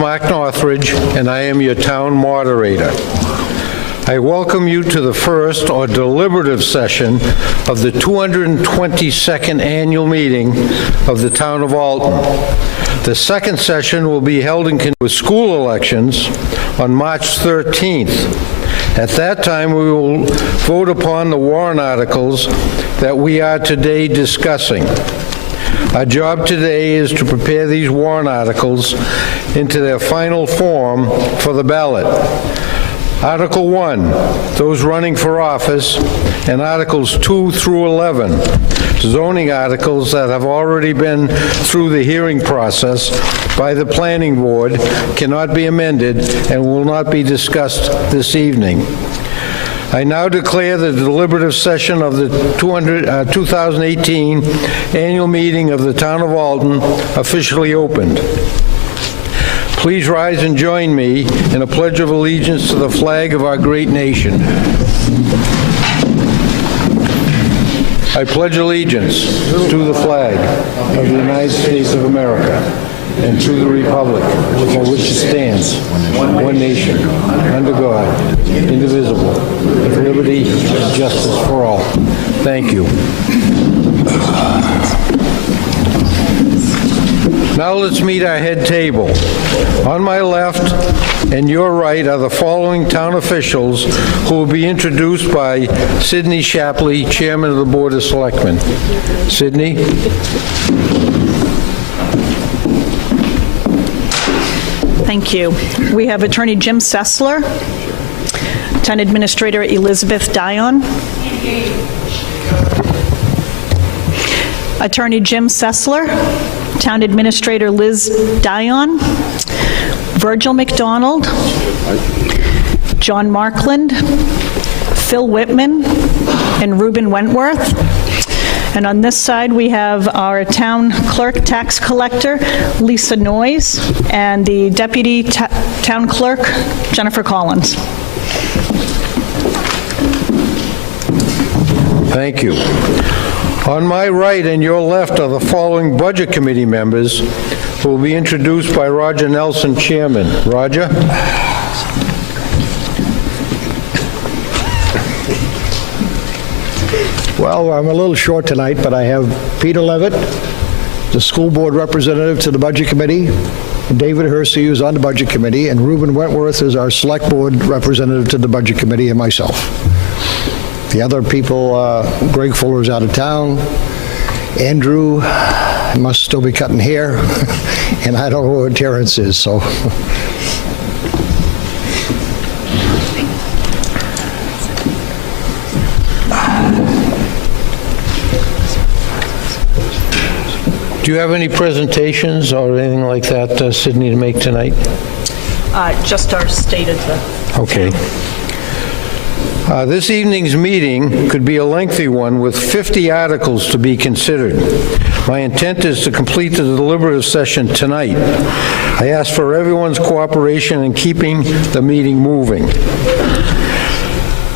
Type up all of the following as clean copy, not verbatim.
Mark Northridge, and I am your town moderator. I welcome you to the first or deliberative session of the 222nd annual meeting of the town of Alton. The second session will be held in connection with school elections on March 13th. At that time, we will vote upon the warrant articles that we are today discussing. Our job today is to prepare these warrant articles into their final form for the ballot. Article 1, those running for office, and Articles 2 through 11, zoning articles that have already been through the hearing process by the planning board, cannot be amended and will not be discussed this evening. I now declare the deliberative session of the 2018 annual meeting of the town of Alton officially opened. Please rise and join me in a pledge of allegiance to the flag of our great nation. I pledge allegiance to the flag of the United States of America and to the republic for which it stands, one nation, under God, indivisible, with liberty and justice for all. Thank you. Now let's meet our head table. On my left and your right are the following town officials who will be introduced by Sidney Shapley, Chairman of the Board of Selectmen. Sidney? Thank you. We have Attorney Jim Sessler, Town Administrator Elizabeth Dion, Attorney Jim Sessler, Town Administrator Liz Dion, Virgil McDonald, John Markland, Phil Whitman, and Reuben Wentworth. And on this side, we have our town clerk tax collector, Lisa Noyes, and the deputy town clerk, Jennifer Collins. Thank you. On my right and your left are the following Budget Committee members who will be introduced by Roger Nelson, Chairman. Roger? Well, I'm a little short tonight, but I have Peter Levitt, the school board representative to the Budget Committee, David Hersey, who's on the Budget Committee, and Reuben Wentworth is our select board representative to the Budget Committee, and myself. The other people, Greg Fuller's out of town, Andrew must still be cutting hair, and I don't know where Terrence is, so. Do you have any presentations or anything like that, Sydney, to make tonight? Just our state of the... Okay. This evening's meeting could be a lengthy one with 50 articles to be considered. My intent is to complete the deliberative session tonight. I ask for everyone's cooperation in keeping the meeting moving.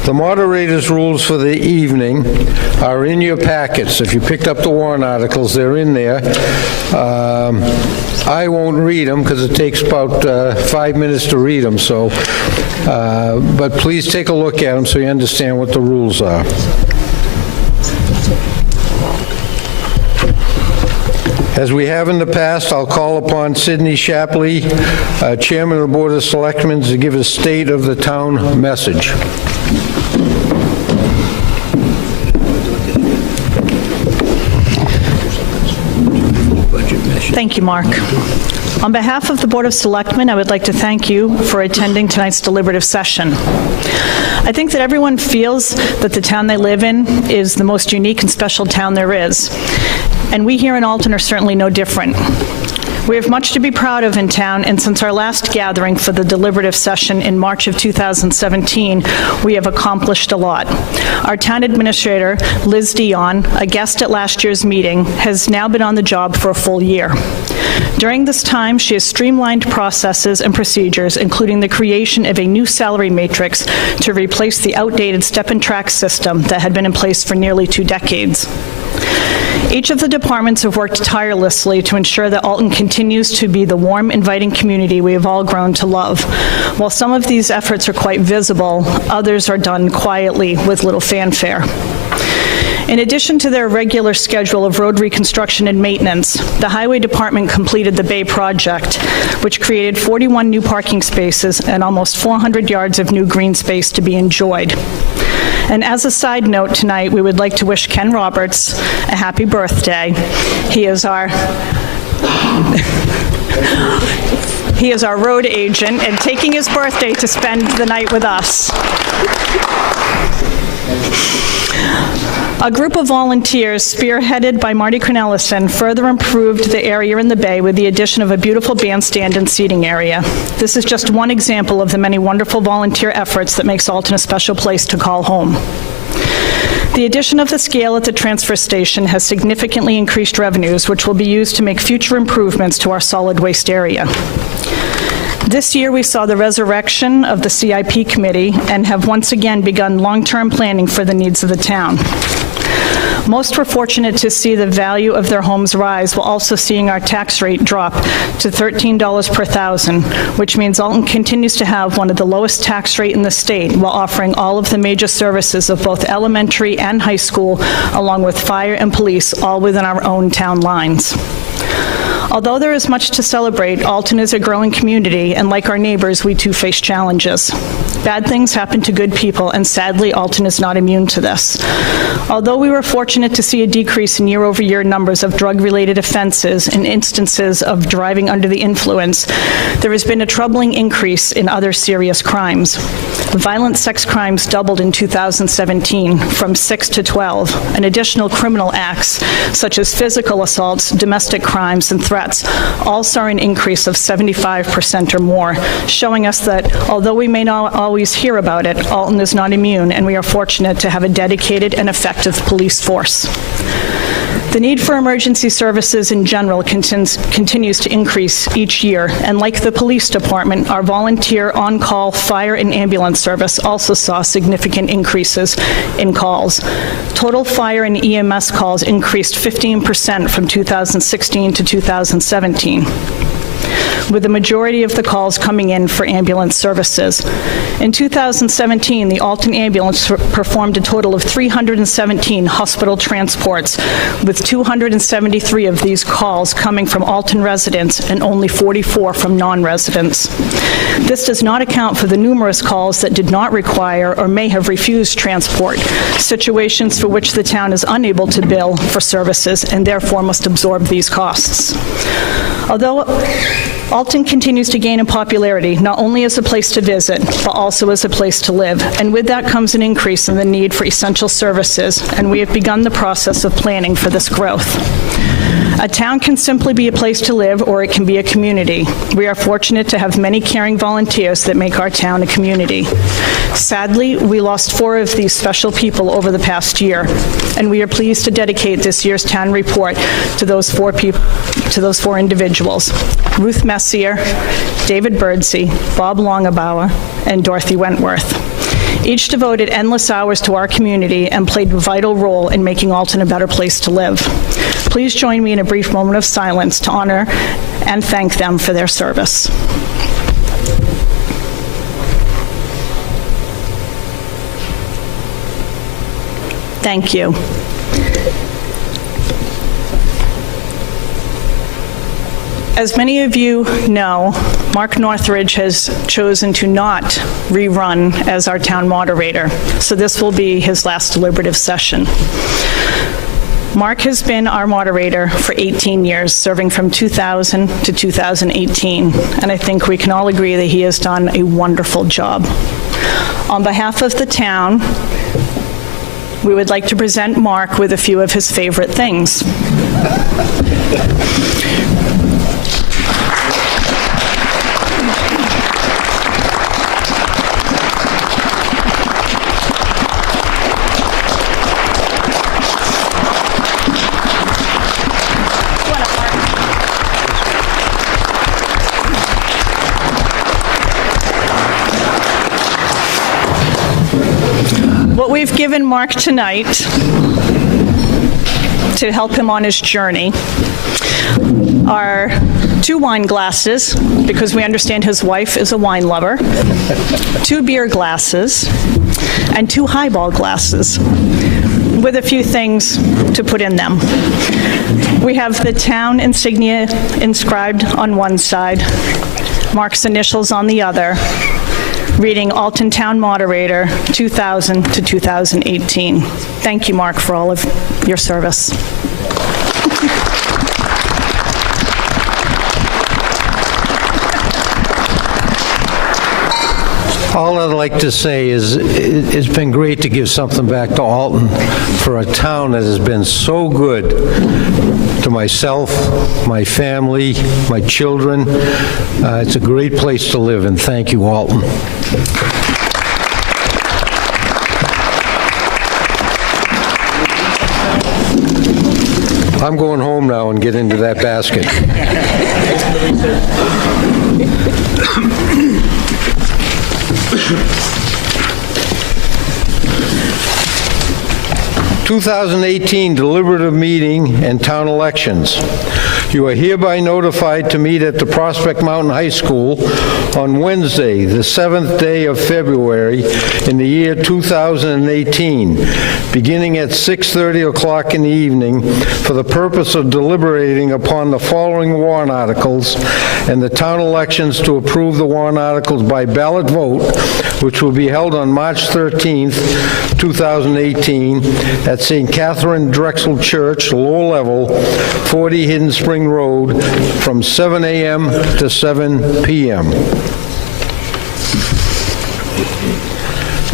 The moderator's rules for the evening are in your packets. If you picked up the warrant articles, they're in there. I won't read them because it takes about 5 minutes to read them, so, but please take a look at them so you understand what the rules are. As we have in the past, I'll call upon Sidney Shapley, Chairman of the Board of Selectmen, to give a state of the town message. Thank you, Mark. On behalf of the Board of Selectmen, I would like to thank you for attending tonight's deliberative session. I think that everyone feels that the town they live in is the most unique and special town there is, and we here in Alton are certainly no different. We have much to be proud of in town, and since our last gathering for the deliberative session in March of 2017, we have accomplished a lot. Our town administrator, Liz Dion, a guest at last year's meeting, has now been on the job for a full year. During this time, she has streamlined processes and procedures, including the creation of a new salary matrix to replace the outdated step and track system that had been in place for nearly 2 decades. Each of the departments have worked tirelessly to ensure that Alton continues to be the warm, inviting community we have all grown to love. While some of these efforts are quite visible, others are done quietly with little fanfare. In addition to their regular schedule of road reconstruction and maintenance, the Highway Department completed the Bay Project, which created 41 new parking spaces and almost 400 yards of new green space to be enjoyed. And as a side note tonight, we would like to wish Ken Roberts a happy birthday. He is our road agent and taking his birthday to spend the night with us. A group of volunteers, spearheaded by Marty Cornelison, further improved the area in the bay with the addition of a beautiful bandstand and seating area. This is just one example of the many wonderful volunteer efforts that makes Alton a special place to call home. The addition of the scale at the transfer station has significantly increased revenues, which will be used to make future improvements to our solid waste area. This year, we saw the resurrection of the CIP committee and have once again begun long-term planning for the needs of the town. Most were fortunate to see the value of their homes rise while also seeing our tax rate drop to $13 per thousand, which means Alton continues to have one of the lowest tax rate in the state while offering all of the major services of both elementary and high school, along with fire and police, all within our own town lines. Although there is much to celebrate, Alton is a growing community, and like our neighbors, we too face challenges. Bad things happen to good people, and sadly, Alton is not immune to this. Although we were fortunate to see a decrease in year-over-year numbers of drug-related offenses and instances of driving under the influence, there has been a troubling increase in other serious crimes. Violent sex crimes doubled in 2017 from 6 to 12, and additional criminal acts such as physical assaults, domestic crimes, and threats all saw an increase of 75% or more, showing us that although we may not always hear about it, Alton is not immune, and we are fortunate to have a dedicated and effective police force. The need for emergency services in general continues to increase each year, and like the police department, our volunteer on-call fire and ambulance service also saw significant increases in calls. Total fire and EMS calls increased 15% from 2016 to 2017. with the majority of the calls coming in for ambulance services. In 2017, the Alton ambulance performed a total of 317 hospital transports, with 273 of these calls coming from Alton residents and only 44 from non-residents. This does not account for the numerous calls that did not require or may have refused transport, situations for which the town is unable to bill for services and therefore must absorb these costs. Although Alton continues to gain in popularity, not only as a place to visit, but also as a place to live. And with that comes an increase in the need for essential services, and we have begun the process of planning for this growth. A town can simply be a place to live, or it can be a community. We are fortunate to have many caring volunteers that make our town a community. Sadly, we lost 4 of these special people over the past year, and we are pleased to dedicate this year's town report to those 4 individuals: Ruth Messier, David Birdsey, Bob Longabauer, and Dorothy Wentworth. Each devoted endless hours to our community and played a vital role in making Alton a better place to live. Please join me in a brief moment of silence to honor and thank them for their service. Thank you. As many of you know, Mark Northridge has chosen to not rerun as our town moderator, so this will be his last deliberative session. Mark has been our moderator for 18 years, serving from 2000 to 2018, and I think we can all agree that he has done a wonderful job. On behalf of the town, we would like to present Mark with a few of his favorite things. What we've given Mark tonight to help him on his journey are 2 wine glasses, because we understand his wife is a wine lover, 2 beer glasses, and 2 highball glasses, with a few things to put in them. We have the town insignia inscribed on one side, Mark's initials on the other, reading Alton Town Moderator 2000 to 2018. Thank you, Mark, for all of your service. All I'd like to say is it's been great to give something back to Alton for a town that has been so good to myself, my family, my children. It's a great place to live, and thank you, Alton. I'm going home now and get into that basket. 2018 deliberative meeting and town elections. You are hereby notified to meet at the Prospect Mountain High School on Wednesday, the 7th day of February in the year 2018, beginning at 6:30 o'clock in the evening for the purpose of deliberating upon the following warrant articles and the town elections to approve the warrant articles by ballot vote, which will be held on March 13th, 2018 at St. Catherine Drexel Church, lower level, 40 Hidden Spring Road, from 7 a.m. to 7 p.m.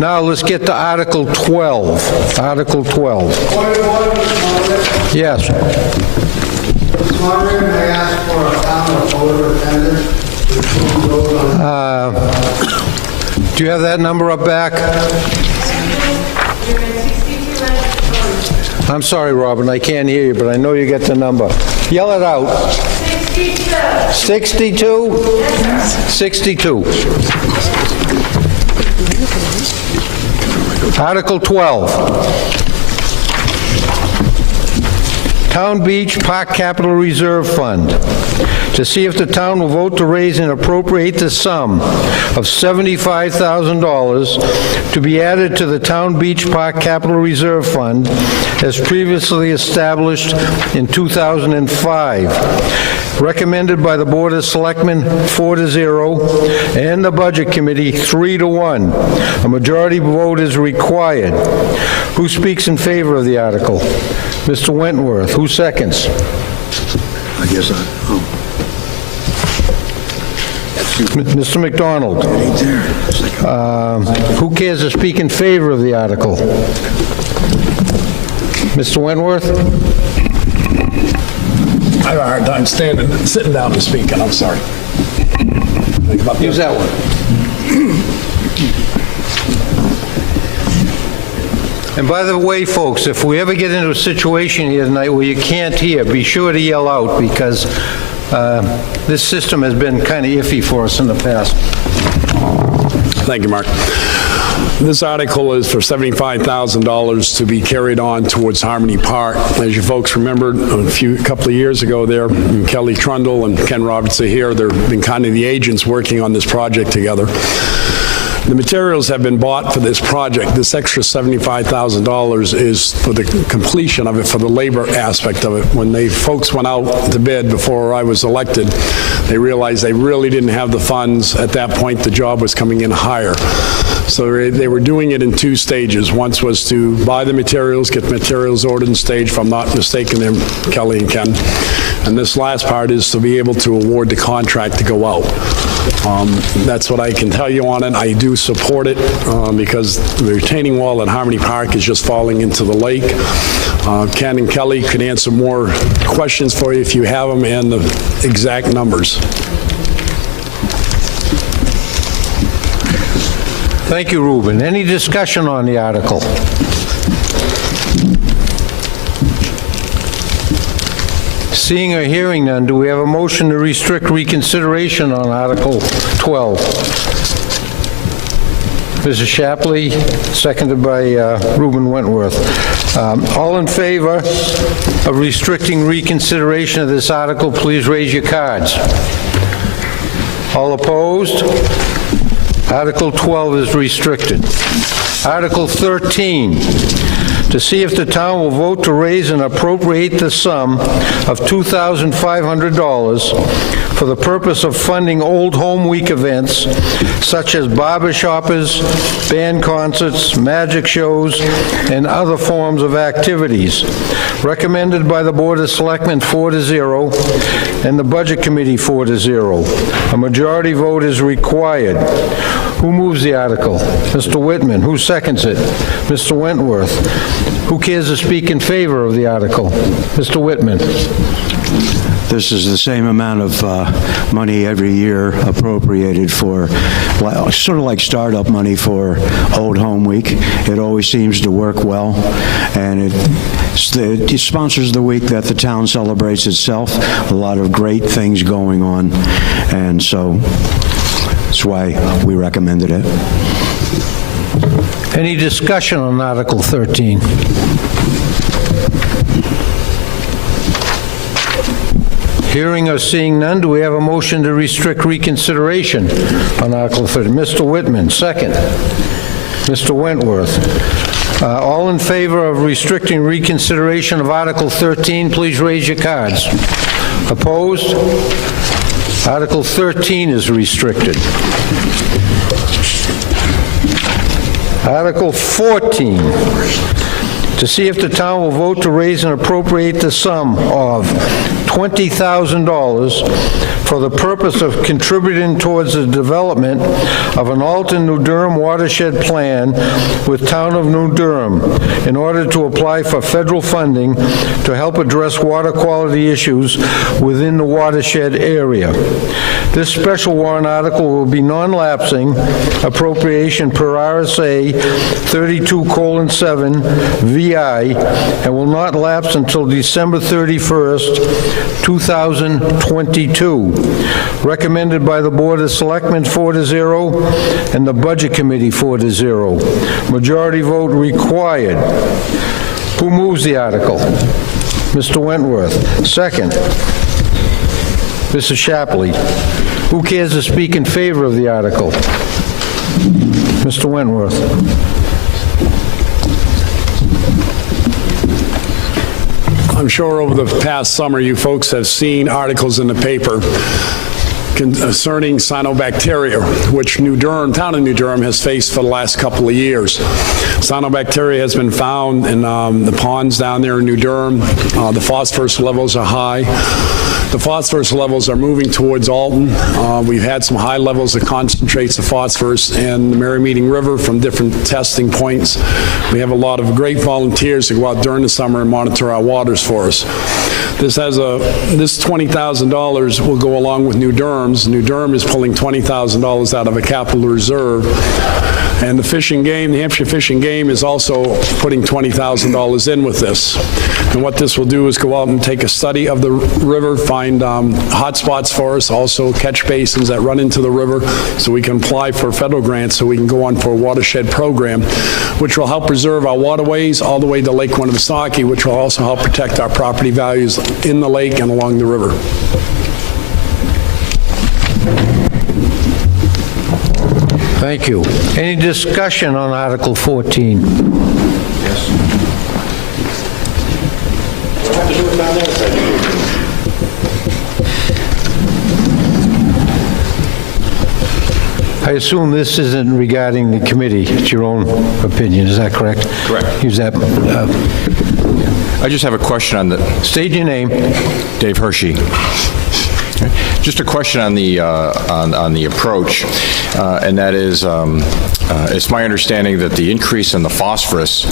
Now let's get to Article 12. Article 12. Yes. Mr. Moderator, may I ask for a count of voter attendance to approve those on... Do you have that number up back? I'm sorry, Robin, I can't hear you, but I know you get the number. Yell it out. 62? 62. Article 12. Town Beach Park Capital Reserve Fund. To see if the town will vote to raise and appropriate the sum of $75,000 to be added to the Town Beach Park Capital Reserve Fund as previously established in 2005. Recommended by the Board of Selectmen 4-0 and the Budget Committee 3-1. A majority vote is required. Who speaks in favor of the article? Mr. Wentworth. Who seconds? I guess Mr. McDonald. Who cares to speak in favor of the article? Mr. Wentworth? I have a hard time sitting down and speaking, I'm sorry. Use that one. And by the way, folks, if we ever get into a situation here tonight where you can't hear, be sure to yell out, because this system has been kind of iffy for us in the past. Thank you, Mark. This article is for $75,000 to be carried on towards Harmony Park. As you folks remember, a couple of years ago there, Kelly Trundle and Ken Roberts are here. They've been kind of the agents working on this project together. The materials have been bought for this project. This extra $75,000 is for the completion of it, for the labor aspect of it. When folks went out to bid before I was elected, they realized they really didn't have the funds. At that point, the job was coming in higher. So they were doing it in 2 stages. One was to buy the materials, get the materials ordered and staged, if I'm not mistaken, them, Kelly and Ken. And this last part is to be able to award the contract to go out. That's what I can tell you on it. I do support it because the retaining wall at Harmony Park is just falling into the lake. Ken and Kelly could answer more questions for you if you have them, and the exact numbers. Thank you, Ruben. Any discussion on the article? Seeing or hearing none, do we have a motion to restrict reconsideration on Article 12? Mrs. Shapley, seconded by Reuben Wentworth. All in favor of restricting reconsideration of this article, please raise your cards. All opposed? Article 12 is restricted. Article 13, to see if the town will vote to raise and appropriate the sum of $2,500 for the purpose of funding Old Home Week events such as barber shoppers, band concerts, magic shows, and other forms of activities. Recommended by the Board of Selectmen 4-0 and the Budget Committee 4-0. A majority vote is required. Who moves the article? Mr. Whitman. Who seconds it? Mr. Wentworth. Who cares to speak in favor of the article? Mr. Whitman. This is the same amount of money every year appropriated for, well, sort of like startup money for Old Home Week. It always seems to work well, and it sponsors the week that the town celebrates itself. A lot of great things going on, and so that's why we recommended it. Any discussion on Article 13? Hearing or seeing none, do we have a motion to restrict reconsideration on Article 13? Mr. Whitman, second. Mr. Wentworth. All in favor of restricting reconsideration of Article 13, please raise your cards. Opposed? Article 13 is restricted. Article 14, to see if the town will vote to raise and appropriate the sum of $20,000 for the purpose of contributing towards the development of an Alton, New Durham watershed plan with Town of New Durham in order to apply for federal funding to help address water quality issues within the watershed area. This special warrant article will be non-lapsing appropriation per RSA 32:7 VI and will not lapse until December 31st, 2022. Recommended by the Board of Selectmen 4-0 and the Budget Committee 4-0. Majority vote required. Who moves the article? Mr. Wentworth. Second. Mrs. Shapley. Who cares to speak in favor of the article? Mr. Wentworth. I'm sure over the past summer, you folks have seen articles in the paper concerning cyanobacteria, which town of New Durham has faced for the last couple of years. Cyanobacteria has been found in the ponds down there in New Durham. The phosphorus levels are high. The phosphorus levels are moving towards Alton. We've had some high levels of concentrates of phosphorus in the Merrymeeting River from different testing points. We have a lot of great volunteers who go out during the summer and monitor our waters for us. This $20,000 will go along with New Durham's. New Durham is pulling $20,000 out of a capital reserve. And the fishing game, the Hampshire Fish and Game, is also putting $20,000 in with this. And what this will do is go out and take a study of the river, find hot spots for us, also catch basins that run into the river, so we can apply for federal grants so we can go on for a watershed program, which will help preserve our waterways all the way to Lake Winnipesaukee, which will also help protect our property values in the lake and along the river. Thank you. Any discussion on Article 14? Yes. I assume this isn't regarding the committee. It's your own opinion. Is that correct? Correct. Use that. I just have a question on the... State your name. Dave Hershey. Okay. Just a question on the approach, and that is, it's my understanding that the increase in the phosphorus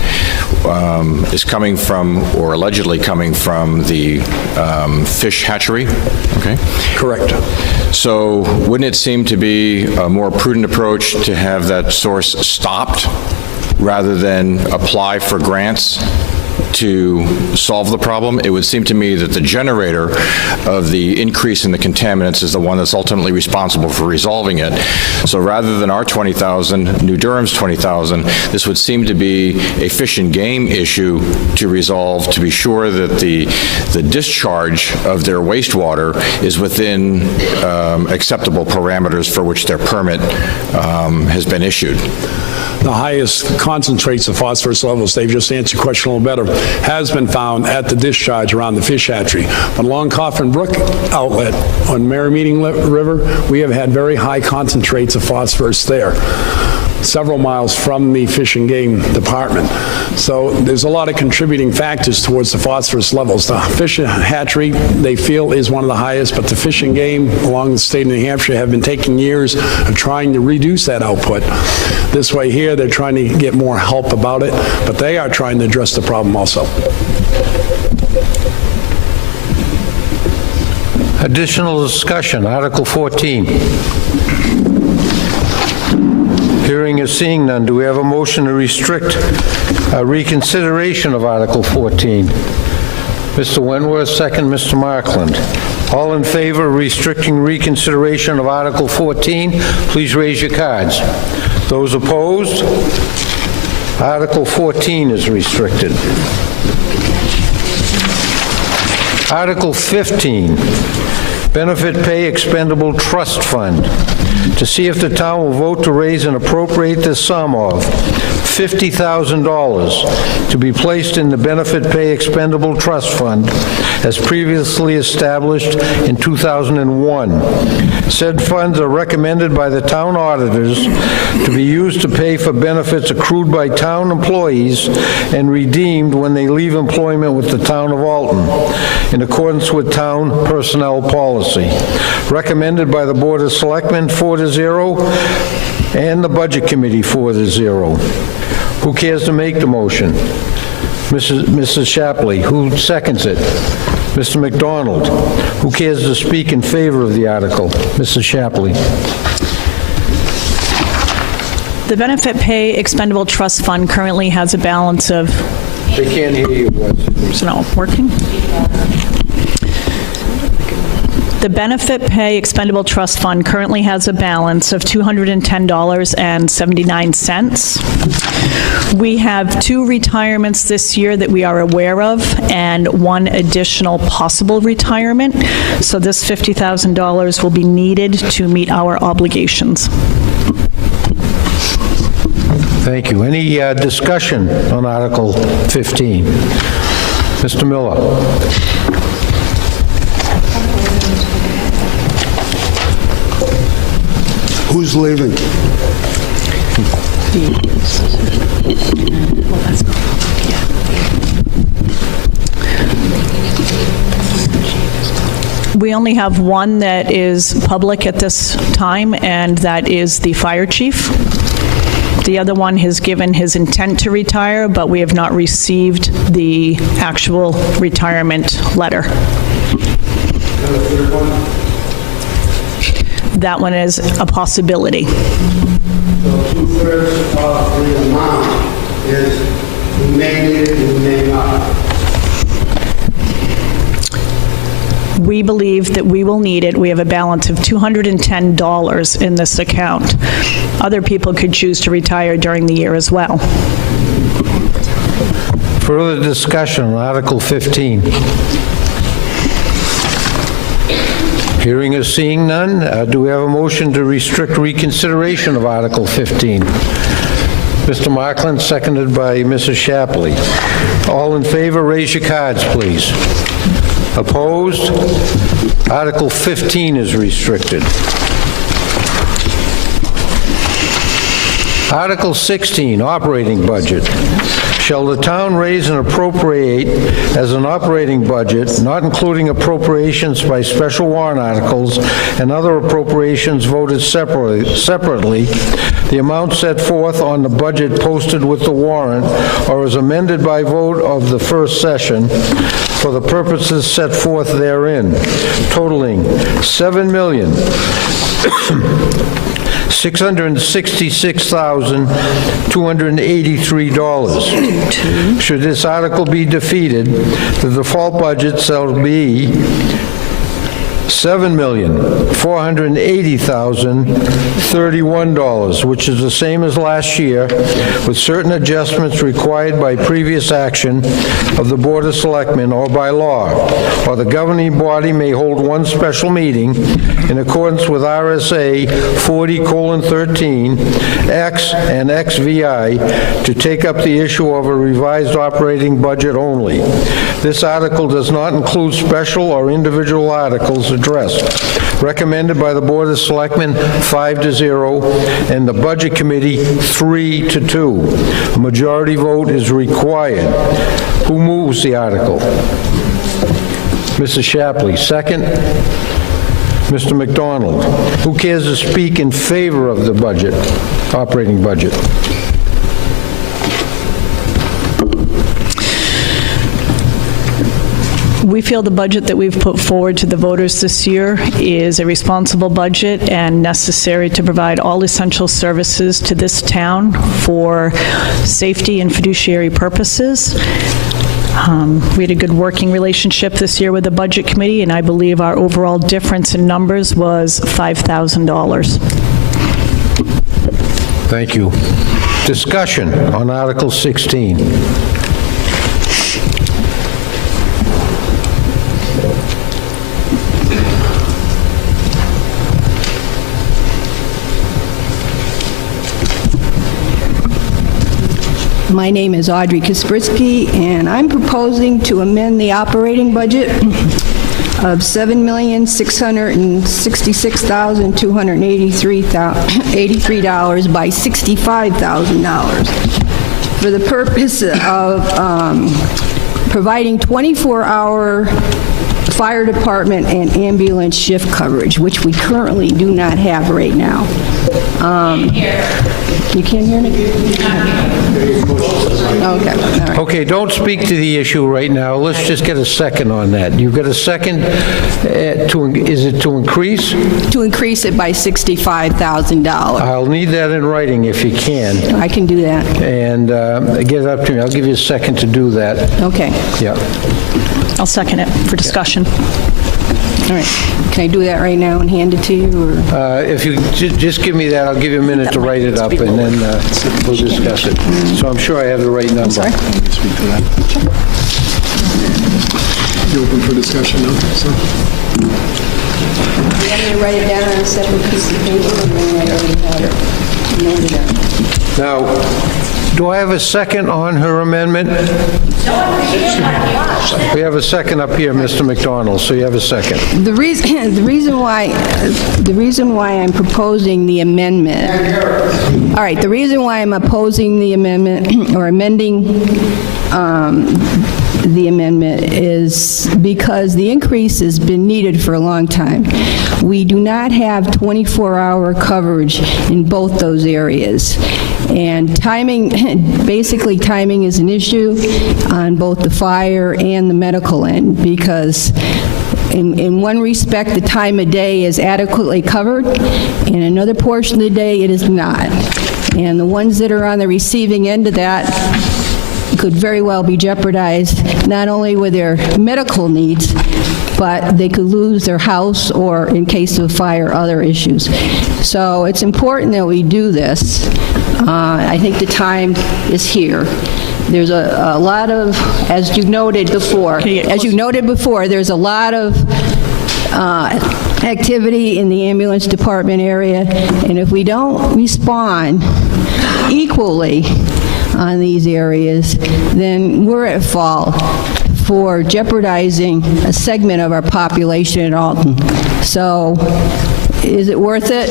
is coming from, or allegedly coming from, the fish hatchery. Okay. Correct. So wouldn't it seem to be a more prudent approach to have that source stopped rather than apply for grants to solve the problem. It would seem to me that the generator of the increase in the contaminants is the one that's ultimately responsible for resolving it. So rather than our 20,000, New Durham's 20,000, this would seem to be a fish and game issue to resolve, to be sure that the discharge of their wastewater is within acceptable parameters for which their permit has been issued. The highest concentrates of phosphorus levels, Dave just answered your question a little better, has been found at the discharge around the fish hatchery. But along Coffin Brook outlet on Merrimeeting River, we have had very high concentrates of phosphorus there, several miles from the Fish and Game Department. So there's a lot of contributing factors towards the phosphorus levels. The fish hatchery, they feel, is one of the highest, but the Fish and Game along the state of New Hampshire have been taking years of trying to reduce that output. This way here, they're trying to get more help about it, but they are trying to address the problem also. Additional discussion, Article 14. Hearing or seeing none, do we have a motion to restrict reconsideration of Article 14? Mr. Wentworth, second, Mr. Markland. All in favor of restricting reconsideration of Article 14, please raise your cards. Those opposed? Article 14 is restricted. Article 15, Benefit Pay Expendable Trust Fund. To see if the town will vote to raise and appropriate the sum of $50,000 to be placed in the Benefit Pay Expendable Trust Fund as previously established in 2001. Said funds are recommended by the town auditors to be used to pay for benefits accrued by town employees and redeemed when they leave employment with the town of Alton, in accordance with town personnel policy. Recommended by the Board of Selectmen 4-0 and the Budget Committee 4-0. Who cares to make the motion? Mrs. Shapley. Who seconds it? Mr. McDonald. Who cares to speak in favor of the article? Mrs. Shapley. The Benefit Pay Expendable Trust Fund currently has a balance of... They can't hear you. Is it not working? The Benefit Pay Expendable Trust Fund currently has a balance of $210.79. We have 2 retirements this year that we are aware of, and 1 additional possible retirement. So this $50,000 will be needed to meet our obligations. Thank you. Any discussion on Article 15? Mr. Miller. Who's leaving? We only have 1 that is public at this time, and that is the fire chief. The other one has given his intent to retire, but we have not received the actual retirement letter. That one is a possibility. So 2/3 of the amount is we may need it, we may not. We believe that we will need it. We have a balance of $210 in this account. Other people could choose to retire during the year as well. Further discussion on Article 15. Hearing or seeing none, do we have a motion to restrict reconsideration of Article 15? Mr. Markland, seconded by Mrs. Shapley. All in favor, raise your cards, please. Opposed? Article 15 is restricted. Article 16, operating budget. Shall the town raise and appropriate as an operating budget, not including appropriations by special warrant articles and other appropriations voted separately, the amount set forth on the budget posted with the warrant or as amended by vote of the first session for the purposes set forth therein, totaling $7,666,283. 2. Should this article be defeated, the default budget shall be $7,480,031, which is the same as last year, with certain adjustments required by previous action of the Board of Selectmen or by law, or the governing body may hold one special meeting in accordance with RSA 40:13, X and XVI, to take up the issue of a revised operating budget only. This article does not include special or individual articles addressed. Recommended by the Board of Selectmen 5-0 and the Budget Committee 3-2. A majority vote is required. Who moves the article? Mrs. Shapley, second. Mr. McDonald. Who cares to speak in favor of the budget, operating budget? We feel the budget that we've put forward to the voters this year is a responsible budget and necessary to provide all essential services to this town for safety and fiduciary purposes. We had a good working relationship this year with the Budget Committee, and I believe our overall difference in numbers was $5,000. Thank you. Discussion on Article 16. My name is Audrey Kaspersky, and I'm proposing to amend the operating budget of $7,666,283 by $65,000 for the purpose of providing 24-hour fire department and ambulance shift coverage, which we currently do not have right now. You can't hear me? Okay, all right. Okay, don't speak to the issue right now. Let's just get a second on that. You've got a second is it to increase? To increase it by $65,000. I'll need that in writing if you can. I can do that. And get it up to me. I'll give you a second to do that. Okay, Yeah. I'll second it for discussion. all right. Can I do that right now and hand it to you, or? If you just give me that, I'll give you a minute to write it up, and then we'll discuss it. So I'm sure I have the right number. Sorry? You open for discussion now? So, You want me to write it down on a separate piece of paper, or then I already have it noted down? Now, do I have a second on her amendment? We have a second up here, Mr. McDonald, so you have a second. The reason why I'm proposing the amendment, all right, the reason why I'm opposing the amendment, or amending the amendment, is because the increase has been needed for a long time. We do not have 24-hour coverage in both those areas. And timing, basically timing is an issue on both the fire and the medical end, because in one respect, the time of day is adequately covered. In another portion of the day, it is not. And the ones that are on the receiving end of that could very well be jeopardized, not only with their medical needs, but they could lose their house, or in case of fire, other issues. So it's important that we do this. I think the time is here. There's a lot of, as you noted before, there's a lot of activity in the ambulance department area, and if we don't respond equally on these areas, then we're at fault for jeopardizing a segment of our population in Alton. So is it worth it?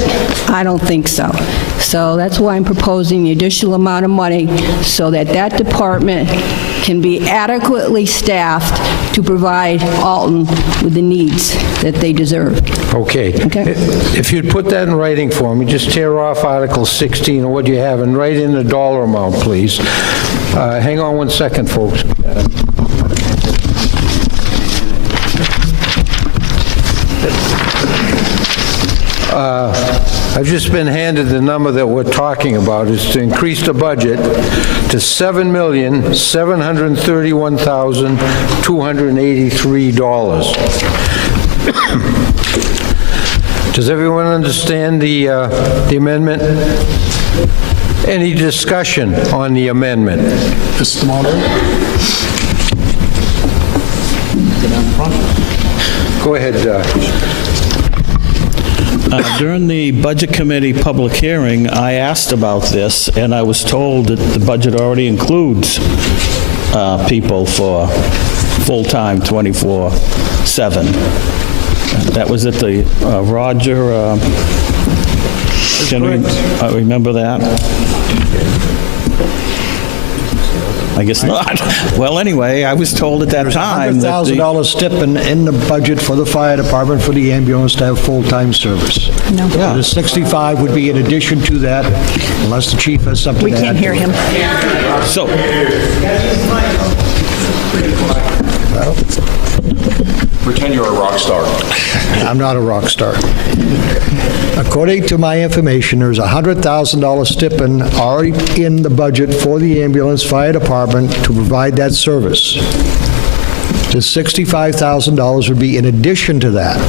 I don't think so. So that's why I'm proposing the additional amount of money, so that that department can be adequately staffed to provide Alton with the needs that they deserve. Okay. Okay. If you'd put that in writing for me, just tear off Article 16 or what you have and write in the dollar amount, please. Hang on one second, folks. I've just been handed the number that we're talking about is to increase the budget to $7,731,283. Does everyone understand the amendment? Any discussion on the amendment? Mr. Moderator? Go ahead. During the Budget Committee public hearing, I asked about this, and I was told that the budget already includes people for full-time 24/7. That was at the Roger, can we remember that? I guess not. Well, anyway, I was told at that time that the... $100,000 stip in the budget for the fire department for the ambulance to have full-time service. No. The 65 would be in addition to that, unless the chief has something We to add. can't hear him. So, Pretend you're a rock star. I'm not a rock star. According to my information, there's a $100,000 stipend already in the budget for the ambulance fire department to provide that service. The $65,000 would be in addition to that.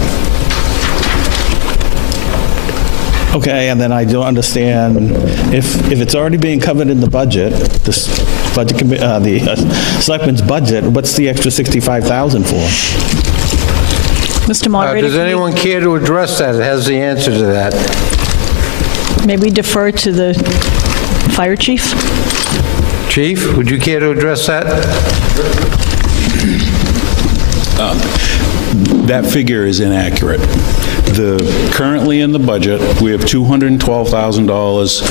okay, and then I don't understand, if it's already being covered in the budget, this budget, the selectmen's budget, what's the extra $65,000 for? Mr. Moderator, Does anyone care to address that? It has the answer to that. may we defer to the fire chief? Chief, would you care to address that? That figure is inaccurate. Currently in the budget, we have $212,000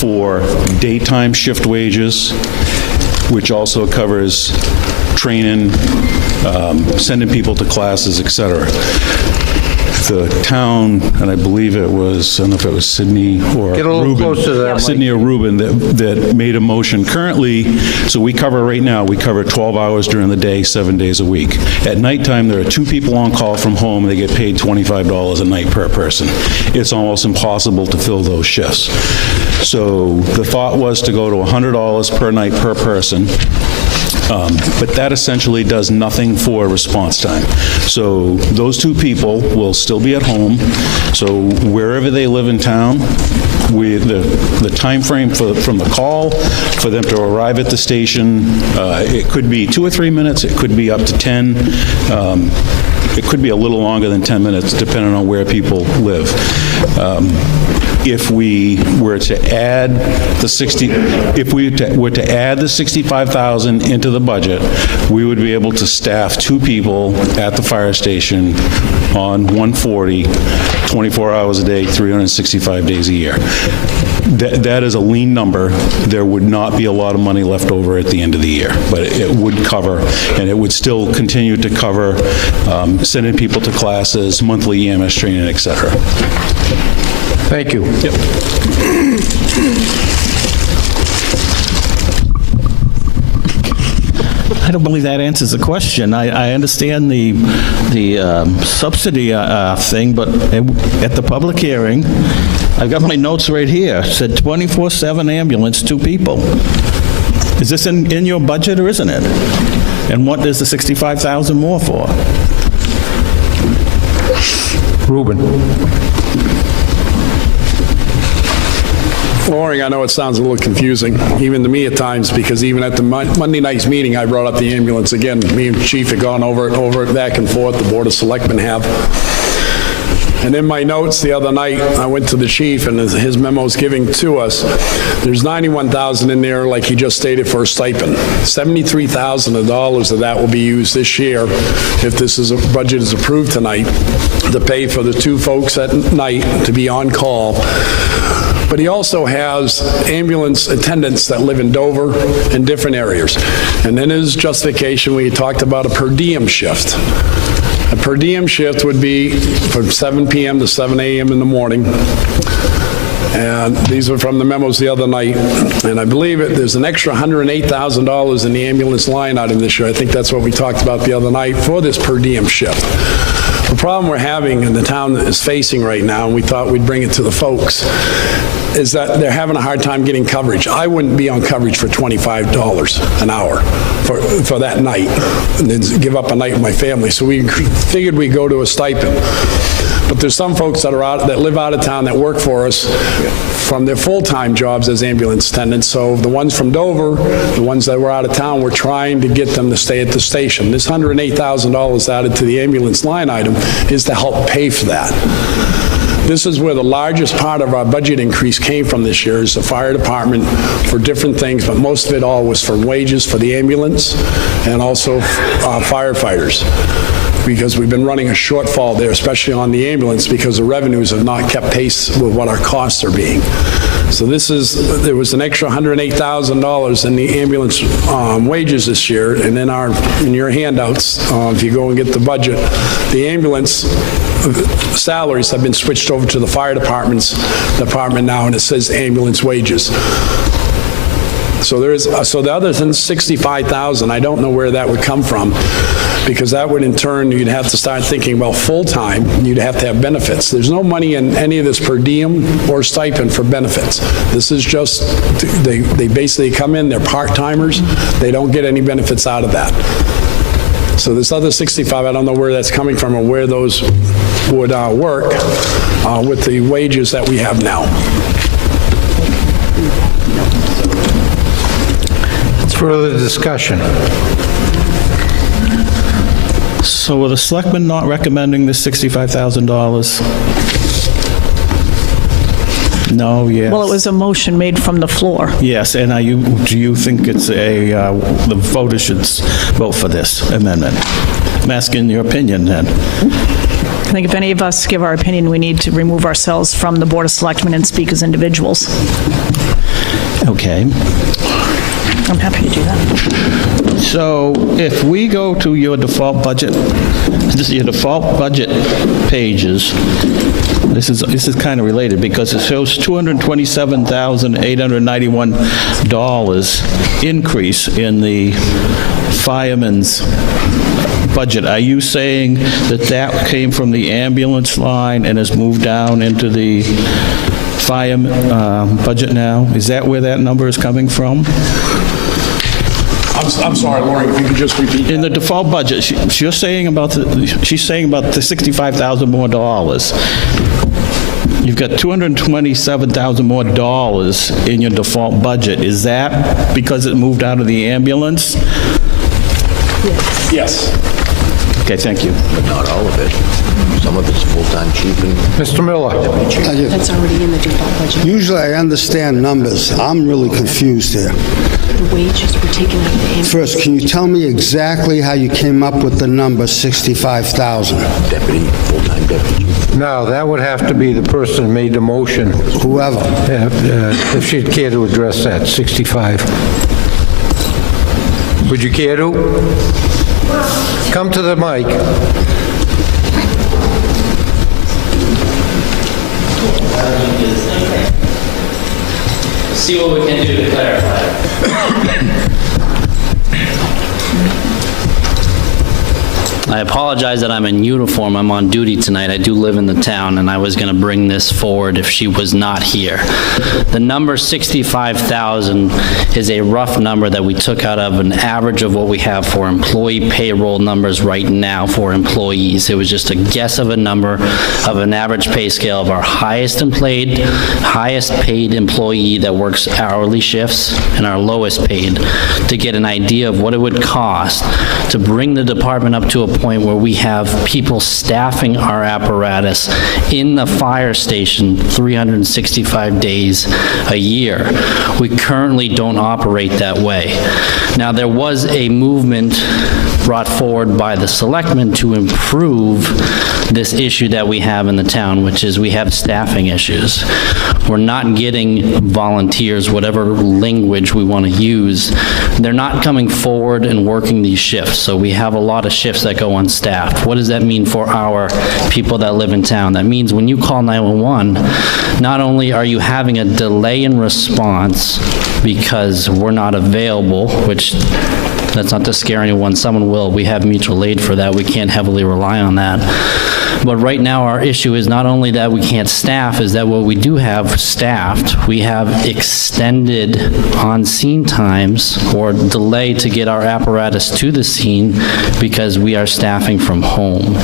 for daytime shift wages, which also covers training, sending people to classes, et cetera. The town, and I believe it was, I don't know if it was Sydney or Get a little Reuben. closer to that, Mike. Sydney or Reuben that made a motion. Currently, so we cover right now, we cover 12 hours during the day, 7 days a week. At nighttime, there are 2 people on call from home. They get paid $25 a night per person. It's almost impossible to fill those shifts. So the thought was to go to $100 per night per person. But that essentially does nothing for response time. So those 2 people will still be at home. So wherever they live in town, the time frame from the call for them to arrive at the station, it could be 2 or 3 minutes. It could be up to 10. It could be a little longer than 10 minutes, depending on where people live. If we were to add the $65,000 into the budget, we would be able to staff 2 people at the fire station on 140, 24 hours a day, 365 days a year. That is a lean number. There would not be a lot of money left over at the end of the year, but it would cover, and it would still continue to cover sending people to classes, monthly EMS training, et cetera. Thank you. Yep. I don't believe that answers the question. I understand the subsidy thing, but at the public hearing, I've got my notes right here. It said 24/7 ambulance, 2 people. Is this in your budget or isn't it? And what is the $65,000 more for? Reuben. Loring, I know it sounds a little confusing, even to me at times, because even at the Monday night's meeting, I brought up the ambulance again. Me and Chief had gone over it back and forth, the Board of Selectmen have. And in my notes the other night, I went to the chief, and his memo's giving to us, there's $91,000 in there, like he just stated, for a stipend. $73,000 of that will be used this year, if budget is approved tonight, to pay for the 2 folks at night to be on call. But he also has ambulance attendants that live in Dover and different areas. And in his justification, we talked about a per diem shift. A per diem shift would be from 7 p.m. to 7 a.m. in the morning, And these were from the memos the other night. And I believe there's an extra $108,000 in the ambulance line item this year. I think that's what we talked about the other night for this per diem shift. The problem we're having and the town is facing right now, and we thought we'd bring it to the folks, is that they're having a hard time getting coverage. I wouldn't be on coverage for $25 an hour for that night, and then give up a night with my family. So we figured we'd go to a stipend. But there's some folks that live out of town that work for us from their full-time jobs as ambulance attendants. So the ones from Dover, the ones that were out of town, we're trying to get them to stay at the station. This $108,000 added to the ambulance line item is to help pay for that. This is where the largest part of our budget increase came from this year, is the fire department for different things, but most of it all was for wages for the ambulance and also firefighters, because we've been running a shortfall there, especially on the ambulance, because the revenues have not kept pace with what our costs are being. So there was an extra $108,000 in the ambulance wages this year, and in your handouts, if you go and get the budget, the ambulance salaries have been switched over to the fire department now, and it says ambulance wages. So the other than $65,000, I don't know where that would come from, because that would in turn, you'd have to start thinking, well, full-time, you'd have to have benefits. There's no money in any of this per diem or stipend for benefits. This is just, they basically come in, they're part-timers, they don't get any benefits out of that. So this other 65, I don't know where that's coming from or where those would work with the wages that we have now. Further discussion? So were the selectmen not recommending this $65,000? No, yes. Well, it was a motion made from the floor. Yes, and do you think it's the voters should vote for this amendment? I'm asking your opinion then. I think if any of us give our opinion, we need to remove ourselves from the Board of Selectmen and speak as individuals. Okay. I'm happy to do that. So if we go to your default budget pages, this is kind of related because it shows $227,891 increase in the fireman's budget. Are you saying that came from the ambulance line and has moved down into the fire budget now? Is that where that number is coming from? I'm sorry, Lori, if you could just repeat that. In the default budget, she's saying about the $65,000 more dollars. You've got $227,000 more dollars in your default budget. Is that because it moved out of the ambulance? Yes. Okay, thank you. But not all of it. Some of it's full-time chief and... Mr. Miller? That's already in the default budget. Usually I understand numbers. I'm really confused here. The wages were taken out of the ambulance. First, can you tell me exactly how you came up with the number 65,000? Deputy, full-time deputy. No, that would have to be the person who made the motion, Whoever. if she'd care to address that, 65. Would you care to? Come to the mic. See what we can do to clarify. I apologize that I'm in uniform. I'm on duty tonight. I do live in the town, and I was going to bring this forward if she was not here. The number 65,000 is a rough number that we took out of an average of what we have for employee payroll numbers right now for employees. It was just a guess of a number of an average pay scale of our highest paid employee that works hourly shifts and our lowest paid, to get an idea of what it would cost to bring the department up to a point where we have people staffing our apparatus in the fire station 365 days a year. We currently don't operate that way. Now, there was a movement brought forward by the selectmen to improve this issue that we have in the town, which is we have staffing issues. We're not getting volunteers, whatever language we want to use. They're not coming forward and working these shifts, so we have a lot of shifts that go unstaffed. What does that mean for our people that live in town? That means when you call 911, not only are you having a delay in response because we're not available, which that's not to scare anyone, someone will. We have mutual aid for that. We can't heavily rely on that. But right now, our issue is not only that we can't staff, is that what we do have staffed, we have extended on-scene times or delay to get our apparatus to the scene because we are staffing from home.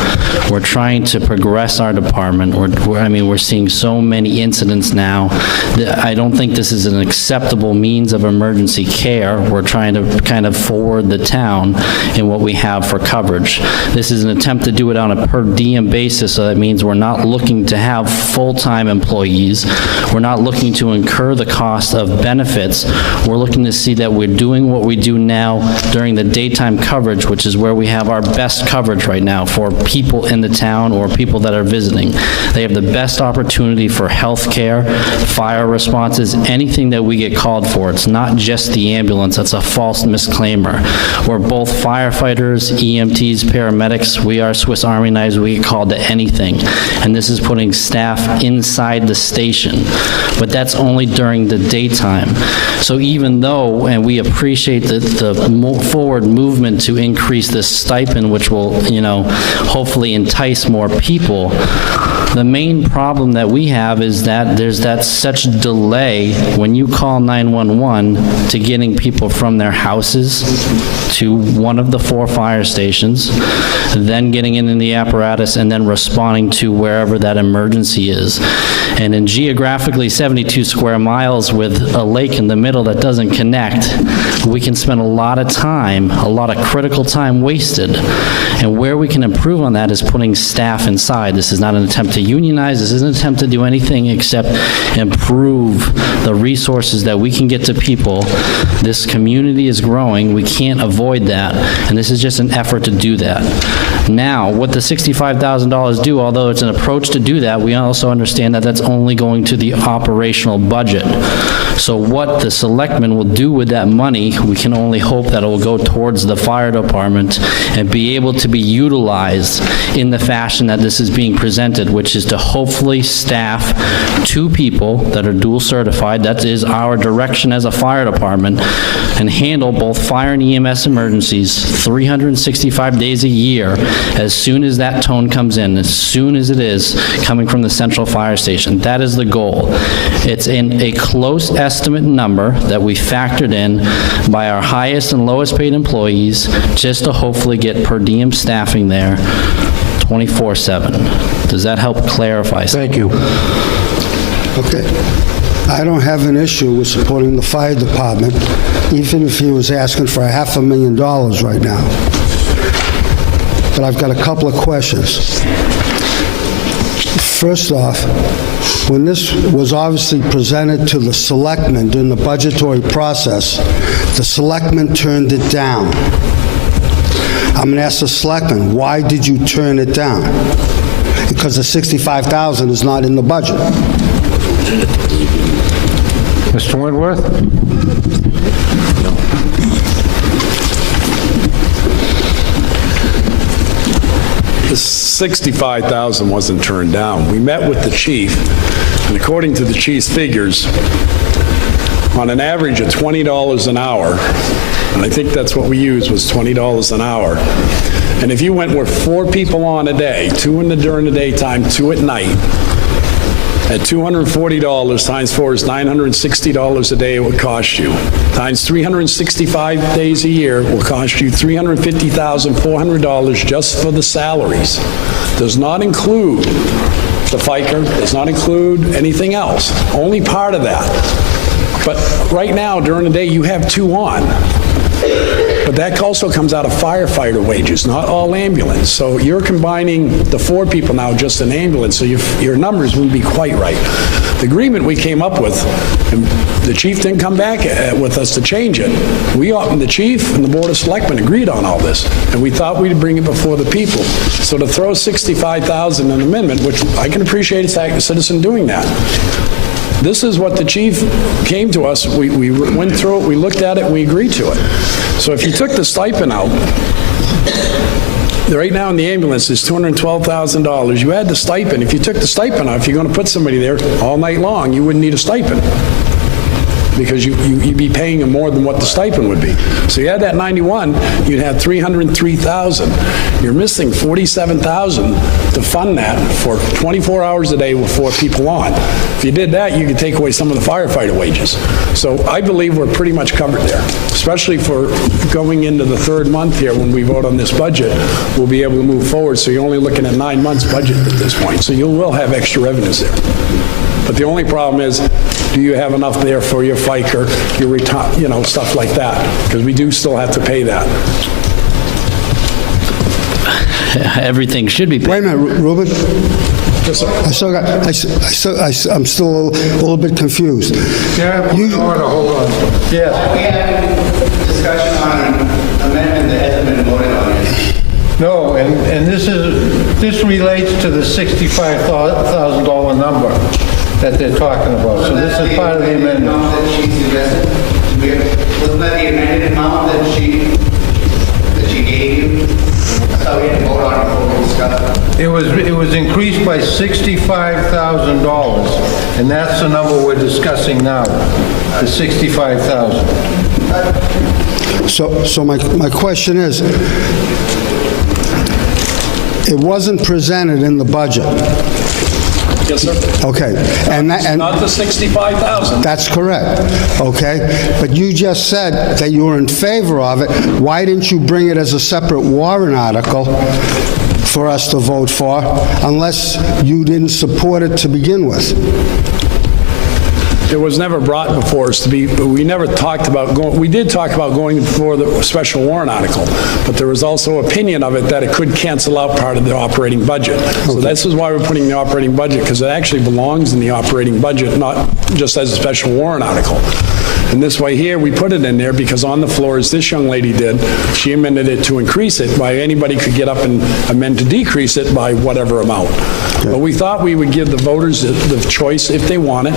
We're trying to progress our department. We're seeing so many incidents now that I don't think this is an acceptable means of emergency care. We're trying to kind of forward the town in what we have for coverage. This is an attempt to do it on a per diem basis, so that means we're not looking to have full-time employees. We're not looking to incur the cost of benefits. We're looking to see that we're doing what we do now during the daytime coverage, which is where we have our best coverage right now for people in the town or people that are visiting. They have the best opportunity for health care, fire responses, anything that we get called for. It's not just the ambulance. That's a false misclaimer. We're both firefighters, EMTs, paramedics. We are Swiss Army knives. We get called to anything. And this is putting staff inside the station. But that's only during the daytime. So even though, and we appreciate the forward movement to increase this stipend, which will, hopefully entice more people, the main problem that we have is that there's that such delay when you call 911 to getting people from their houses to one of the 4 fire stations, then getting in the apparatus, and then responding to wherever that emergency is. And in geographically 72 square miles with a lake in the middle that doesn't connect, we can spend a lot of time, a lot of critical time wasted. And where we can improve on that is putting staff inside. This is not an attempt to unionize. This isn't an attempt to do anything except improve the resources that we can get to people. This community is growing. We can't avoid that. And this is just an effort to do that. Now, what the $65,000 do, although it's an approach to do that, we also understand that that's only going to the operational budget. So what the selectmen will do with that money, we can only hope that it will go towards the fire department and be able to be utilized in the fashion that this is being presented, which is to hopefully staff 2 people that are dual certified, that is our direction as a fire department, and handle both fire and EMS emergencies 365 days a year as soon as that tone comes in, as soon as it is coming from the central fire station. That is the goal. It's in a close estimate number that we factored in by our highest and lowest paid employees just to hopefully get per diem staffing there 24/7. Does that help clarify? Thank you. Okay. I don't have an issue with supporting the fire department, even if he was asking for $500,000 right now. But I've got a couple of questions. First off, when this was obviously presented to the selectmen during the budgetary process, the selectmen turned it down. I'm going to ask the selectmen, why did you turn it down? Because the $65,000 is not in the budget. Mr. Wentworth? The $65,000 wasn't turned down. We met with the chief, and according to the chief's figures, on an average of $20 an hour, and I think that's what we used was $20 an hour, and if you went with 4 people on a day, 2 during the daytime, 2 at night, at $240 times 4 is $960 a day it would cost you. Times 365 days a year will cost you $350,400 just for the salaries. Does not include the FICA, does not include anything else. Only part of that. But right now, during the day, you have 2 on. But that also comes out of firefighter wages, not all ambulance. So you're combining the 4 people now just in ambulance, so your numbers wouldn't be quite right. The agreement we came up with, and the chief didn't come back with us to change it. The chief and the Board of Selectmen agreed on all this, and we thought we'd bring it before the people. So to throw $65,000 in an amendment, which I can appreciate a citizen doing that, this is what the chief came to us, we went through it, we looked at it, and we agreed to it. So if you took the stipend out, right now in the ambulance is $212,000. You add the stipend, if you took the stipend out, if you're going to put somebody there all night long, you wouldn't need a stipend, because you'd be paying them more than what the stipend would be. So you add that 91, you'd have 303,000. You're missing 47,000 to fund that for 24 hours a day with 4 people on. If you did that, you could take away some of the firefighter wages. So I believe we're pretty much covered there, especially for going into the 3rd month here when we vote on this budget. We'll be able to move forward, so you're only looking at 9 months budget at this point. So you will have extra revenues there. But the only problem is, do you have enough there for your FICA, your stuff like that? Because we do still have to pay that. Everything should be paid. Wait a minute, Ruben. Yes, sir. I'm still a little bit confused. Yeah, hold on. Yeah. We have discussion on an amendment that hasn't been voted on yet. No, and this relates to the $65,000 number that they're talking about. So this is part of the amendment. That she suggested. Wasn't that the amended amount that she gave you? I thought we had to vote on it before we discussed it. It was increased by $65,000, and that's the number we're discussing now, the $65,000. So my question is, it wasn't presented in the budget. Yes, sir. Okay. And not the 65,000. That's correct. Okay. But you just said that you were in favor of it. Why didn't you bring it as a separate warrant article for us to vote for, unless you didn't support it to begin with? It was never brought before us to be, we never talked about going, we did talk about going before the special warrant article, but there was also opinion of it that it could cancel out part of the operating budget. So this is why we're putting the operating budget, because it actually belongs in the operating budget, not just as a special warrant article. And this way here, we put it in there because on the floor, as this young lady did, she amended it to increase it by anybody could get up and amend to decrease it by whatever amount. But we thought we would give the voters the choice if they want it.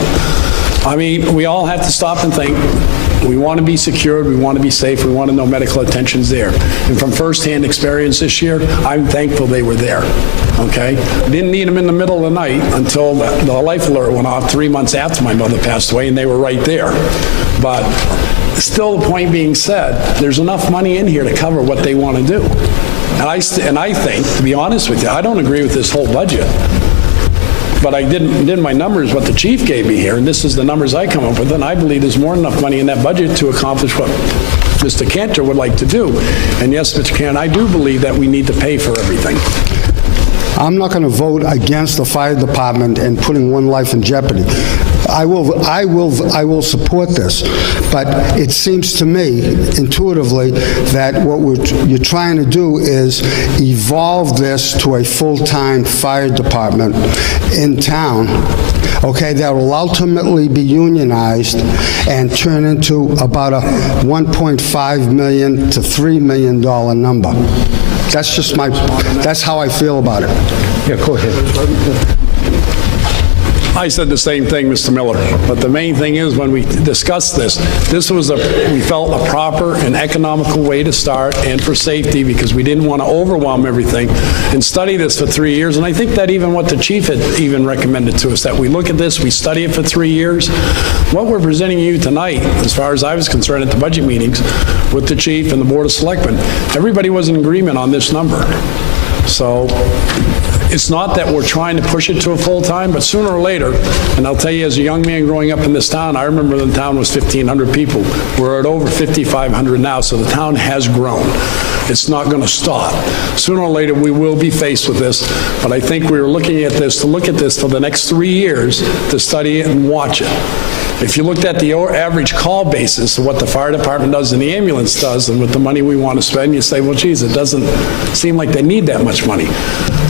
I mean, we all have to stop and think. We want to be secured, we want to be safe, we want to know medical attention's there. And from firsthand experience this year, I'm thankful they were there, okay? Didn't need them in the middle of the night until the life alert went off 3 months after my mother passed away, and they were right there. But still, the point being said, there's enough money in here to cover what they want to do. And I think, to be honest with you, I don't agree with this whole budget. But I did my numbers, what the chief gave me here, and this is the numbers I come up with, and I believe there's more than enough money in that budget to accomplish what Mr. Cantor would like to do. And yes, Mr. Cantor, I do believe that we need to pay for everything. I'm not going to vote against the fire department and putting one life in jeopardy. I will support this, but it seems to me intuitively that what you're trying to do is evolve this to a full-time fire department in town, okay, that will ultimately be unionized and turn into about a $1.5 million to $3 million number. That's just that's how I feel about it. Yeah, go ahead. I said the same thing, Mr. Miller, but the main thing is when we discussed this was we felt a proper and economical way to start and for safety because we didn't want to overwhelm everything and study this for 3 years. And I think that even what the chief had even recommended to us, that we look at this, we study it for 3 years. What we're presenting you tonight, as far as I was concerned at the budget meetings with the chief and the Board of Selectmen, everybody was in agreement on this number. So it's not that we're trying to push it to a full-time, but sooner or later, and I'll tell you as a young man growing up in this town, I remember the town was 1,500 people. We're at over 5,500 now, so the town has grown. It's not going to stop. Sooner or later, we will be faced with this, but I think we were looking at this, to look at this for the next 3 years, to study it and watch it. If you looked at the average call basis of what the fire department does and the ambulance does, and with the money we want to spend, you say, well, geez, it doesn't seem like they need that much money.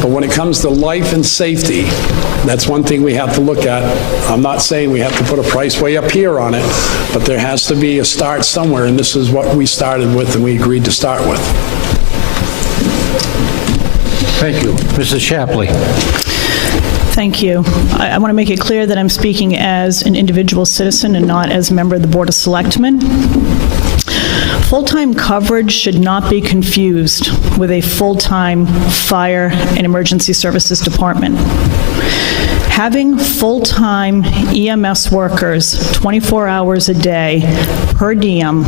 But when it comes to life and safety, that's one thing we have to look at. I'm not saying we have to put a price way up here on it, but there has to be a start somewhere, and this is what we started with and we agreed to start with. Thank you. Mrs. Shapley. Thank you. I want to make it clear that I'm speaking as an individual citizen and not as a member of the Board of Selectmen. Full-time coverage should not be confused with a full-time fire and emergency services department. Having full-time EMS workers 24 hours a day per diem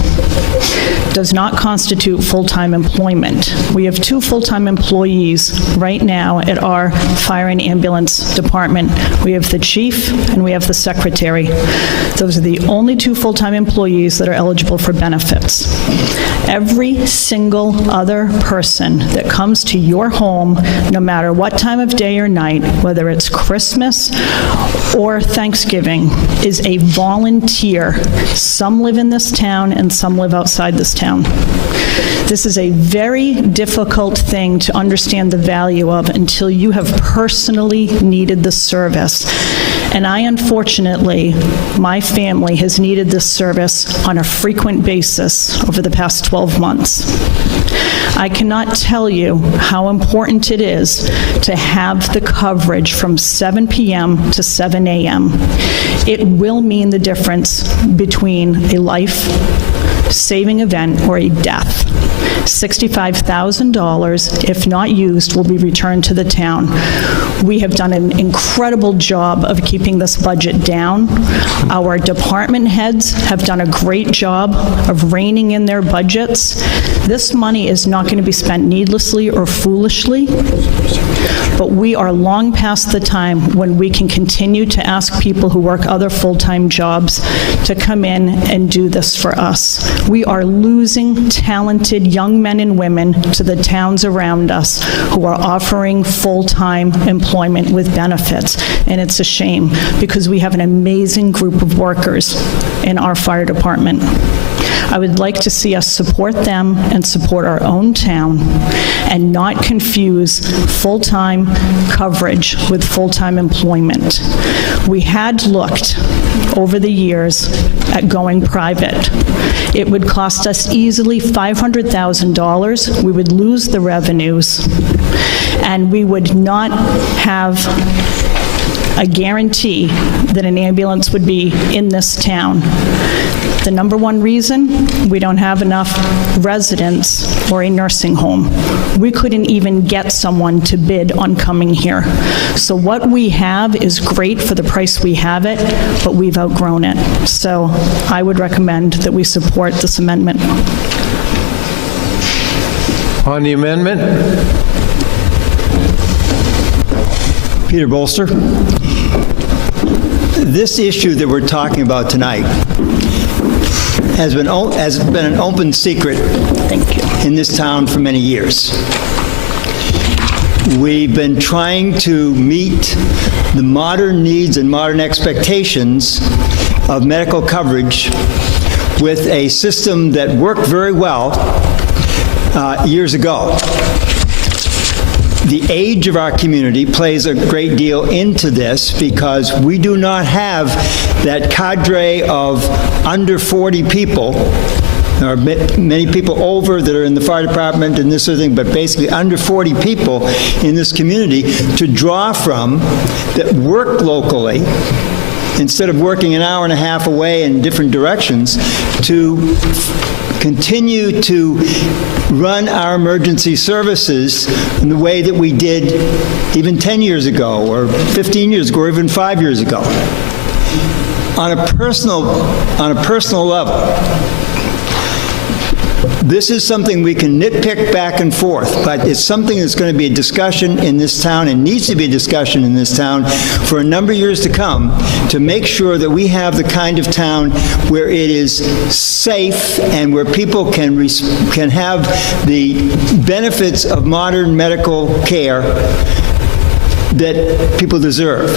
does not constitute full-time employment. We have 2 full-time employees right now at our fire and ambulance department. We have the chief and we have the secretary. Those are the only 2 full-time employees that are eligible for benefits. Every single other person that comes to your home, no matter what time of day or night, whether it's Christmas or Thanksgiving, is a volunteer. Some live in this town and some live outside this town. This is a very difficult thing to understand the value of until you have personally needed the service. And I, unfortunately, my family has needed this service on a frequent basis over the past 12 months. I cannot tell you how important it is to have the coverage from 7 p.m. to 7 a.m. It will mean the difference between a life-saving event or a death. $65,000, if not used, will be returned to the town. We have done an incredible job of keeping this budget down. Our department heads have done a great job of reining in their budgets. This money is not going to be spent needlessly or foolishly, but we are long past the time when we can continue to ask people who work other full-time jobs to come in and do this for us. We are losing talented young men and women to the towns around us who are offering full-time employment with benefits, and it's a shame because we have an amazing group of workers in our fire department. I would like to see us support them and support our own town and not confuse full-time coverage with full-time employment. We had looked over the years at going private. It would cost us easily $500,000. We would lose the revenues, and we would not have a guarantee that an ambulance would be in this town. The number one reason, we don't have enough residents or a nursing home. We couldn't even get someone to bid on coming here. So what we have is great for the price we have it, but we've outgrown it. So I would recommend that we support this amendment. On the amendment? Peter Bolster. This issue that we're talking about tonight has been an open secret in this town for many years. We've been trying to meet the modern needs and modern expectations of medical coverage with a system that worked very well years ago. The age of our community plays a great deal into this because we do not have that cadre of under 40 people. There are many people over that are in the fire department and this sort of thing, but basically under 40 people in this community to draw from that work locally instead of working an hour and a half away in different directions to continue to run our emergency services in the way that we did even 10 years ago or 15 years ago or even 5 years ago. On a personal level, this is something we can nitpick back and forth, but it's something that's going to be a discussion in this town and needs to be a discussion in this town for a number of years to come to make sure that we have the kind of town where it is safe and where people can have the benefits of modern medical care that people deserve.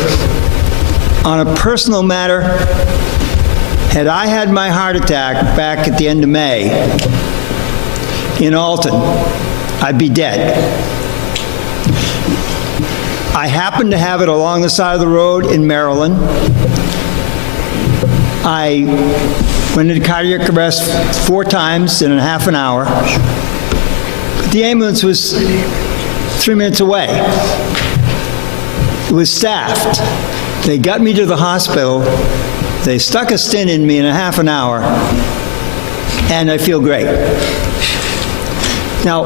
On a personal matter, Had I had my heart attack back at the end of May in Alton, I'd be dead. I happened to have it along the side of the road in Maryland. I went into cardiac arrest 4 times in a half an hour. The ambulance was 3 minutes away. It was staffed. They got me to the hospital. They stuck a stent in me in a half an hour, and I feel great. Now,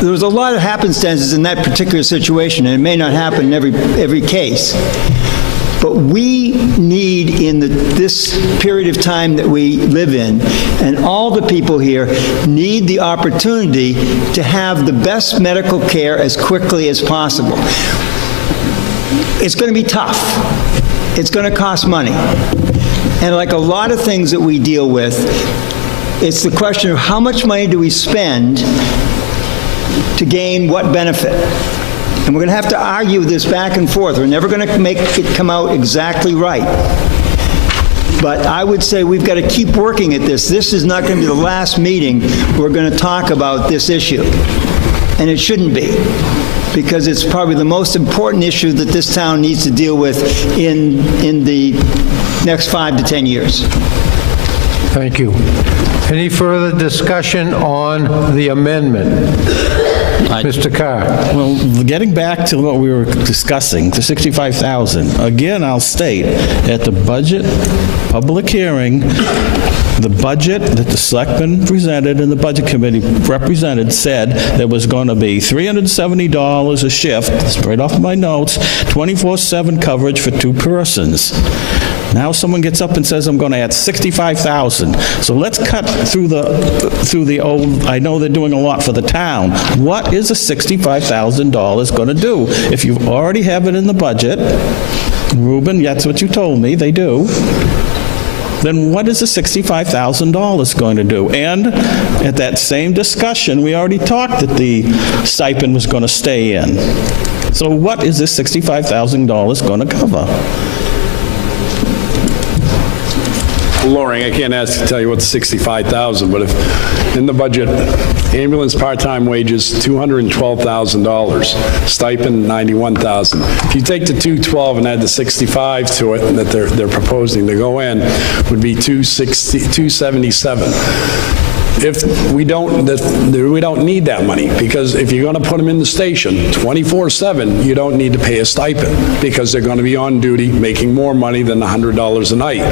there was a lot of happenstances in that particular situation, and it may not happen in every case. But we need, in this period of time that we live in, and all the people here need the opportunity to have the best medical care as quickly as possible. It's going to be tough. It's going to cost money. And like a lot of things that we deal with, it's the question of how much money do we spend to gain what benefit? And we're going to have to argue this back and forth. We're never going to make it come out exactly right. But I would say we've got to keep working at this. This is not going to be the last meeting we're going to talk about this issue. And it shouldn't be, because it's probably the most important issue that this town needs to deal with in the next 5 to 10 years. Thank you. Any further discussion on the amendment? Mr. Carr. Well, getting back to what we were discussing, the $65,000, again, I'll state, at the budget public hearing, the budget that the selectmen presented and the budget committee represented said there was going to be $370 a shift, it's right off my notes, 24/7 coverage for 2 persons. Now someone gets up and says, I'm going to add $65,000. So let's cut through the old, I know they're doing a lot for the town. What is a $65,000 going to do? If you already have it in the budget, Reuben, that's what you told me, they do, then what is the $65,000 going to do? And at that same discussion, we already talked that the stipend was going to stay in. So what is this $65,000 going to cover? Loring, I can't tell you what's 65,000, but if in the budget, ambulance part-time wages, $212,000, stipend, $91,000. If you take the 212 and add the 65 to it that they're proposing to go in, would be 277. If we don't need that money, because if you're going to put them in the station 24/7, you don't need to pay a stipend, because they're going to be on duty making more money than $100 a night.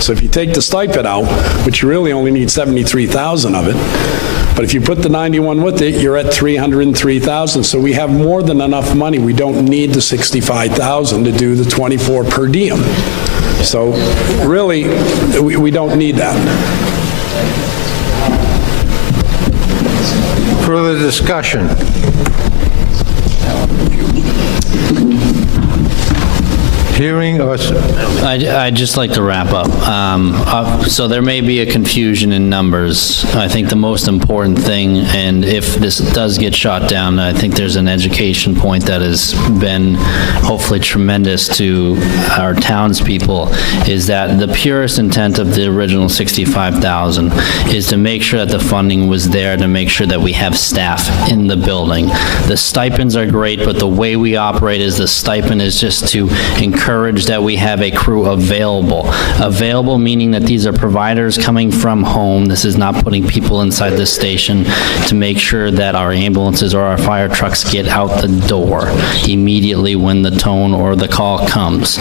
So if you take the stipend out, which you really only need 73,000 of it, but if you put the 91 with it, you're at 303,000. So we have more than enough money. We don't need the 65,000 to do the 24 per diem. So really, we don't need that. Further discussion? Hearing or... I'd just like to wrap up. So there may be a confusion in numbers. I think the most important thing, and if this does get shot down, I think there's an education point that has been hopefully tremendous to our townspeople, is that the purest intent of the original $65,000 is to make sure that the funding was there, to make sure that we have staff in the building. The stipends are great, but the way we operate is the stipend is just to encourage that we have a crew available. Available meaning that these are providers coming from home. This is not putting people inside the station, to make sure that our ambulances or our fire trucks get out the door immediately when the tone or the call comes.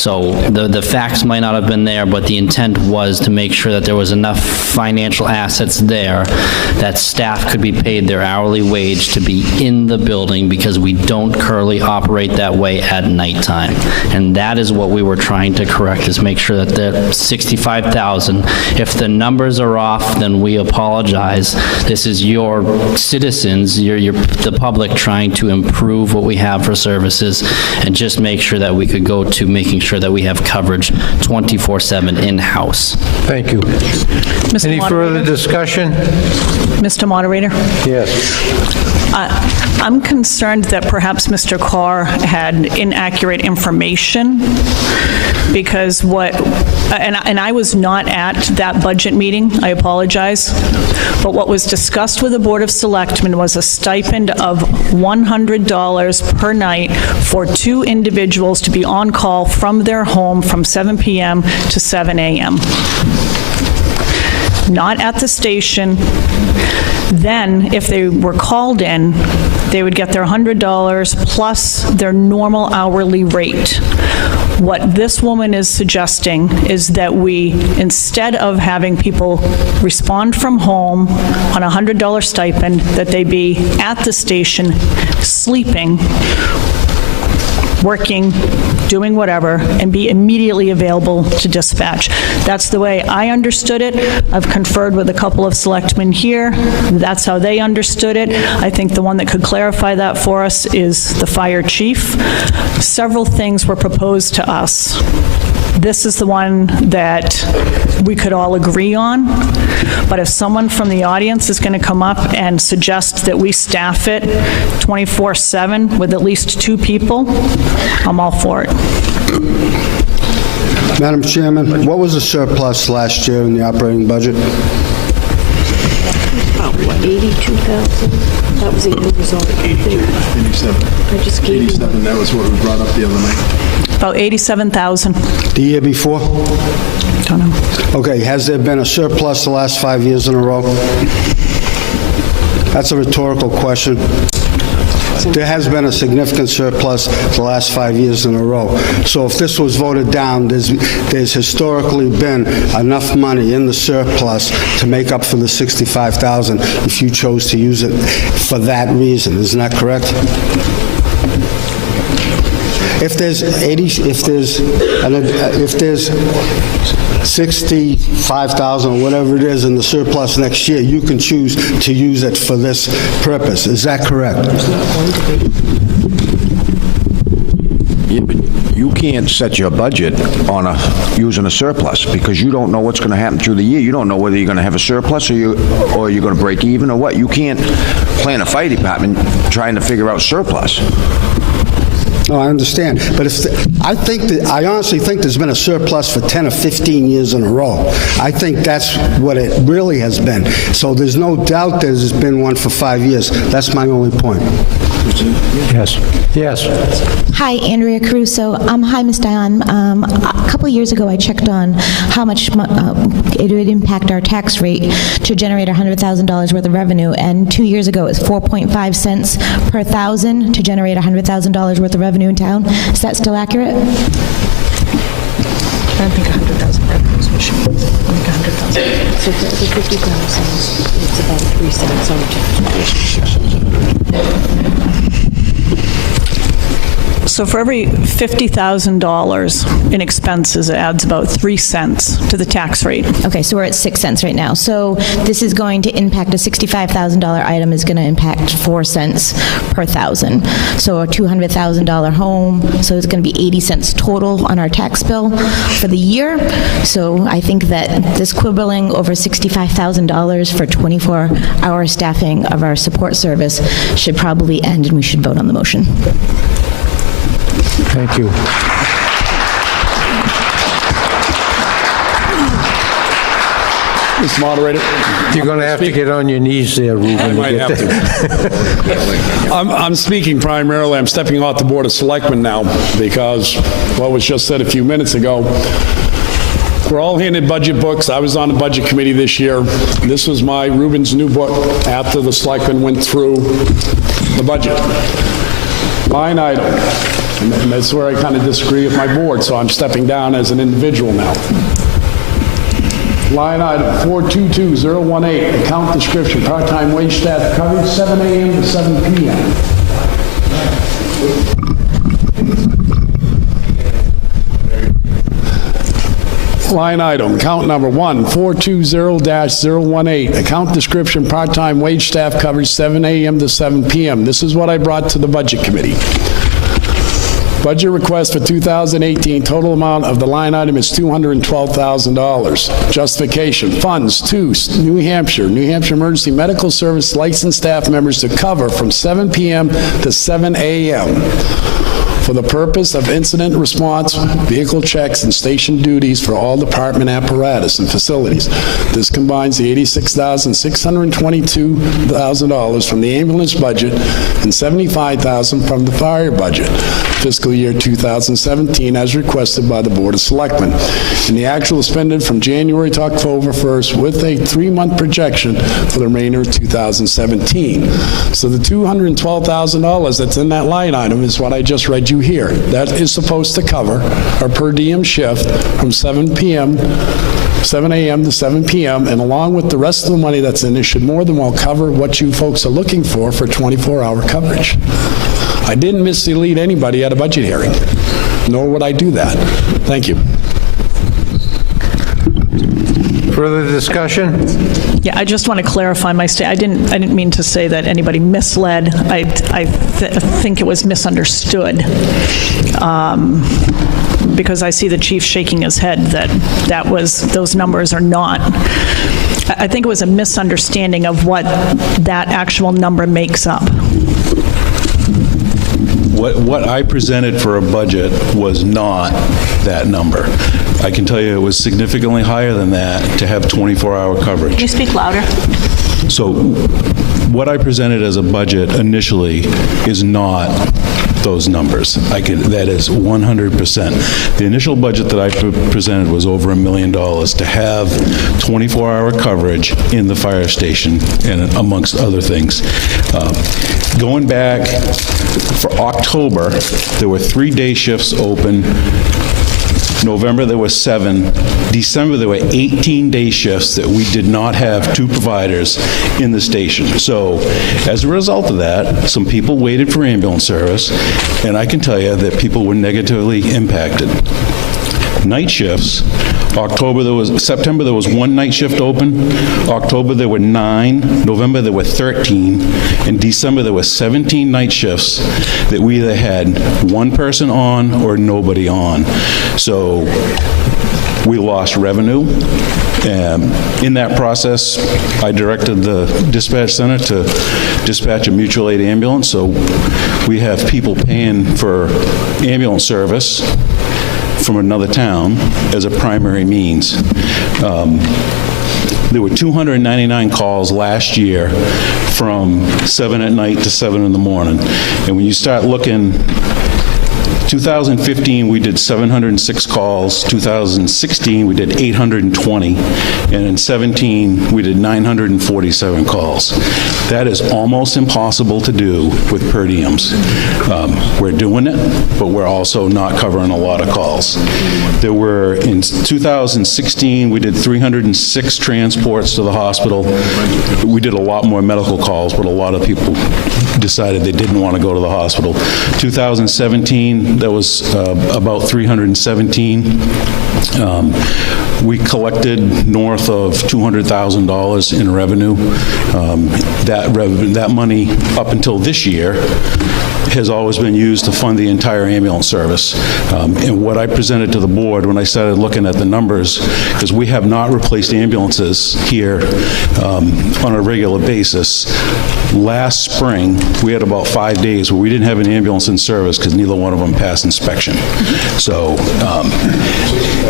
So the facts might not have been there, but the intent was to make sure that there was enough financial assets there that staff could be paid their hourly wage to be in the building, because we don't currently operate that way at nighttime. And that is what we were trying to correct, is make sure that the 65,000, if the numbers are off, then we apologize. This is your citizens, the public, trying to improve what we have for services, and just make sure that we could go to making sure that we have coverage 24/7 in-house. Thank you. Any further discussion? Mr. Moderator? Yes. I'm concerned that perhaps Mr. Carr had inaccurate information, because and I was not at that budget meeting, I apologize, but what was discussed with the Board of Selectmen was a stipend of $100 per night for 2 individuals to be on call from their home from 7 p.m. to 7 a.m. Not at the station. Then, if they were called in, they would get their $100 plus their normal hourly rate. What this woman is suggesting is that we, instead of having people respond from home on a $100 stipend, that they be at the station, sleeping, working, doing whatever, and be immediately available to dispatch. That's the way I understood it. I've conferred with a couple of selectmen here. That's how they understood it. I think the one that could clarify that for us is the fire chief. Several things were proposed to us. This is the one that we could all agree on, but if someone from the audience is going to come up and suggest that we staff it 24/7 with at least 2 people, I'm all for it. Madam Chairman, what was the surplus last year in the operating budget? About what, 82,000? That was the end result. 87. I just gave you 87, that was what we brought up the other night. About 87,000. The year before? Don't know. Okay, has there been a surplus the last 5 years in a row? That's a rhetorical question. There has been a significant surplus the last 5 years in a row. So if this was voted down, there's historically been enough money in the surplus to make up for the $65,000 if you chose to use it for that reason. Isn't that correct? If there's 65,000 or whatever it is in the surplus next year, you can choose to use it for this purpose. Is that correct? Yeah, but you can't set your budget on using a surplus, because you don't know what's going to happen through the year. You don't know whether you're going to have a surplus or you're going to break even or what. You can't plan a fire department trying to figure out surplus. No, I understand, but I honestly think there's been a surplus for 10 or 15 years in a row. I think that's what it really has been. So there's no doubt there's been one for 5 years. That's my only point. Yes. Yes. Hi, Andrea Caruso. Hi, Ms. Dion. A couple years ago, I checked on how much it would impact our tax rate to generate $100,000 worth of revenue, and 2 years ago, it was 4.5 cents per thousand to generate $100,000 worth of revenue in town. Is that still accurate? I don't think 100,000 revenue is what she means. I think 100,000. So for every 50,000, it's about 3 cents on tax. So for every $50,000 in expenses, it adds about 3 cents to the tax rate. Okay, so we're at 6 cents right now. So this is going to impact a $65,000 item is going to impact 4 cents per thousand. So a $200,000 home, so it's going to be 80 cents total on our tax bill for the year. So I think that this quibbling over $65,000 for 24-hour staffing of our support service should probably end, and we should vote on the motion. Thank you. Mr. Moderator? You're going to have to get on your knees there, Ruben. I might have to. I'm speaking primarily, I'm stepping off the Board of Selectmen now, because what was just said a few minutes ago, we're all handed budget books. I was on the Budget Committee this year. This was Ruben's new book after the Selectmen went through the budget. Line item. And that's where I kind of disagree with my board, so I'm stepping down as an individual now. Line item 422018, account description, part-time wage staff coverage, 7 a.m. to 7 p.m. Line item, account number 1420-018, account description, part-time wage staff coverage, 7 a.m. to 7 p.m. This is what I brought to the Budget Committee. Budget request for 2018, total amount of the line item is $212,000. Justification, funds to New Hampshire Emergency Medical Service licensed staff members to cover from 7 p.m. to 7 a.m. for the purpose of incident response, vehicle checks, and station duties for all department apparatus and facilities. This combines the $86,622,000 from the ambulance budget and $75,000 from the fire budget, fiscal year 2017, as requested by the Board of Selectmen. And the actual expended from January to October 1st with a 3-month projection for the remainder of 2017. So the $212,000 that's in that line item is what I just read you here. That is supposed to cover our per diem shift from 7 a.m. to 7 p.m., and along with the rest of the money that's in it should more than well cover what you folks are looking for 24-hour coverage. I didn't mislead anybody at a budget hearing, nor would I do that. Thank you. Further discussion? Yeah, I just want to clarify my statement. I didn't mean to say that anybody misled. I think it was misunderstood. Because I see the chief shaking his head that those numbers are not. I think it was a misunderstanding of what that actual number makes up. What I presented for a budget was not that number. I can tell you it was significantly higher than that to have 24-hour coverage. Can you speak louder? So what I presented as a budget initially is not those numbers. That is 100%. The initial budget that I presented was over $1 million to have 24-hour coverage in the fire station, and amongst other things. Going back for October, there were 3 day shifts open. November, there were 7. December, there were 18 day shifts that we did not have 2 providers in the station. So as a result of that, some people waited for ambulance service, and I can tell you that people were negatively impacted. Night shifts, September there was 1 night shift open, October there were 9, November there were 13, and December there were 17 night shifts that we either had 1 person on or nobody on. So we lost revenue. In that process, I directed the dispatch center to dispatch a mutual aid ambulance, so we have people paying for ambulance service from another town as a primary means. There were 299 calls last year from 7 at night to 7 in the morning. And when you start looking, 2015, we did 706 calls. 2016, we did 820. And in 17, we did 947 calls. That is almost impossible to do with per diems. We're doing it, but we're also not covering a lot of calls. There were, in 2016, we did 306 transports to the hospital. We did a lot more medical calls, but a lot of people decided they didn't want to go to the hospital. 2017, that was about 317. We collected north of $200,000 in revenue. That money, up until this year, has always been used to fund the entire ambulance service. And what I presented to the board when I started looking at the numbers, because we have not replaced ambulances here on a regular basis. Last spring, we had about 5 days where we didn't have an ambulance in service because neither one of them passed inspection. So,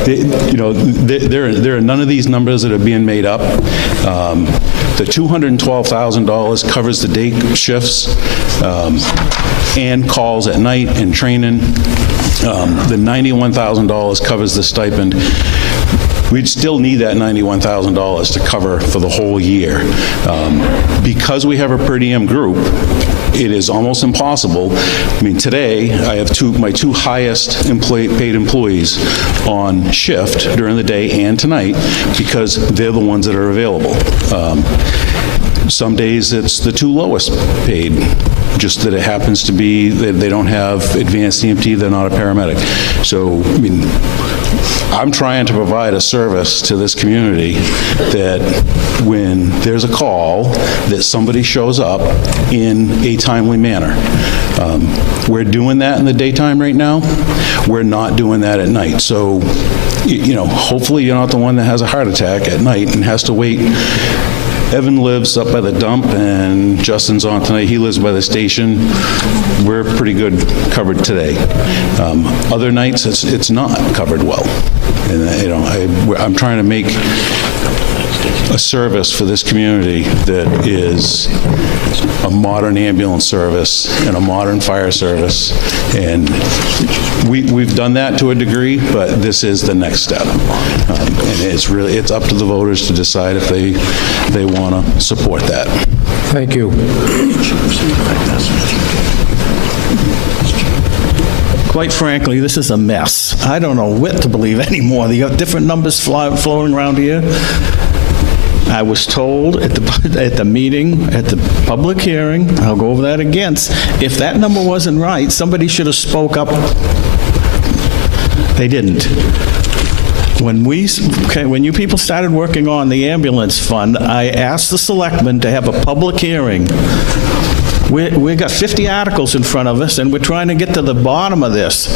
there are none of these numbers that are being made up. The $212,000 covers the day shifts and calls at night and training. The $91,000 covers the stipend. We'd still need that $91,000 to cover for the whole year. Because we have a per diem group, it is almost impossible. I mean, today, I have my 2 highest paid employees on shift during the day and tonight because they're the ones that are available. Some days it's the two lowest paid, just that it happens to be that they don't have advanced EMT, they're not a paramedic. So, I mean, I'm trying to provide a service to this community that when there's a call, that somebody shows up in a timely manner. We're doing that in the daytime right now. We're not doing that at night. So, you know, hopefully you're not the one that has a heart attack at night and has to wait. Evan lives up by the dump, and Justin's on tonight. He lives by the station. We're pretty good covered today. Other nights, it's not covered well. And, you know, I'm trying to make a service for this community that is a modern ambulance service and a modern fire service. And we've done that to a degree, but this is the next step. And it's up to the voters to decide if they want to support that. Thank you. Quite frankly, this is a mess. I don't know what to believe anymore. You have different numbers floating around here. I was told at the meeting, at the public hearing, I'll go over that again, if that number wasn't right, somebody should have spoke up. They didn't. When you people started working on the ambulance fund, I asked the selectmen to have a public hearing. We got 50 articles in front of us, and we're trying to get to the bottom of this.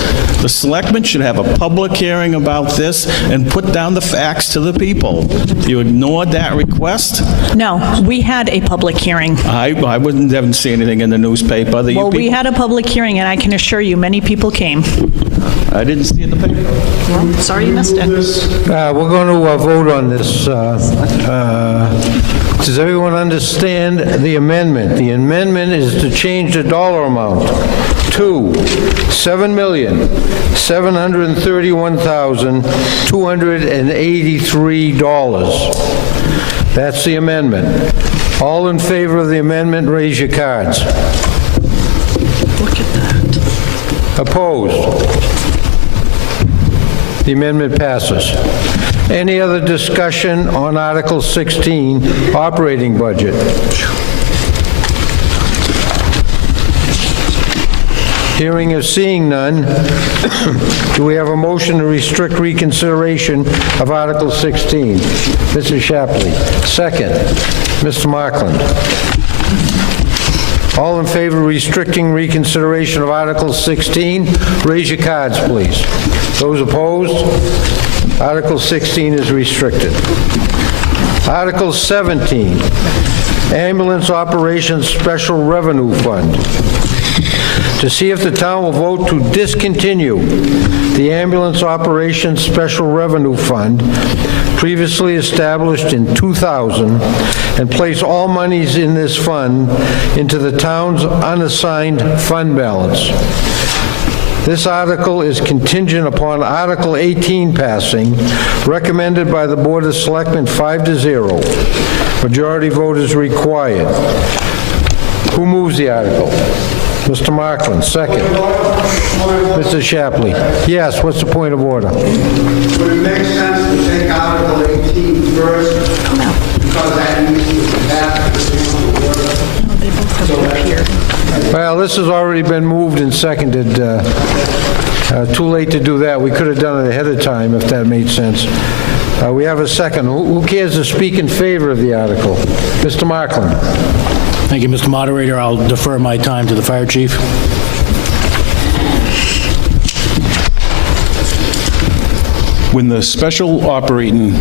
The selectmen should have a public hearing about this and put down the facts to the people. You ignored that request? No, we had a public hearing. I haven't seen anything in the newspaper. Well, we had a public hearing, and I can assure you, many people came. I didn't see it in the paper. Well, sorry you missed it. We're going to vote on this. Does everyone understand the amendment? The amendment is to change the dollar amount to $7,731,283. That's the amendment. All in favor of the amendment, raise your cards. Look at that. Opposed? The amendment passes. Any other discussion on Article 16, operating budget? Hearing or seeing none, do we have a motion to restrict reconsideration of Article 16? Mrs. Shapley. Second. Mr. Markland. All in favor of restricting reconsideration of Article 16, raise your cards, please. Those opposed? Article 16 is restricted. Article 17, Ambulance Operations Special Revenue Fund. To see if the town will vote to discontinue the Ambulance Operations Special Revenue Fund previously established in 2000 and place all monies in this fund into the town's unassigned fund balance. This article is contingent upon Article 18 passing, recommended by the Board of Selectmen 5-0. Majority vote is required. Who moves the article? Mr. Markland, second. Mr. Shapley. Yes, what's the point of order? Would it make sense to take Article 18 first? Because that needs to pass the order. Well, this has already been moved and seconded. Too late to do that. We could have done it ahead of time if that made sense. We have a second. Who cares to speak in favor of the article? Mr. Markland. Thank you, Mr. Moderator. I'll defer my time to the fire chief. When the special operating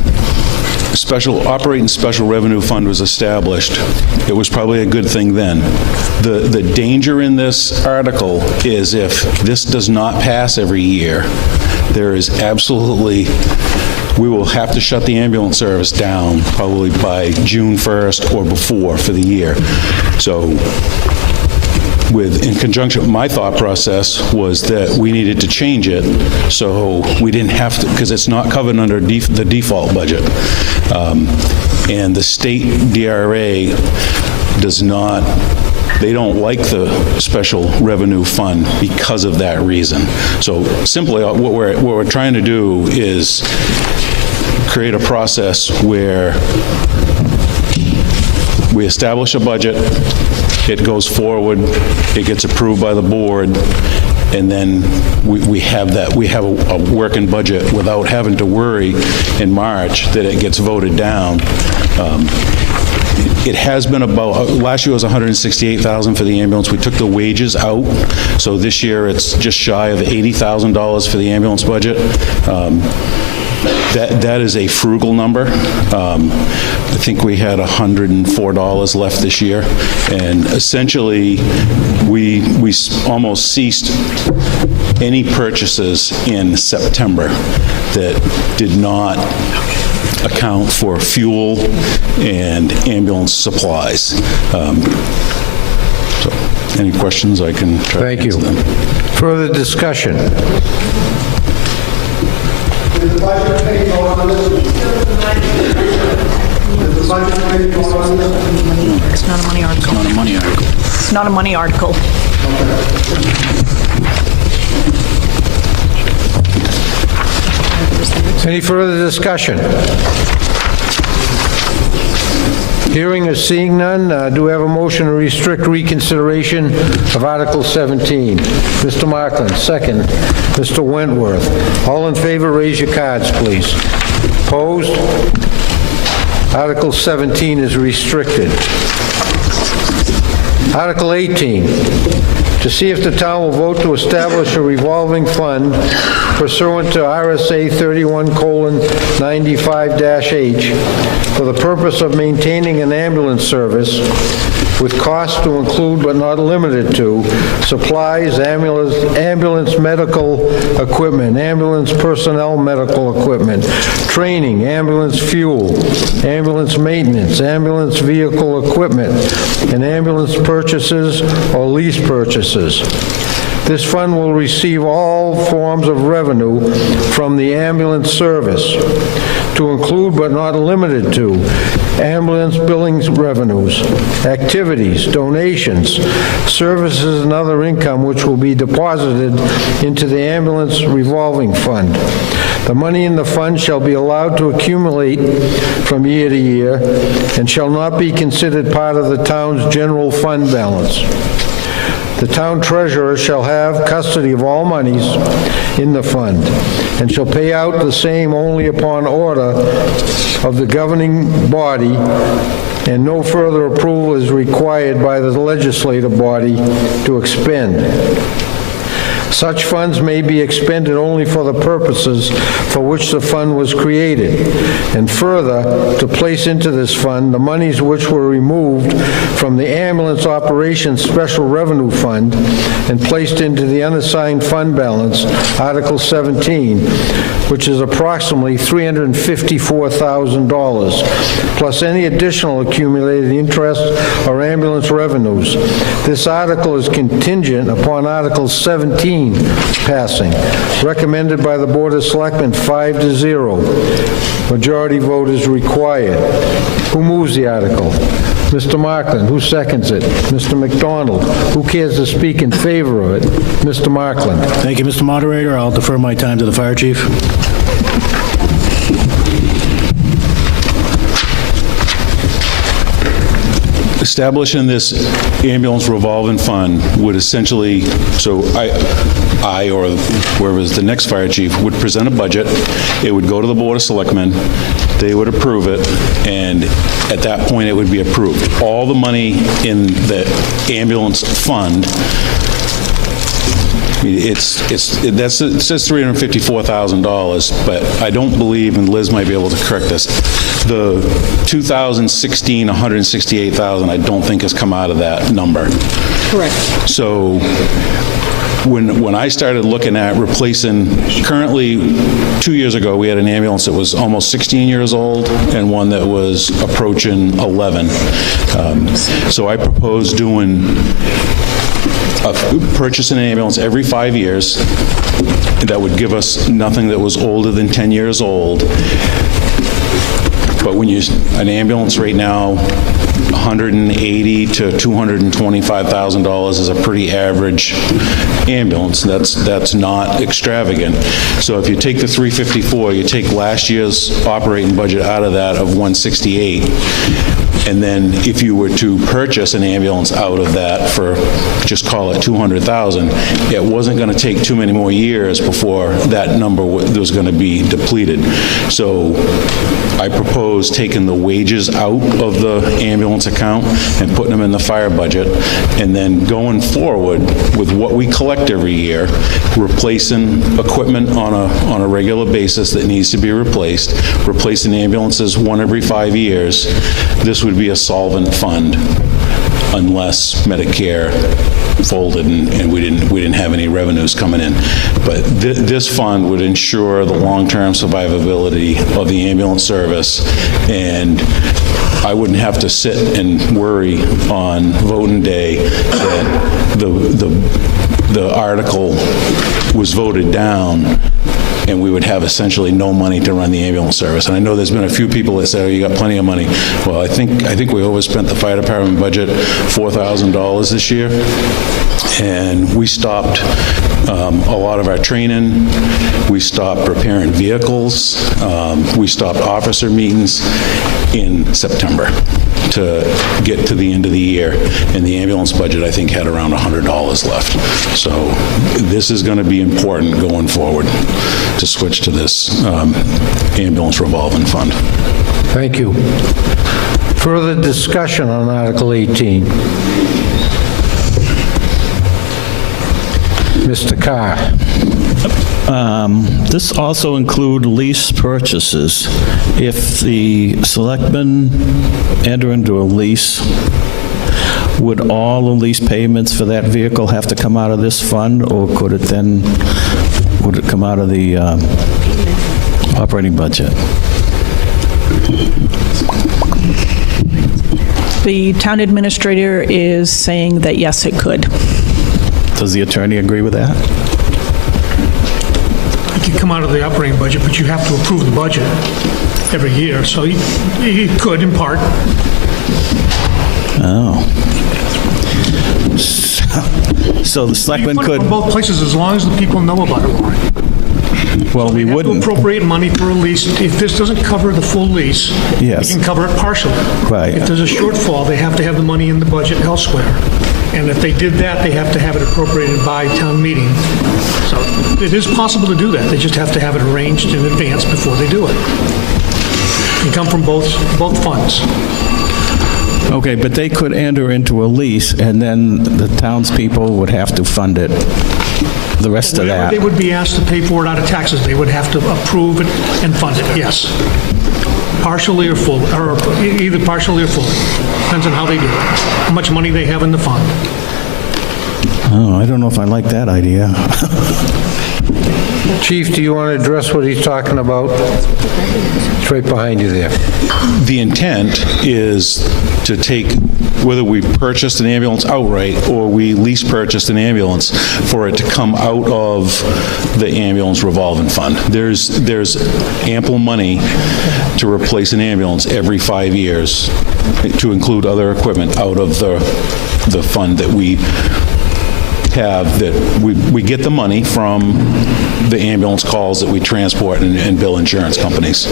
special revenue fund was established, it was probably a good thing then. The danger in this article is if this does not pass every year, there is absolutely, we will have to shut the ambulance service down probably by June 1st or before for the year. So in conjunction, my thought process was that we needed to change it so we didn't have to, because it's not covered under the default budget. And the state DRA does not, they don't like the special revenue fund because of that reason. So simply what we're trying to do is create a process where we establish a budget, it goes forward, it gets approved by the board, and then we have a working budget without having to worry in March that it gets voted down. It has been about, last year was $168,000 for the ambulance. We took the wages out, so this year it's just shy of $80,000 for the ambulance budget. That is a frugal number. I think we had $104 left this year, and essentially we almost ceased any purchases in September that did not account for fuel and ambulance supplies. So, any questions, I can try to answer them. Further discussion? Did the budget committee vote on this? Did the budget committee vote on this? It's not a money article. Not a money article. It's not a money article. Any further discussion? Hearing or seeing none, do we have a motion to restrict reconsideration of Article 17? Mr. Markland, second. Mr. Wentworth. All in favor, raise your cards, please. Opposed? Article 17 is restricted. Article 18, to see if the town will vote to establish a revolving fund pursuant to RSA 31:95-H for the purpose of maintaining an ambulance service with costs to include but not limited to supplies, ambulance medical equipment, ambulance personnel medical equipment, training, ambulance fuel, ambulance maintenance, ambulance vehicle equipment, and ambulance purchases or lease purchases. This fund will receive all forms of revenue from the ambulance service, to include but not limited to ambulance billings revenues, activities, donations, services, and other income which will be deposited into the ambulance revolving fund. The money in the fund shall be allowed to accumulate from year to year and shall not be considered part of the town's general fund balance. The town treasurer shall have custody of all monies in the fund and shall pay out the same only upon order of the governing body, and no further approval is required by the legislative body to expend. Such funds may be expended only for the purposes for which the fund was created, and further, to place into this fund the monies which were removed from the Ambulance Operations Special Revenue Fund and placed into the unassigned fund balance, Article 17, which is approximately $354,000, plus any additional accumulated interest or ambulance revenues. This article is contingent upon Article 17 passing, recommended by the Board of Selectmen 5-0. Majority vote is required. Who moves the article? Mr. Markland. Who seconds it? Mr. McDonald. Who cares to speak in favor of it? Mr. Markland. Thank you, Mr. Moderator. I'll defer my time to the fire chief. Establishing this ambulance revolving fund would essentially, so I or whoever is the next fire chief would present a budget, it would go to the Board of Selectmen, they would approve it, and at that point it would be approved. All the money in the ambulance fund, it says $354,000, but I don't believe, and Liz might be able to correct this, the 2016 $168,000 I don't think has come out of that number. Correct. So when I started looking at replacing, currently 2 years ago we had an ambulance that was almost 16 years old and one that was approaching 11. So I proposed purchasing an ambulance every 5 years that would give us nothing that was older than 10 years old. But when an ambulance right now $180,000 to $225,000 is a pretty average ambulance. That's not extravagant. So if you take the 354, you take last year's operating budget out of that of 168, and then if you were to purchase an ambulance out of that for, just call it 200,000, it wasn't going to take too many more years before that number was going to be depleted. So I propose taking the wages out of the ambulance account and putting them in the fire budget, and then going forward with what we collect every year, replacing equipment on a regular basis that needs to be replaced, replacing ambulances one every 5 years. This would be a solvent fund unless Medicare folded and we didn't have any revenues coming in. But this fund would ensure the long-term survivability of the ambulance service, and I wouldn't have to sit and worry on voting day that the article was voted down and we would have essentially no money to run the ambulance service. And I know there's been a few people that say, oh, you got plenty of money. Well, I think we overspent the fire department budget $4,000 this year. And we stopped a lot of our training. We stopped repairing vehicles. We stopped officer meetings in September to get to the end of the year. And the ambulance budget, I think, had around $100 left. So this is going to be important going forward to switch to this ambulance revolving fund. Thank you. Further discussion on Article 18. Mr. Carr. This also include lease purchases. If the selectmen enter into a lease, would all the lease payments for that vehicle have to come out of this fund, or would it come out of the operating budget? The town administrator is saying that yes, it could. Does the attorney agree with that? It can come out of the operating budget, but you have to approve the budget every year, so he could in part. Oh. So the selectmen could... in both places as long as the people know about it, Warren. Well, we wouldn't. Have to appropriate money for a lease. If this doesn't cover the full lease, yes, you can cover it partially. Right. If there's a shortfall, they have to have the money in the budget elsewhere. And if they did that, they have to have it appropriated by town meeting. So it is possible to do that. They just have to have it arranged in advance before they do it. It can come from both funds. Okay, but they could enter into a lease, and then the townspeople would have to fund it, the rest of that. They would be asked to pay for it out of taxes. They would have to approve it and fund it, yes. Partially or full, or either partially or full. Depends on how they do it, how much money they have in the fund. Oh, I don't know if I like that idea. Chief, do you want to address what he's talking about? It's right behind you there. The intent is to take, whether we purchased an ambulance outright or we lease purchased an ambulance, for it to come out of the ambulance revolving fund. There's ample money to replace an ambulance every 5 years, to include other equipment out of the fund that we have, that we get the money from the ambulance calls that we transport and bill insurance companies.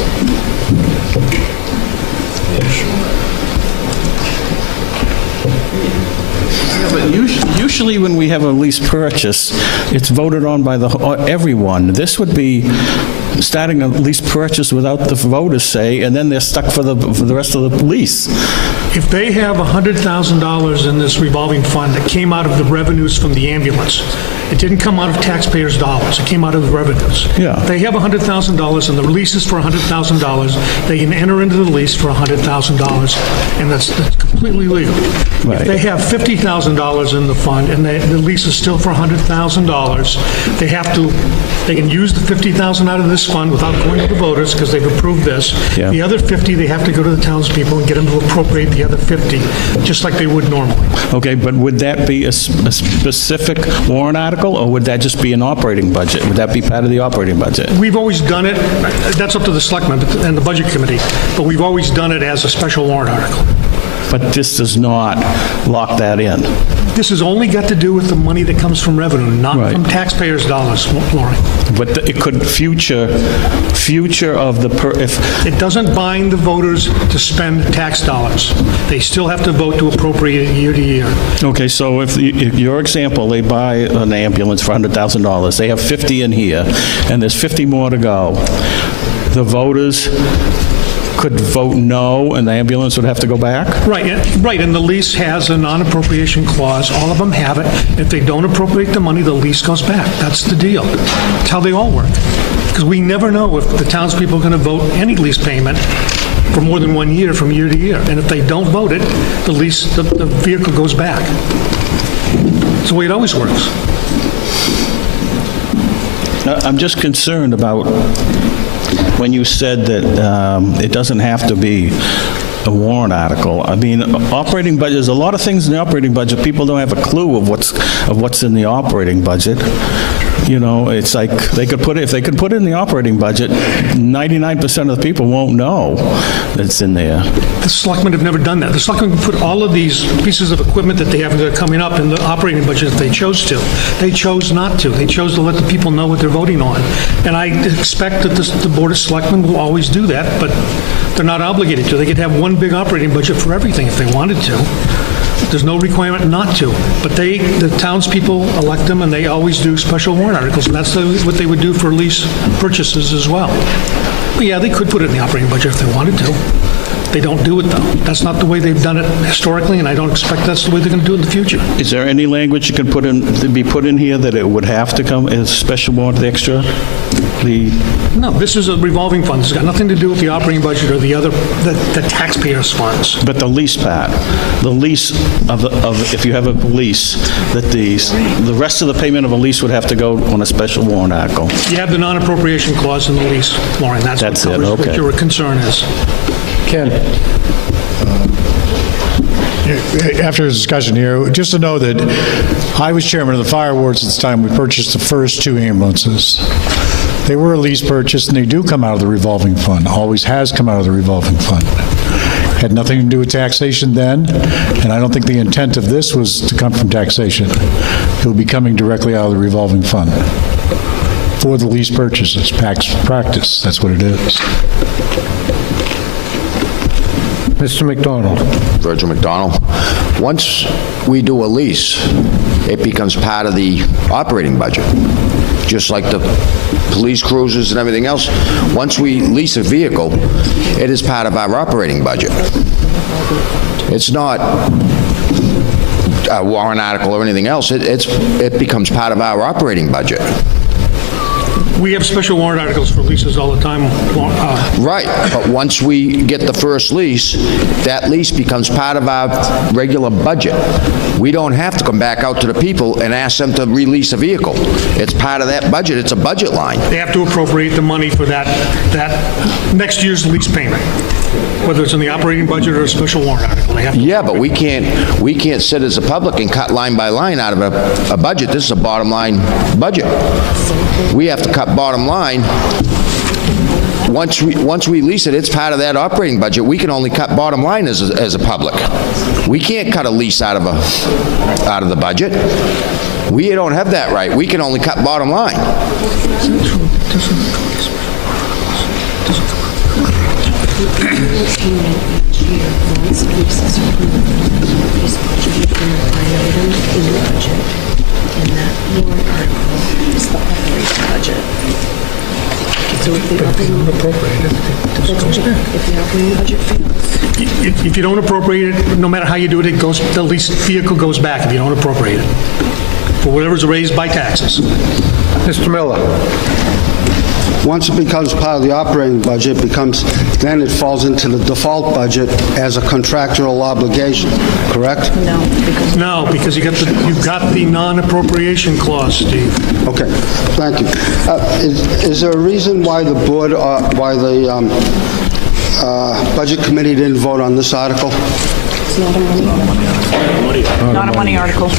Yeah, but usually when we have a lease purchase, it's voted on by everyone. This would be starting a lease purchase without the voters' say, and then they're stuck for the rest of the lease. If they have $100,000 in this revolving fund that came out of the revenues from the ambulance, it didn't come out of taxpayers' dollars, it came out of the revenues. Yeah. If they have $100,000 and the lease is for $100,000, they can enter into the lease for $100,000, and that's completely legal. Right. If they have $50,000 in the fund and the lease is still for $100,000, they can use the $50,000 out of this fund without going to the voters because they've approved this. Yeah. The other 50, they have to go to the townspeople and get them to appropriate the other 50, just like they would normally. Okay, but would that be a specific warrant article, or would that just be an operating budget? Would that be part of the operating budget? We've always done it, that's up to the selectmen and the budget committee, but we've always done it as a special warrant article. but this does not lock that in. This has only got to do with the money that comes from revenue, not from taxpayers' dollars, Lauren. But it could future of the, if... It doesn't bind the voters to spend tax dollars. They still have to vote to appropriate it year to year. Okay, so if your example, they buy an ambulance for $100,000, they have 50 in here, and there's 50 more to go, the voters could vote no, and the ambulance would have to go back? Right, and the lease has a non-appropriation clause. All of them have it. If they don't appropriate the money, the lease goes back. That's the deal. That's how they all work. Because we never know if the townspeople are going to vote any lease payment for more than 1 year, from year to year. And if they don't vote it, the vehicle goes back. It's the way it always works. I'm just concerned about when you said that it doesn't have to be a warrant article. I mean, operating budget, there's a lot of things in the operating budget. People don't have a clue of what's in the operating budget. You know, it's like if they could put it in the operating budget, 99% of the people won't know that it's in there. The selectmen have never done that. The selectmen can put all of these pieces of equipment that they have that are coming up in the operating budget if they chose to. They chose not to. They chose to let the people know what they're voting on. And I expect that the Board of Selectmen will always do that, but they're not obligated to. They could have one big operating budget for everything if they wanted to. There's no requirement not to. But the townspeople elect them, and they always do special warrant articles, and that's what they would do for lease purchases as well. But yeah, they could put it in the operating budget if they wanted to. They don't do it, though. That's not the way they've done it historically, and I don't expect that's the way they're going to do it in the future. Is there any language you could be put in here that it would have to come as special warrant extra? No, this is a revolving fund. It's got nothing to do with the operating budget or the taxpayers' funds. But the lease part, the lease of if you have a lease, that the rest of the payment of a lease would have to go on a special warrant article. You have the non-appropriation clause in the lease, Lauren. That's what covers what your concern is. Ken. After this discussion here, just to know that I was chairman of the fire wards at the time we purchased the first 2 ambulances. They were a lease purchase, and they do come out of the revolving fund. Always has come out of the revolving fund. Had nothing to do with taxation then, and I don't think the intent of this was to come from taxation. It will be coming directly out of the revolving fund for the lease purchases. Practice, that's what it is. Mr. McDonald. Virgil McDonald. Once we do a lease, it becomes part of the operating budget, just like the police cruisers and everything else. Once we lease a vehicle, it is part of our operating budget. It's not a warrant article or anything else. It becomes part of our operating budget. We have special warrant articles for leases all the time. Right, but once we get the first lease, that lease becomes part of our regular budget. We don't have to come back out to the people and ask them to release a vehicle. It's part of that budget. It's a budget line. They have to appropriate the money for that next year's lease payment, whether it's in the operating budget or a special warrant article. They have to. Yeah, but we can't sit as a public and cut line by line out of a budget. This is a bottom line budget. We have to cut bottom line. Once we lease it, it's part of that operating budget. We can only cut bottom line as a public. We can't cut a lease out of the budget. We don't have that right. We can only cut bottom line. And that warrant article is the operating budget. So if the operating budget fails. If you don't appropriate it, no matter how you do it, the lease vehicle goes back if you don't appropriate it for whatever's raised by taxes. Mr. Miller. Once it becomes part of the operating budget, then it falls into the default budget as a contractual obligation, correct? No, because you've got the non-appropriation clause, Steve. Okay, thank you. Is there a reason why the board, why the budget committee didn't vote on this article? It's not a money article. Not a money article.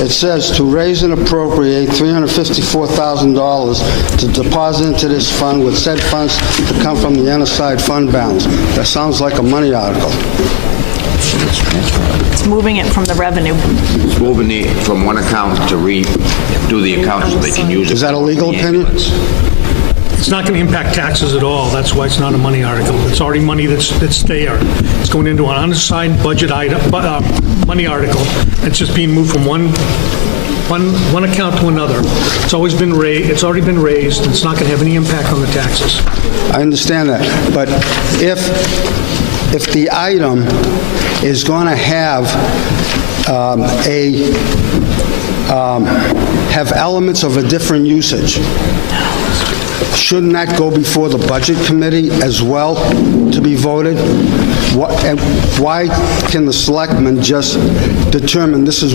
It says to raise and appropriate $354,000 to deposit into this fund with said funds to come from the unassigned fund balance. That sounds like a money article. It's moving it from the revenue. It's moving it from one account to redo the account so they can use it. Is that a legal opinion? It's not going to impact taxes at all. That's why it's not a money article. It's already money that's there. It's going into an unassigned budget item, money article. It's just being moved from one account to another. It's always been raised. It's already been raised. It's not going to have any impact on the taxes. I understand that, but if the item is going to have have elements of a different usage, shouldn't that go before the Budget Committee as well to be voted? Why can the selectmen just determine this is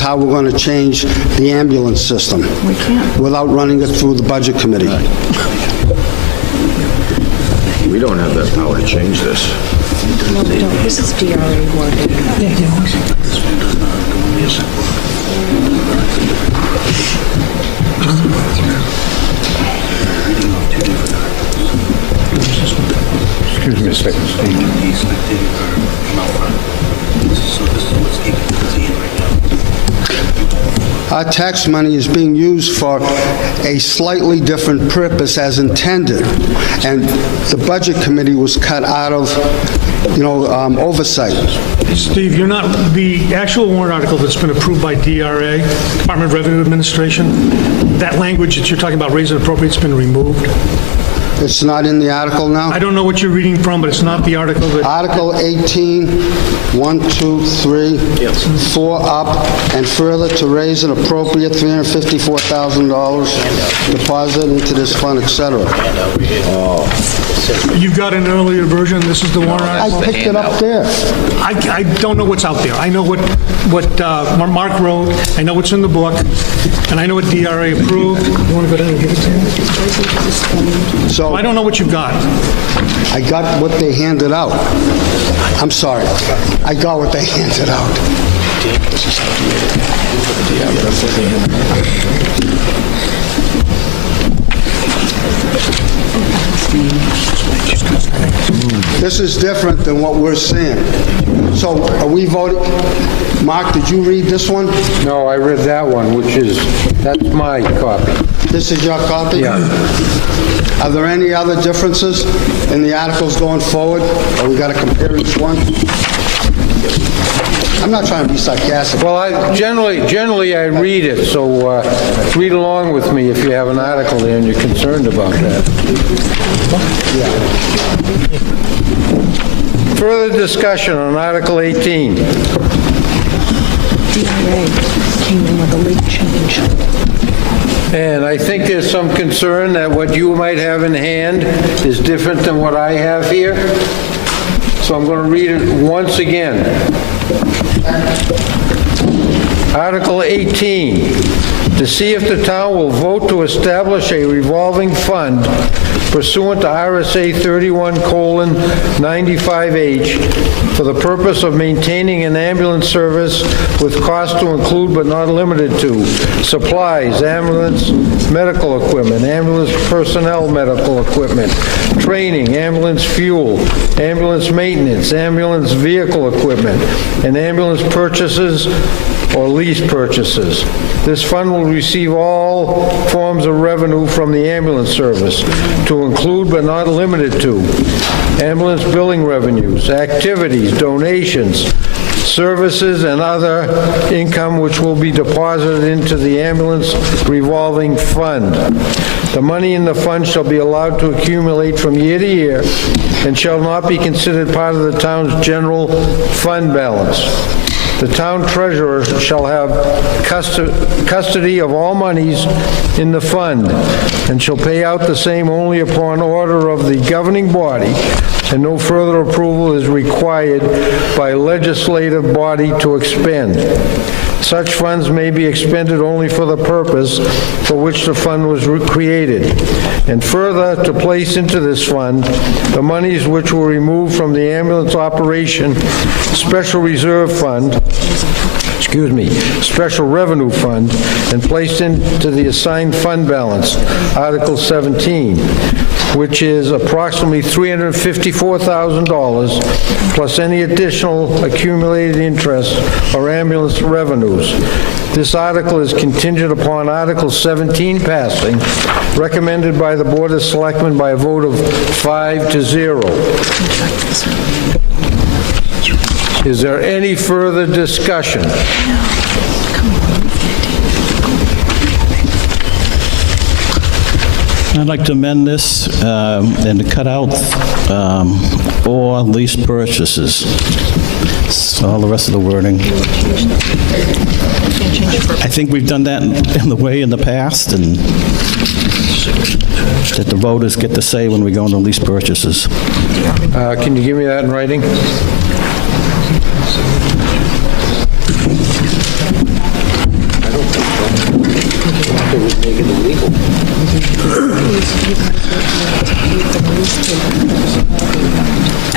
how we're going to change the ambulance system? We can't. Without running it through the Budget Committee? We don't have that power to change this. No, we don't. This is DRA wording. Excuse me a second, Steve. Our tax money is being used for a slightly different purpose as intended, and the Budget Committee was cut out of, oversight. Steve, you're not, the actual warrant article that's been approved by DRA, Department of Revenue Administration, that language that you're talking about, raise and appropriate, has been removed. It's not in the article now? I don't know what you're reading from, but it's not the article that... Article 18, 1, 2, 3, 4 up, and further to raise an appropriate $354,000 deposit into this fund, etc. You've got an earlier version, this is the warrant article? I picked it up there. I don't know what's out there. I know what Mark wrote, I know what's in the book, and I know what DRA approved. You want to go down and give it to him? So I don't know what you've got. I got what they handed out. I'm sorry. I got what they handed out. This is different than what we're seeing. So are we voting? Mark, did you read this one? No, I read that one, that's my copy. This is your copy? Yeah. Are there any other differences in the articles going forward? Or we got to compare each one? I'm not trying to be sarcastic. Well, generally I read it, so read along with me if you have an article there and you're concerned about that. Further discussion on Article 18. DRA came in with a late change. And I think there's some concern that what you might have in hand is different than what I have here. So I'm going to read it once again. Article 18, to see if the town will vote to establish a revolving fund pursuant to RSA 31:95H for the purpose of maintaining an ambulance service with cost to include but not limited to supplies, ambulance medical equipment, ambulance personnel medical equipment, training, ambulance fuel, ambulance maintenance, ambulance vehicle equipment, and ambulance purchases or lease purchases. This fund will receive all forms of revenue from the ambulance service, to include but not limited to ambulance billing revenues, activities, donations, services, and other income which will be deposited into the ambulance revolving fund. The money in the fund shall be allowed to accumulate from year to year and shall not be considered part of the town's general fund balance. The town treasurer shall have custody of all monies in the fund and shall pay out the same only upon order of the governing body, and no further approval is required by legislative body to expend. Such funds may be expended only for the purpose for which the fund was created. And further, to place into this fund the monies which were removed from the ambulance operation special reserve fund special revenue fund and placed into the assigned fund balance, Article 17, which is approximately $354,000 plus any additional accumulated interest or ambulance revenues. This article is contingent upon Article 17 passing, recommended by the Board of Selectmen by a vote of 5-0. Is there any further discussion? I'd like to amend this and to cut out or lease purchases. So all the rest of the wording. I think we've done that in the way in the past, and that the voters get to say when we go into lease purchases. Can you give me that in writing?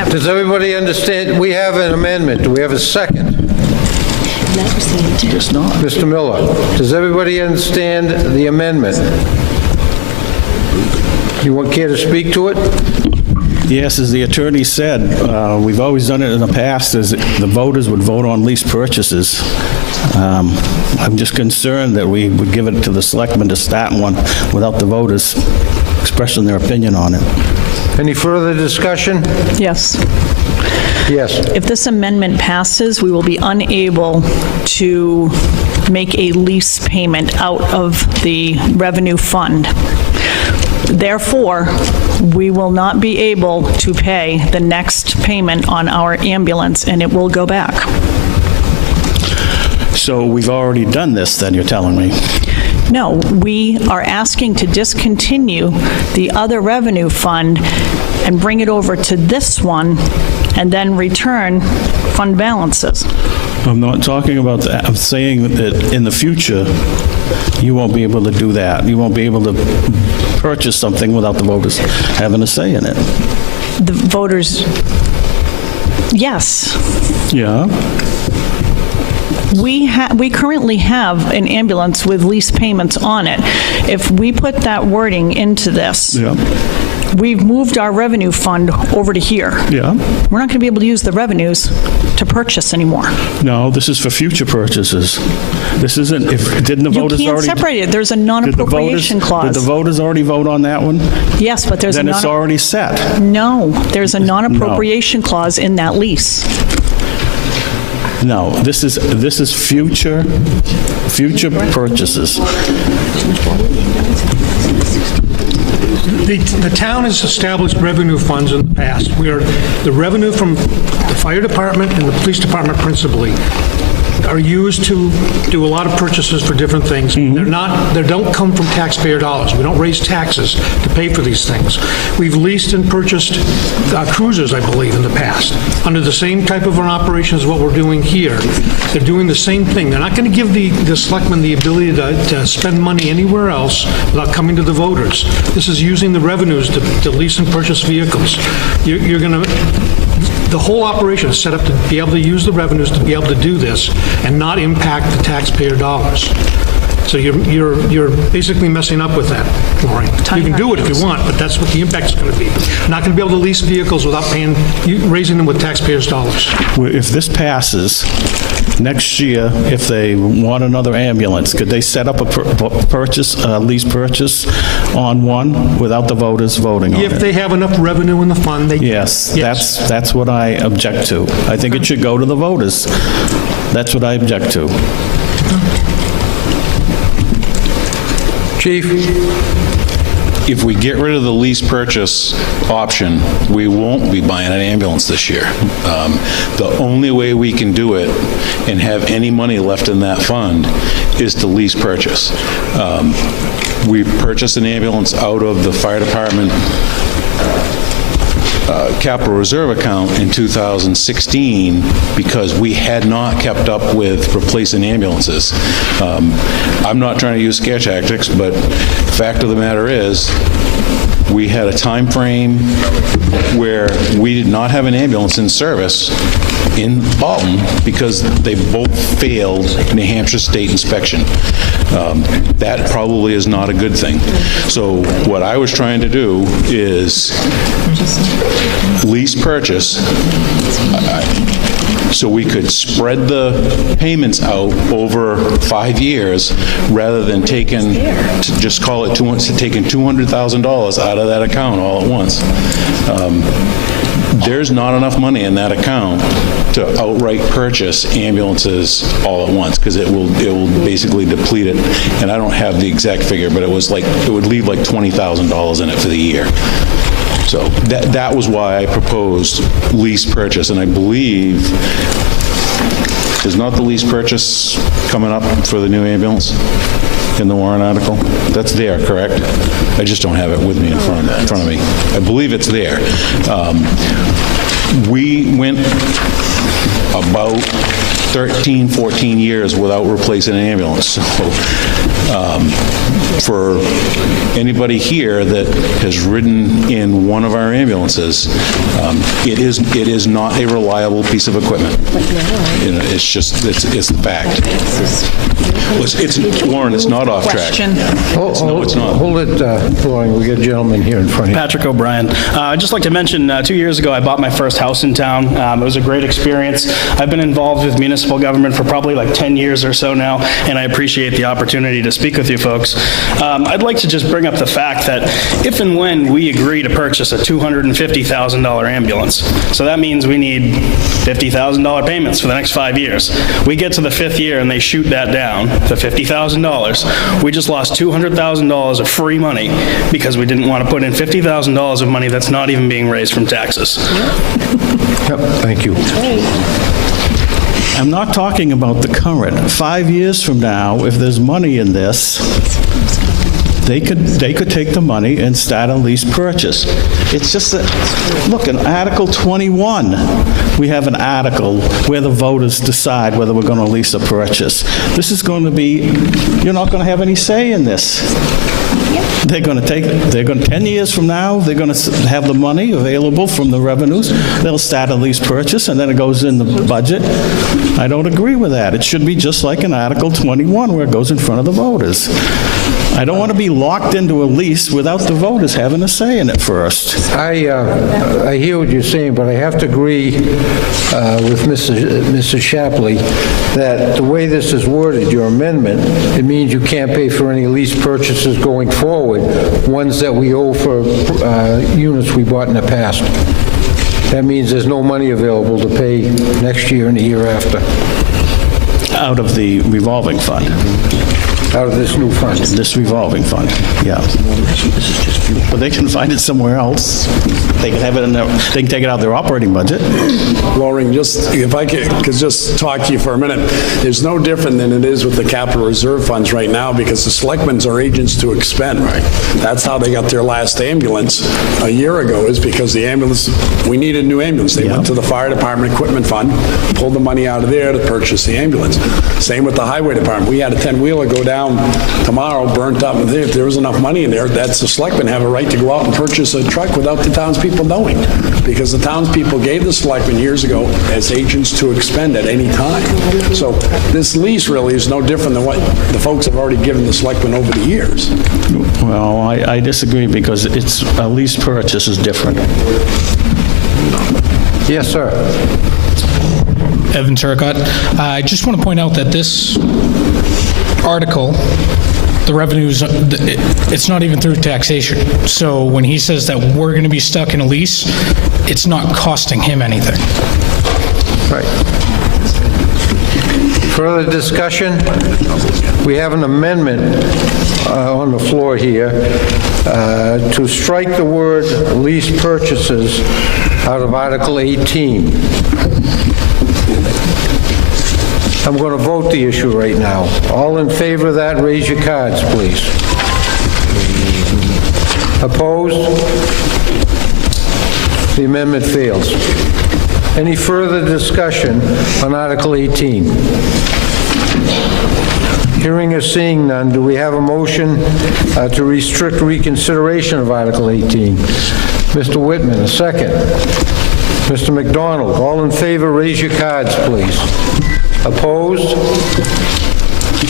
Does everybody understand? We have an amendment. Do we have a second? Just not. Mr. Miller, does everybody understand the amendment? You care to speak to it? Yes, as the attorney said, we've always done it in the past, as the voters would vote on lease purchases. I'm just concerned that we would give it to the selectmen to start one without the voters expressing their opinion on it. Any further discussion? Yes. Yes. If this amendment passes, we will be unable to make a lease payment out of the revenue fund. Therefore, we will not be able to pay the next payment on our ambulance, and it will go back. So we've already done this, then, you're telling me? No, we are asking to discontinue the other revenue fund and bring it over to this one and then return fund balances. I'm not talking about that. I'm saying that in the future, you won't be able to do that. You won't be able to purchase something without the voters having a say in it. The voters, yes. Yeah. We currently have an ambulance with lease payments on it. If we put that wording into this, we've moved our revenue fund over to here. Yeah. We're not going to be able to use the revenues to purchase anymore. No, this is for future purchases. This isn't, didn't the voters already... You can't separate it. There's a non-appropriation clause. Did the voters already vote on that one? Yes, but there's then it's already set. No, there's a non-appropriation clause in that lease. No, this is future purchases. The town has established revenue funds in the past where the revenue from the fire department and the police department principally are used to do a lot of purchases for different things. They don't come from taxpayer dollars. We don't raise taxes to pay for these things. We've leased and purchased cruisers, I believe, in the past, under the same type of an operation as what we're doing here. They're doing the same thing. They're not going to give the selectmen the ability to spend money anywhere else without coming to the voters. This is using the revenues to lease and purchase vehicles. You're going to... The whole operation is set up to be able to use the revenues to be able to do this and not impact the taxpayer dollars. So you're basically messing up with that, Maureen. You can do it if you want, but that's what the impact is going to be. Not going to be able to lease vehicles without raising them with taxpayers' dollars. If this passes, next year, if they want another ambulance, could they set up a lease purchase on one without the voters voting on it? If they have enough revenue in the fund, they can. Yes, that's what I object to. I think it should go to the voters. That's what I object to. Chief? If we get rid of the lease purchase option, we won't be buying an ambulance this year. The only way we can do it and have any money left in that fund is to lease purchase. We purchased an ambulance out of the fire department capital reserve account in 2016 because we had not kept up with replacing ambulances. I'm not trying to use scare tactics, but the fact of the matter is, we had a time frame where we did not have an ambulance in service in Alton because they both failed New Hampshire state inspection. That probably is not a good thing. So what I was trying to do is lease purchase so we could spread the payments out over 5 years rather than taking, just call it, taking $200,000 out of that account all at once. There's not enough money in that account to outright purchase ambulances all at once because it will basically deplete it. And I don't have the exact figure, but it would leave like $20,000 in it for the year. So that was why I proposed lease purchase, and I believe, is not the lease purchase coming up for the new ambulance in the warrant article? That's there, correct? I just don't have it with me in front of me. I believe it's there. We went about 13, 14 years without replacing an ambulance. So for anybody here that has ridden in one of our ambulances, it is not a reliable piece of equipment. You know, it's the fact. Lauren, it's not off track. No, it's not. Hold it, Lauren. We got a gentleman here in front of you. Patrick O'Brien. I'd just like to mention 2 years ago I bought my first house in town. It was a great experience. I've been involved with municipal government for probably like 10 years or so now, and I appreciate the opportunity to speak with you folks. I'd like to just bring up the fact that if and when we agree to purchase a $250,000 ambulance, so that means we need $50,000 payments for the next 5 years. We get to the 5th year and they shoot that down to $50,000. We just lost $200,000 of free money because we didn't want to put in $50,000 of money that's not even being raised from taxes. Yep, thank you. I'm not talking about the current. 5 years from now, if there's money in this, they could take the money and start a lease purchase. It's just that, look, in Article 21, we have an article where the voters decide whether we're going to lease or purchase. This is going to be, you're not going to have any say in this. They're going to 10 years from now, they're going to have the money available from the revenues. They'll start a lease purchase, and then it goes in the budget. I don't agree with that. It should be just like in Article 21, where it goes in front of the voters. I don't want to be locked into a lease without the voters having a say in it first. I hear what you're saying, but I have to agree with Mrs. Shapley that the way this is worded, your amendment, it means you can't pay for any lease purchases going forward, ones that we owe for units we bought in the past. That means there's no money available to pay next year and the year after. Out of the revolving fund. Out of this new fund. This revolving fund, yeah. But they can find it somewhere else. They can have it in their, they can take it out of their operating budget. Lauren, just, if I could just talk to you for a minute, there's no different than it is with the capital reserve funds right now because the selectmen are agents to expend. Right. That's how they got their last ambulance a year ago, is because the ambulance, we needed a new ambulance. They went to the fire department equipment fund, pulled the money out of there to purchase the ambulance. Same with the highway department. We had a 10-wheeler go down tomorrow, burnt up. If there was enough money in there, that's the selectmen have a right to go out and purchase a truck without the townspeople knowing, because the townspeople gave the selectmen years ago as agents to expend at any time. So this lease really is no different than what the folks have already given the selectmen over the years. Well, I disagree because it's a lease purchase is different. Yes, sir. Evan Turcott. I just want to point out that this article, the revenues, it's not even through taxation. So when he says that we're going to be stuck in a lease, it's not costing him anything. Right. Further discussion? We have an amendment on the floor here to strike the word lease purchases out of Article 18. I'm going to vote the issue right now. All in favor of that, raise your cards, please. Opposed? The amendment fails. Any further discussion on Article 18? Hearing or seeing none, do we have a motion to restrict reconsideration of Article 18? Mr. Whitman, a second. Mr. McDonald, all in favor, raise your cards, please. Opposed?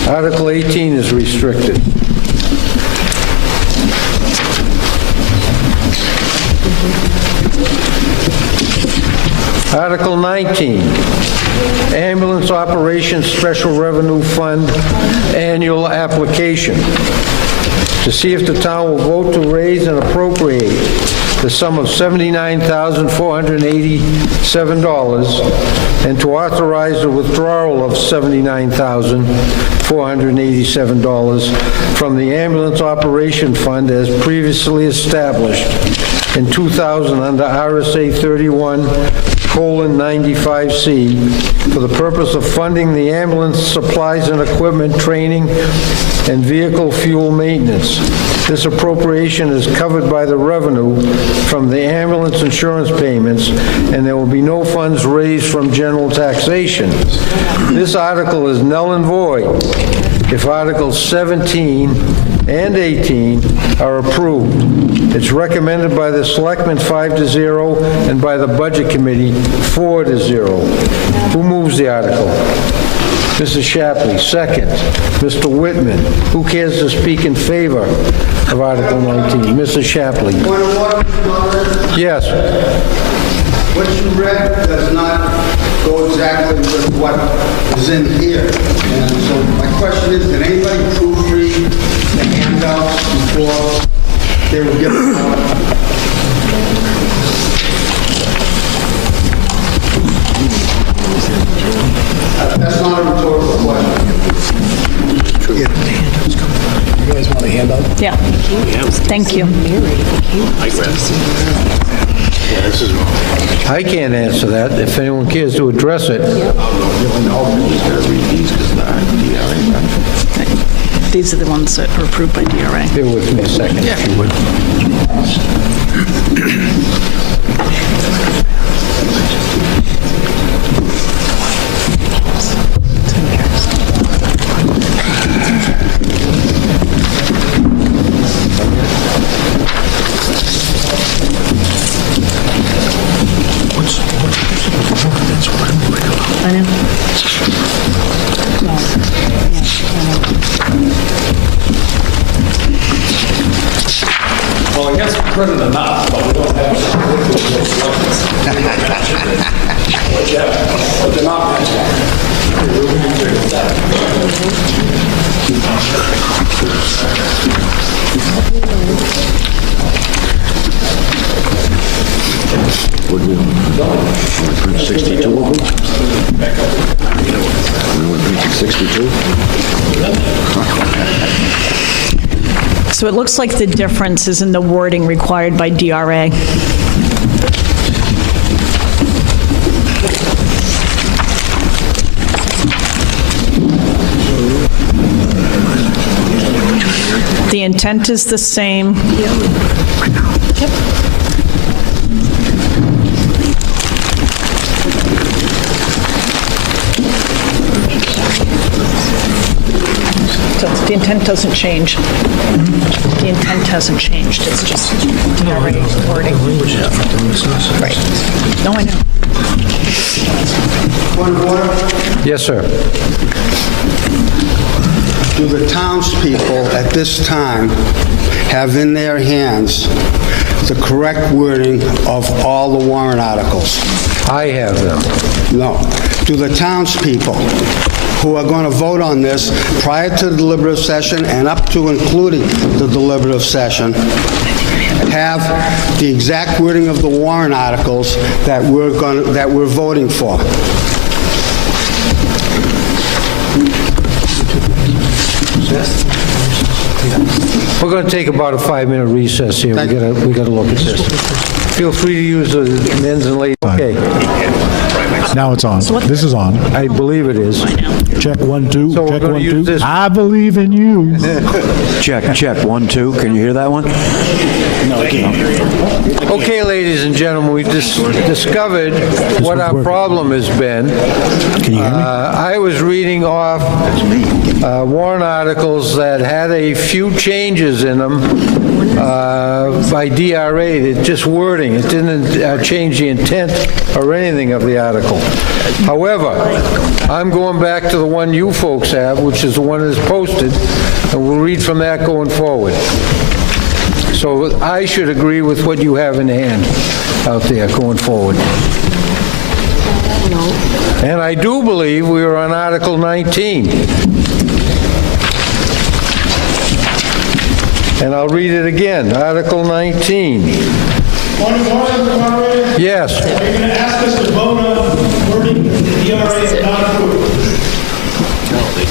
Article 18 is restricted. Article 19, Ambulance Operations Special Revenue Fund Annual Application. To see if the town will vote to raise and appropriate the sum of $79,487 and to authorize the withdrawal of $79,487 from the Ambulance Operation Fund as previously established in 2000 under RSA 31:95C for the purpose of funding the ambulance supplies and equipment training and vehicle fuel maintenance. This appropriation is covered by the revenue from the ambulance insurance payments, and there will be no funds raised from general taxation. This article is null and void if Articles 17 and 18 are approved. It's recommended by the Selectmen 5-0 and by the Budget Committee 4-0. Who moves the article? Mrs. Shapley, second. Mr. Whitman, who cares to speak in favor of Article 19? Mrs. Shapley. Point of order, Mr. Moderator. Yes. What you read does not go exactly with what is in here. And so my question is, did anybody proofread the handouts before they were given out? That's not a rhetorical question. You guys want a handout? Yeah. Thank you. I can't answer that. If anyone cares to address it. These are the ones that are approved by DRA. Bear with me a second, if you would. I know. Well, I guess we printed enough, but we don't have some what they're not Would we print 62 of them? We would print 62? So it looks like the difference is in the wording required by DRA. The intent is the same. So the intent doesn't change. The intent hasn't changed, it's just DRA wording. Right. No, I know. Point of order. Yes, sir. Do the townspeople at this time have in their hands the correct wording of all the warrant articles? I have them. No. Do the townspeople who are going to vote on this prior to the deliberative session and up to including the deliberative session have the exact wording of the warrant articles that we're voting for? We're going to take about a 5-minute recess here. We got to look at this. Feel free to use the men's and ladies. Okay. Now it's on. This is on. I believe it is. Check 1, 2. So we're Check gonna 1, use 2. this- I believe in you. Check, 1, 2. Can you hear that one? Okay, ladies and gentlemen, we discovered what our problem has been. Can you hear me? I was reading off warrant articles that had a few changes in them by DRA, just wording. It didn't change the intent or anything of the article. However, I'm going back to the one you folks have, which is the one that's posted, and we'll read from that going forward. So I should agree with what you have in hand out there going forward. And I do believe we are on Article 19. And I'll read it again, Article 19. Yes. Are you going to ask us to vote on wording the DRA not approved?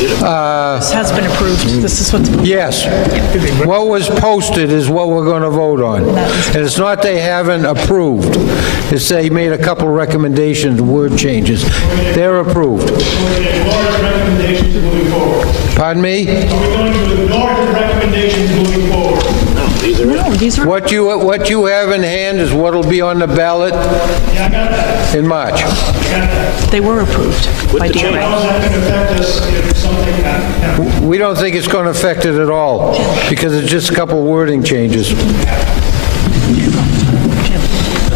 This has been approved. This is what's... Yes. What was posted is what we're going to vote on. And it's not they haven't approved. It's they made a couple recommendations, word changes. They're approved. Pardon me? Are we going to ignore his recommendations moving forward? No, these are... What you have in hand is what will be on the ballot in March. They were approved by DRA. How is that going to affect us if something happens? We don't think it's going to affect it at all, because it's just a couple wording changes.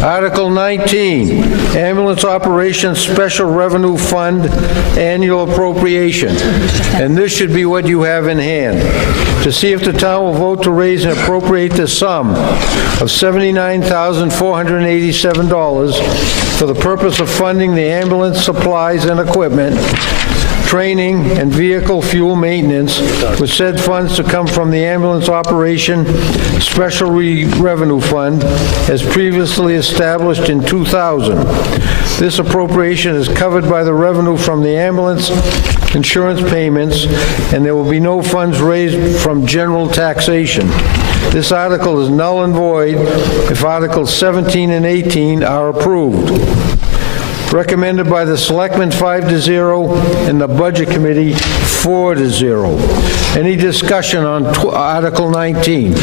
Article 19, Ambulance Operations Special Revenue Fund Annual Appropriation. And this should be what you have in hand. To see if the town will vote to raise and appropriate the sum of $79,487 for the purpose of funding the ambulance supplies and equipment, training, and vehicle fuel maintenance, with said funds to come from the Ambulance Operation Special Revenue Fund as previously established in 2000. This appropriation is covered by the revenue from the ambulance insurance payments, and there will be no funds raised from general taxation. This article is null and void if Articles 17 and 18 are approved. Recommended by the Selectmen 5-0 and the Budget Committee 4-0. Any discussion on Article 19?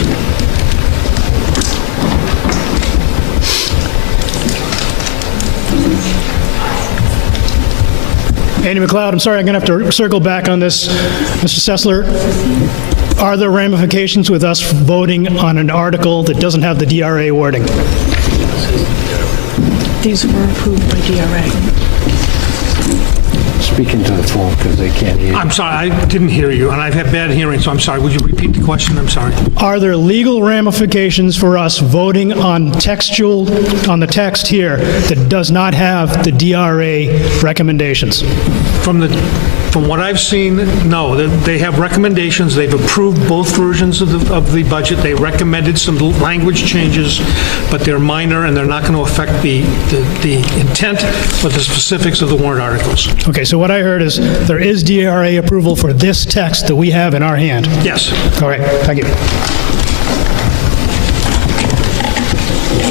Andy McLeod, I'm sorry, I'm going to have to circle back on this. Mr. Sessler, are there ramifications with us voting on an article that doesn't have the DRA wording? These were approved by DRA. Speaking to the phone because they can't hear you. I'm sorry, I didn't hear you, and I've had bad hearing, so I'm sorry. Would you repeat the question? I'm sorry. Are there legal ramifications for us voting on the text here that does not have the DRA recommendations? From what I've seen, no. They have recommendations. They've approved both versions of the budget. They recommended some language changes, but they're minor and they're not going to affect the intent or the specifics of the warrant articles. Okay, so what I heard is there is DRA approval for this text that we have in our hand. Yes. All right, thank you.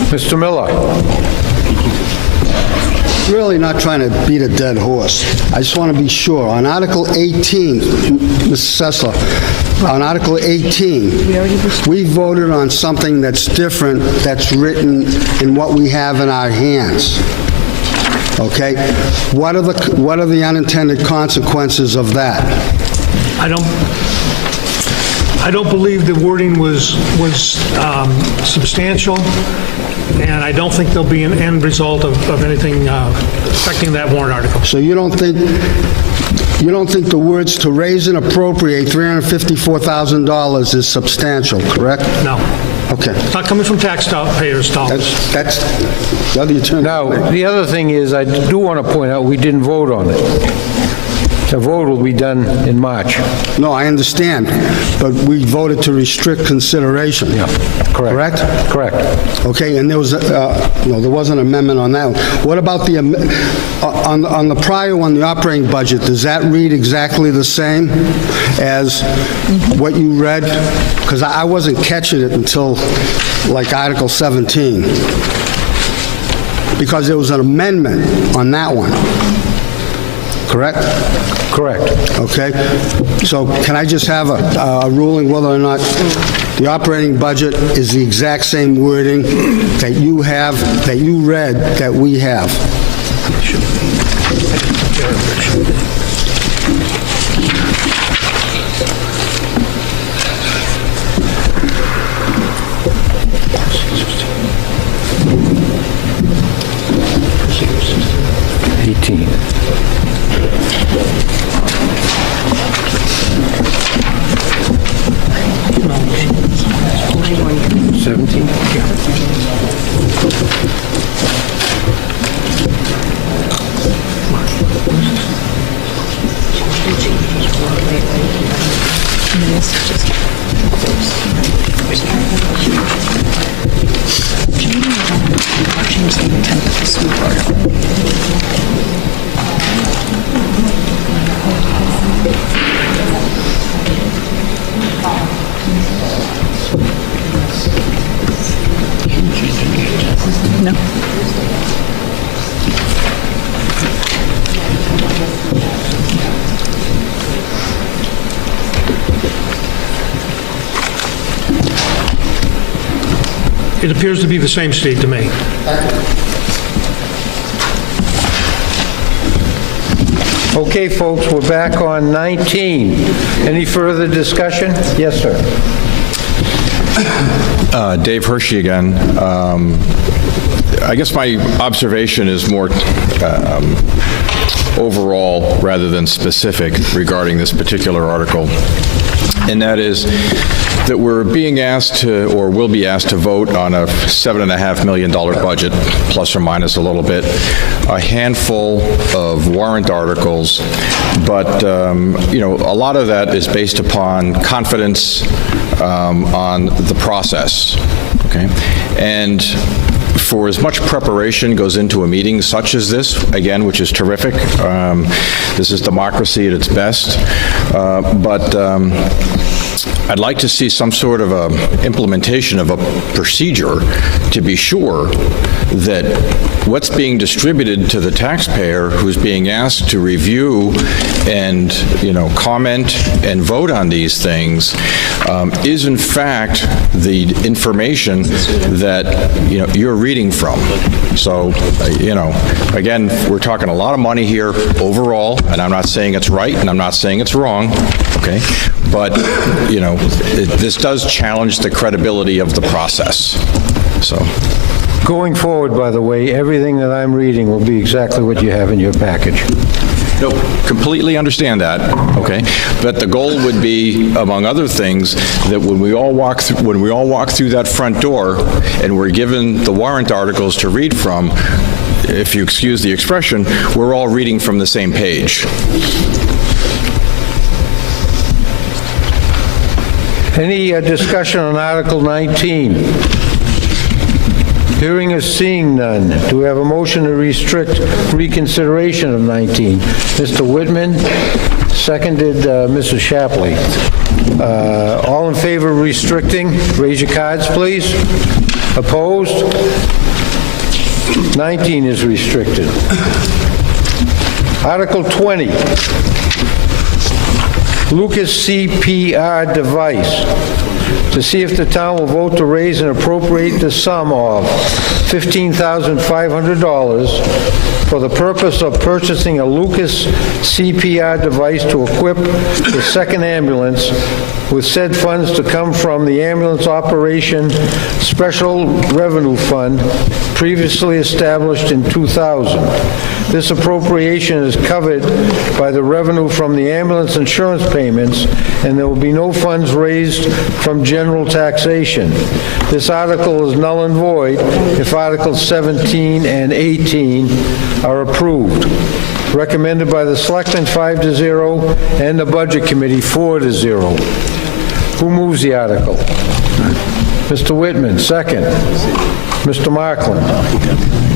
Mr. Miller. Really not trying to beat a dead horse. I just want to be sure. On Article 18, Mr. Sessler, on Article 18, we voted on something that's different, that's written in what we have in our hands. Okay? What are the unintended consequences of that? I don't believe the wording was substantial, and I don't think there'll be an end result of anything affecting that warrant article. So you don't think the words "to raise and appropriate $354,000" is substantial, correct? No. Okay. It's not coming from taxpayers' dollars. That's the other attorney. Now, the other thing is, I do want to point out, we didn't vote on it. The vote will be done in March. No, I understand, but we voted to restrict consideration. Yeah, correct. Correct? Correct. Okay, and there was there was an amendment on that one. What about on the prior one, the operating budget? Does that read exactly the same as what you read? Because I wasn't catching it until like Article 17, because there was an amendment on that one. Correct? Correct. Okay? So can I just have a ruling whether or not the operating budget is the exact same wording that you have, that you read, that we have? No. It appears to be the same, Steve, to me. Okay, folks, we're back on 19. Any further discussion? Yes, sir. Dave Hershey again. I guess my observation is more overall rather than specific regarding this particular article, and that is that we're being asked to, or will be asked to vote on a $7.5 million budget, plus or minus a little bit, a handful of warrant articles, but, you know, a lot of that is based upon confidence on the process, okay? And for as much preparation goes into a meeting such as this, again, which is terrific, this is democracy at its best, but I'd like to see some sort of a implementation of a procedure to be sure that what's being distributed to the taxpayer who's being asked to review and, you know, comment and vote on these things is in fact the information that, you know, you're reading from. So, you know, again, we're talking a lot of money here overall, and I'm not saying it's right and I'm not saying it's wrong, okay? But, you know, this does challenge the credibility of the process, so. Going forward, by the way, everything that I'm reading will be exactly what you have in your package. No, completely understand that, okay? But the goal would be, among other things, that when we all walk through that front door and we're given the warrant articles to read from, if you excuse the expression, we're all reading from the same page. Any discussion on Article 19? Hearing or seeing none, do we have a motion to restrict reconsideration of 19? Mr. Whitman, seconded Mrs. Shapley. All in favor of restricting, raise your cards, please. Opposed? 19 is restricted. Article 20. Lucas CPR device, to see if the town will vote to raise and appropriate the sum of $15,500 for the purpose of purchasing a Lucas CPR device to equip the second ambulance, with said funds to come from the Ambulance Operation Special Revenue Fund previously established in 2000. This appropriation is covered by the revenue from the ambulance insurance payments, and there will be no funds raised from general taxation. This article is null and void if Articles 17 and 18 are approved. Recommended by the Selectmen 5-0 and the Budget Committee 4-0. Who moves the article? Mr. Whitman, second. Mr. Markland.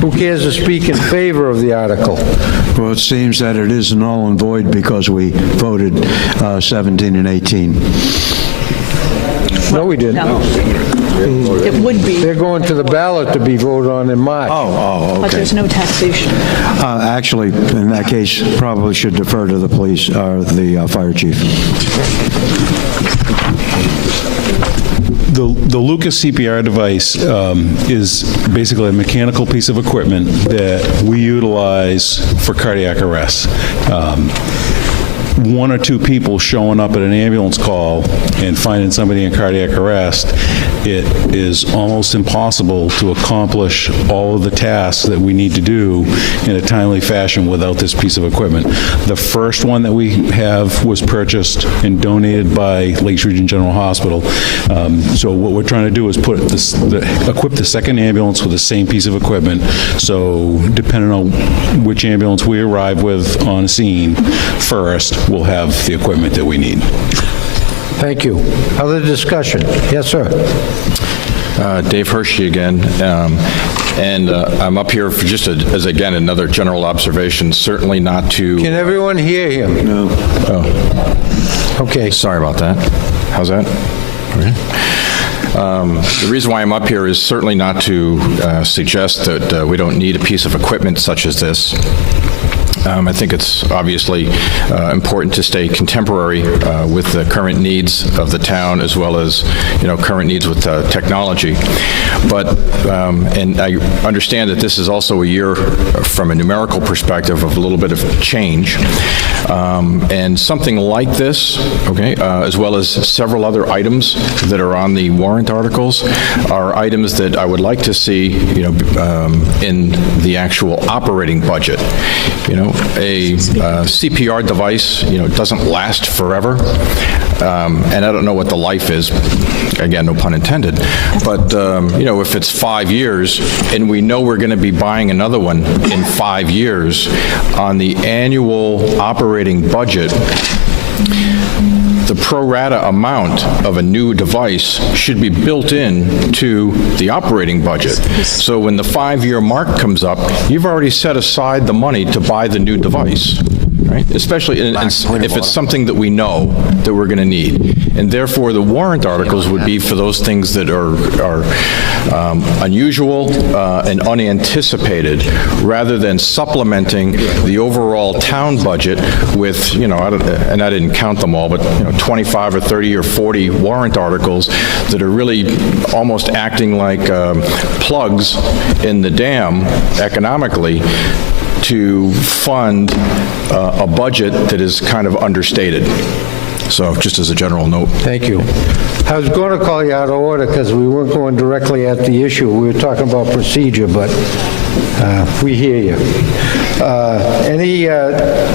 Who cares to speak in favor of the article? Well, it seems that it is null and void because we voted 17 and 18. No, we didn't. No. would be. They're going to the ballot to be voted on in March. Oh, But okay. there's no taxation. Actually, in that case, probably should defer to the police, or the fire chief. The Lucas CPR device is basically a mechanical piece of equipment that we utilize for cardiac arrest. One or two people showing up at an ambulance call and finding somebody in cardiac arrest, it is almost impossible to accomplish all of the tasks that we need to do in a timely fashion without this piece of equipment. The first one that we have was purchased and donated by Lakes Region General Hospital. So what we're trying to do is equip the second ambulance with the same piece of equipment. So depending on which ambulance we arrive with on scene first, we'll have the equipment that we need. Thank you. Other discussion? Yes, sir. Dave Hershey again, and I'm up here for just as, again, another general observation, certainly not to... Can everyone hear him? No. Oh. Okay. Sorry about that. How's that? Okay. The reason why I'm up here is certainly not to suggest that we don't need a piece of equipment such as this. I think it's obviously important to stay contemporary with the current needs of the town, as well as, current needs with technology. But, and I understand that this is also a year from a numerical perspective of a little bit of change. And something like this, okay, as well as several other items that are on the warrant articles, are items that I would like to see, in the actual operating budget. A CPR device, doesn't last forever, and I don't know what the life is, again, no pun intended, but, if it's 5 years, and we know we're going to be buying another one in 5 years, on the annual operating budget, the pro rata amount of a new device should be built in to the operating budget. So when the 5-year mark comes up, you've already set aside the money to buy the new device, right? Especially if it's something that we know that we're going to need. And therefore, the warrant articles would be for those things that are unusual and unanticipated, rather than supplementing the overall town budget with, and I didn't count them all, but 25 or 30 or 40 warrant articles that are really almost acting like plugs in the dam economically to fund a budget that is kind of understated. So just as a general note. Thank you. I was going to call you out of order because we weren't going directly at the issue. We were talking about procedure, but we hear you. Any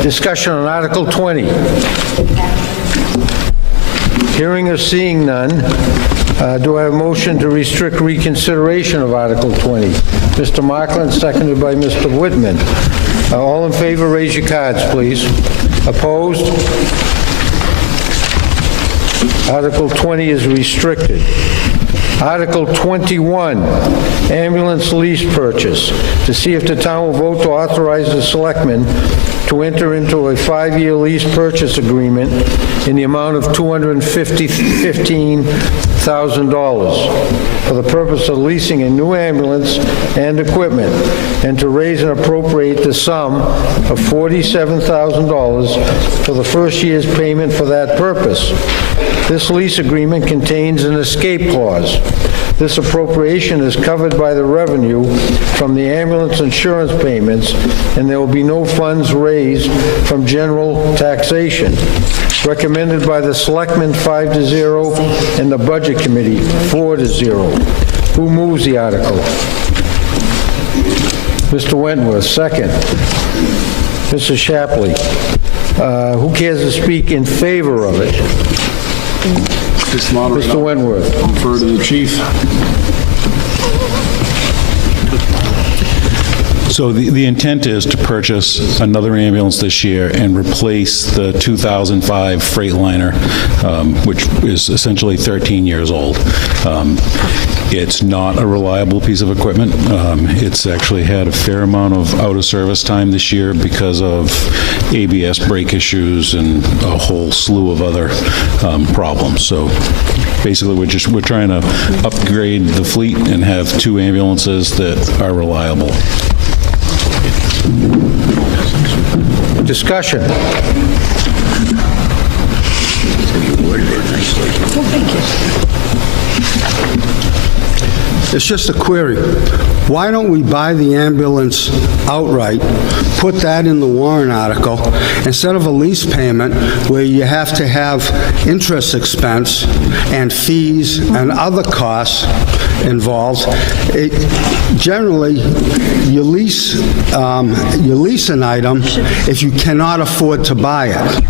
discussion on Article 20? Hearing or seeing none, do I have a motion to restrict reconsideration of Article 20? Mr. Markland, seconded by Mr. Whitman. All in favor, raise your cards, please. Opposed? Article 20 is restricted. Article 21, ambulance lease purchase. To see if the town will vote to authorize the selectmen to enter into a 5-year lease purchase agreement in the amount of $215,000 for the purpose of leasing a new ambulance and equipment, and to raise and appropriate the sum of $47,000 for the first year's payment for that purpose. This lease agreement contains an escape clause. This appropriation is covered by the revenue from the ambulance insurance payments, and there will be no funds raised from general taxation. Recommended by the Selectmen 5-0 and the Budget Committee 4-0. Who moves the article? Mr. Wentworth, second. Mrs. Shapley. Who cares to speak in favor of it? Mr. Wentworth. Refer to the chief. So the intent is to purchase another ambulance this year and replace the 2005 Freightliner, which is essentially 13 years old. It's not a reliable piece of equipment. It's actually had a fair amount of out-of-service time this year because of ABS brake issues and a whole slew of other problems. So basically, we're trying to upgrade the fleet and have 2 ambulances that are reliable. Discussion. It's just a query. Why don't we buy the ambulance outright, put that in the warrant article, instead of a lease payment where you have to have interest expense and fees and other costs involved? Generally, you lease an item if you cannot afford to buy it.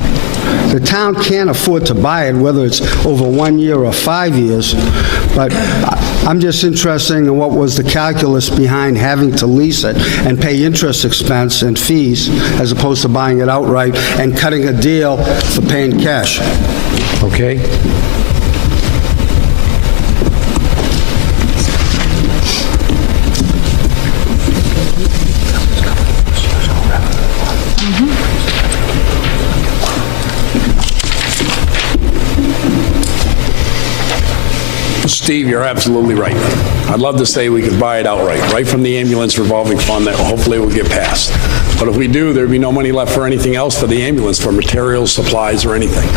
The town can't afford to buy it, whether it's over 1 year or 5 years, but I'm just interested in what was the calculus behind having to lease it and pay interest expense and fees as opposed to buying it outright and cutting a deal for paying cash. Okay. Steve, you're absolutely right. I'd love to say we could buy it outright, right from the ambulance revolving fund that hopefully will get passed. But if we do, there'd be no money left for anything else for the ambulance, for materials, supplies, or anything.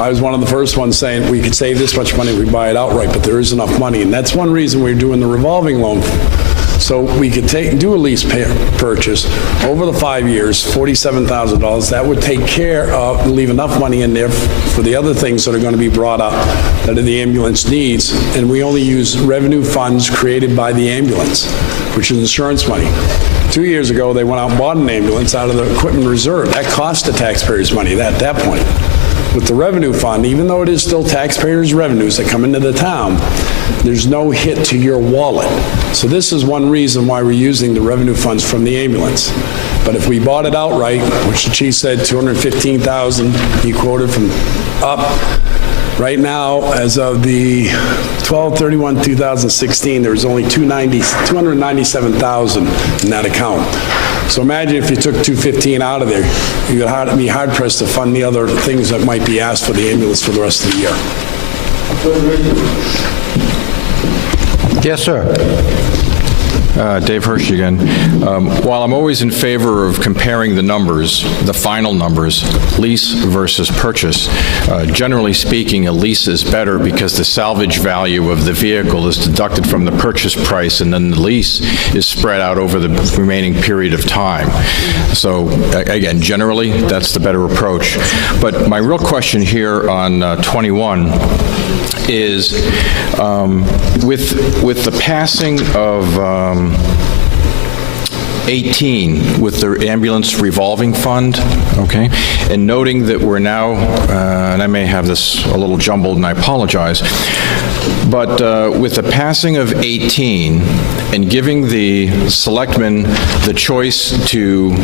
I was one of the first ones saying we could save this much money if we buy it outright, but there is enough money. And that's one reason we're doing the revolving loan. So we could do a lease purchase over the 5 years, $47,000. That would take care of, leave enough money in there for the other things that are going to be brought up that the ambulance needs. And we only use revenue funds created by the ambulance, which is insurance money. 2 years ago, they went out and bought an ambulance out of the equipment reserve. That cost the taxpayers money at that point. With the revenue fund, even though it is still taxpayers' revenues that come into the town, there's no hit to your wallet. So this is one reason why we're using the revenue funds from the ambulance. But if we bought it outright, which the chief said $215,000, he quoted from up, right now, as of the 12/31/2016, there was only $297,000 in that account. So imagine if you took $215 out of there, you would be hard pressed to fund the other things that might be asked for the ambulance for the rest of the year. Yes, sir. Dave Hirsch again. While I'm always in favor of comparing the numbers, the final numbers, lease versus purchase, generally speaking, a lease is better because the salvage value of the vehicle is deducted from the purchase price, and then the lease is spread out over the remaining period of time. So again, generally, that's the better approach. But my real question here on 21 is with the passing of 18 with the ambulance revolving fund, okay, and noting that we're now, and I may have this a little jumbled and I apologize, but with the passing of 18 and giving the selectmen the choice to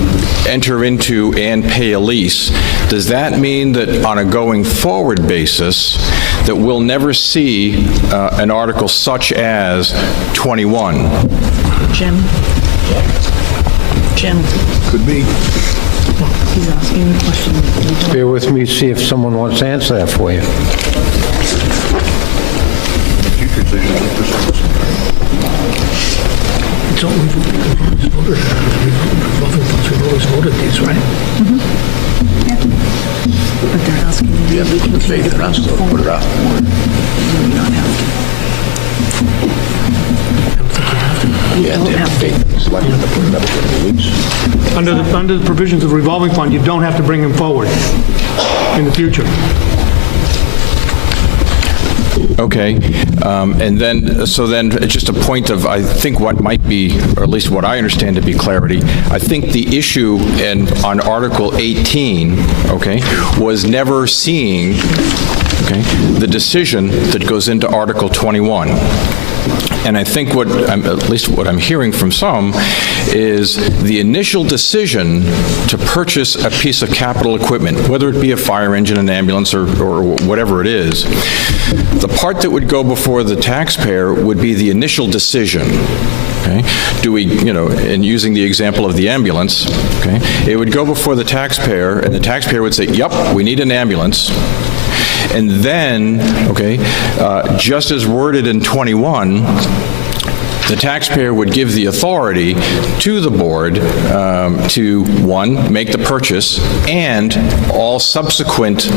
enter into and pay a lease, does that mean that on a going forward basis that we'll never see an article such as 21? Jim? Could be. He's asking a question. Bear with me, see if someone wants to answer that for you. It's all we've always voted these, right? But they're asking you to take it out, so put it out. You don't have to. Under the provisions of the revolving fund, you don't have to bring them forward in the future. Okay, and then, so then, just a point of, I think what might be, or at least what I understand to be clarity, I think the issue on Article 18, okay, was never seeing, okay, the decision that goes into Article 21. And I think at least what I'm hearing from some, is the initial decision to purchase a piece of capital equipment, whether it be a fire engine, an ambulance, or whatever it is, the part that would go before the taxpayer would be the initial decision. Okay? Do we, and using the example of the ambulance, okay, it would go before the taxpayer, and the taxpayer would say, yep, we need an ambulance. And then, okay, just as worded in 21, the taxpayer would give the authority to the board to, one, make the purchase, and all subsequent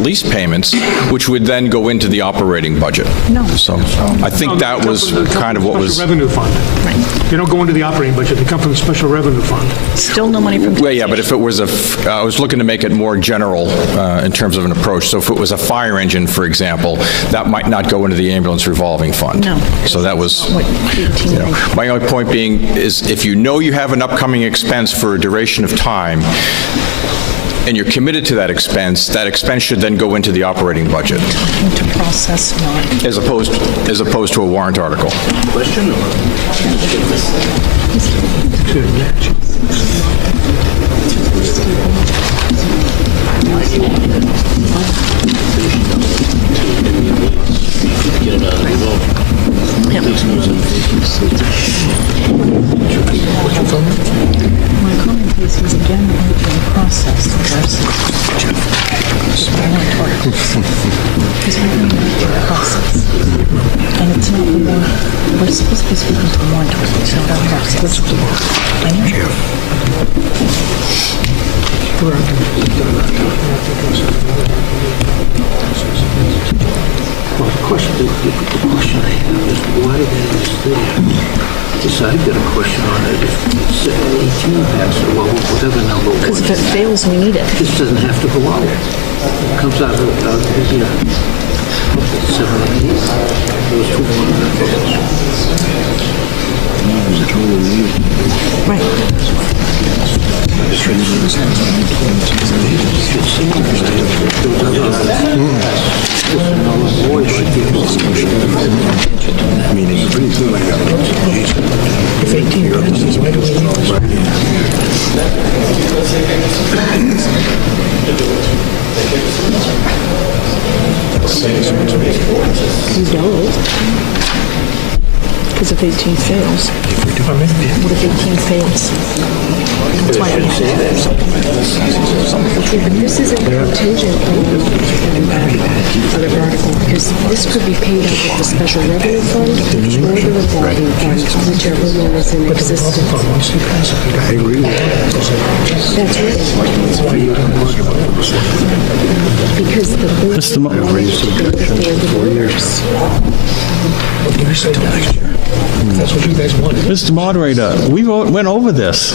lease payments, which would then go into the operating budget. No. So I think that was kind of what was... Special revenue fund. Right. They don't go into the operating budget. They come from the special revenue fund. Still no money from... Well, yeah, but if it was I was looking to make it more general in terms of an approach. So if it was a fire engine, for example, that might not go into the ambulance revolving fund. No. So that was... my only point being is if you know you have an upcoming expense for a duration of time and you're committed to that expense should then go into the operating budget. To process not. As opposed to a warrant article. Question or? My comment is he's again arguing process versus warrant articles. He's arguing process. And it's not the warrant. We're supposed to be speaking to the warrant articles, not our process. I know. Well, the question I have is why that is there. So I've got a question on it. If 18 passes, well, whatever number. Because if it fails, we need it. This doesn't have to go out. It comes out of the 7 and 8. Those two warrant Right. If 18 passes, why do we need this? You don't. Because if 18 fails. What if 18 fails? That's why we have to have something. Okay, but this isn't contingent on other article, because this could be paid out of the special revenue fund or the revolving fund, whichever one is in existence. I agree with that. That's right. Because the board Mr. Mo- wanted to go before the voters. That's what you guys wanted. Mr. Moderator, we went over this.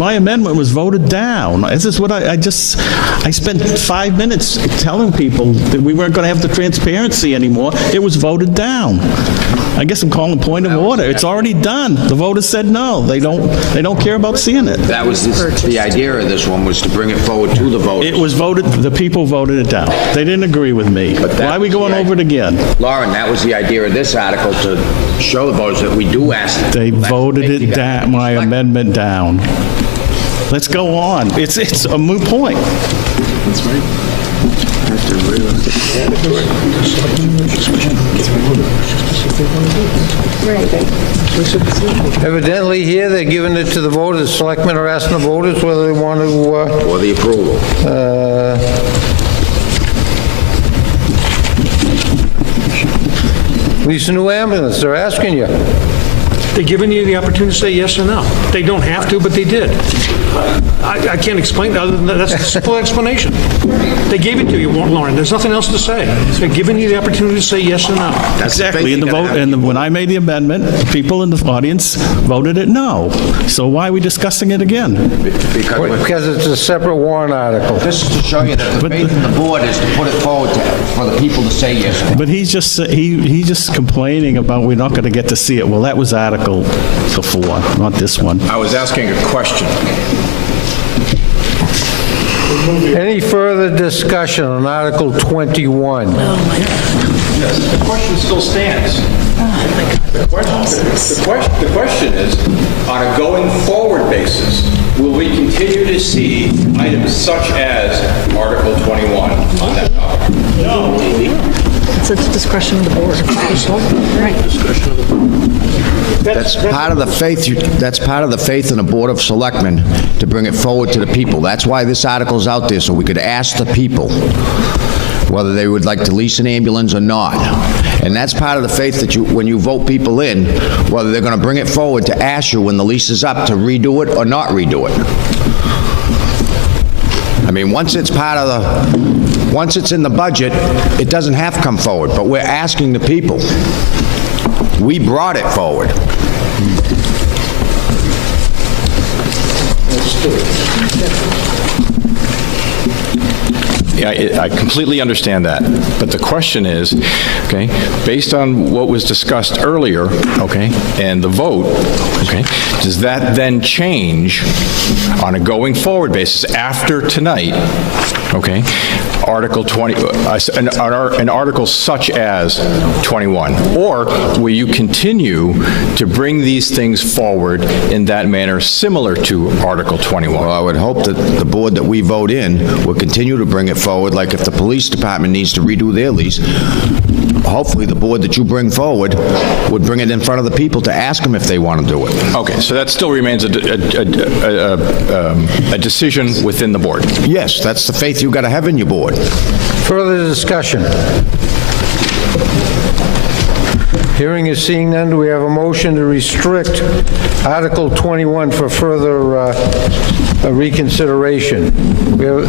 My amendment was voted down. This is what I spent 5 minutes telling people that we weren't going to have the transparency anymore. It was voted down. I guess I'm calling point of order. It's already done. The voters said no. They don't care about seeing it. That was the idea of this one, was to bring it forward to the voters. It was voted, the people voted it down. They didn't agree with me. Why are we going over it again? Lauren, that was the idea of this article, to show the voters that we do ask them. They voted it down, my amendment down. Let's go on. It's a moot point. That's right. Evidently here, they're giving it to the voters. Selectmen are asking the voters whether they want to... Or the approval. Lease a new ambulance, they're asking you. They're giving you the opportunity to say yes or no. They don't have to, but they did. I can't explain it other than that. That's a simple explanation. They gave it to you, Lauren. There's nothing else to say. They're giving you the opportunity to say yes or no. Exactly. In the vote, and when I made the amendment, people in the audience voted it no. So why are we discussing it again? Because it's a separate warrant article. This is to show you that the faith in the board is to put it forward for the people to say yes. But he's just complaining about we're not going to get to see it. Well, that was Article before, not this one. I was asking a question. Any further discussion on Article 21? Yes, the question still stands. The question is, on a going forward basis, will we continue to see items such as Article 21 on that topic? No. It's at the discretion of the board. Right. Discretion of the board. That's part of the faith, that's part of the faith in the Board of Selectmen to bring it forward to the people. That's why this article's out there, so we could ask the people whether they would like to lease an ambulance or not. And that's part of the faith that you, when you vote people in, whether they're going to bring it forward to ask you when the lease is up to redo it or not redo it. I mean, once it's once it's in the budget, it doesn't have to come forward, but we're asking the people. We brought it forward. Yeah, I completely understand that. But the question is, okay, based on what was discussed earlier, okay, and the vote, okay, does that then change on a going forward basis after tonight, okay, Article 20, an article such as 21? Or will you continue to bring these things forward in that manner similar to Article 21? Well, I would hope that the board that we vote in will continue to bring it forward, like if the police department needs to redo their lease, hopefully the board that you bring forward would bring it in front of the people to ask them if they want to do it. Okay, so that still remains a decision within the board? Yes, that's the faith you got to have in your board. Further discussion? Hearing is seeing none. Do we have a motion to restrict Article 21 for further reconsideration? We have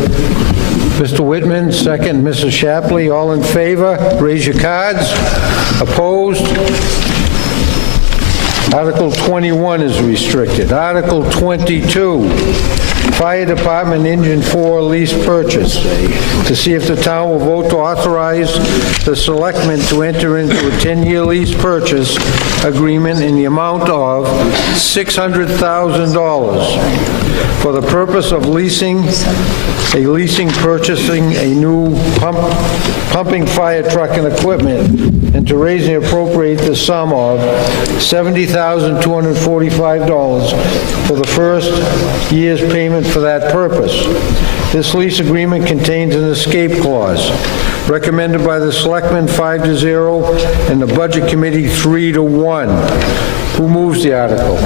Mr. Whitman, second. Mrs. Shapley, all in favor? Raise your cards. Opposed? Article 21 is restricted. Article 22, Fire Department Engine 4 lease purchase. To see if the town will vote to authorize the selectmen to enter into a 10-year lease purchase agreement in the amount of $600,000 for the purpose of purchasing a new pumping fire truck and equipment, and to raise and appropriate the sum of $70,245 for the first year's payment for that purpose. This lease agreement contains an escape clause, recommended by the Selectmen 5-0 and the Budget Committee 3-1. Who moves the article?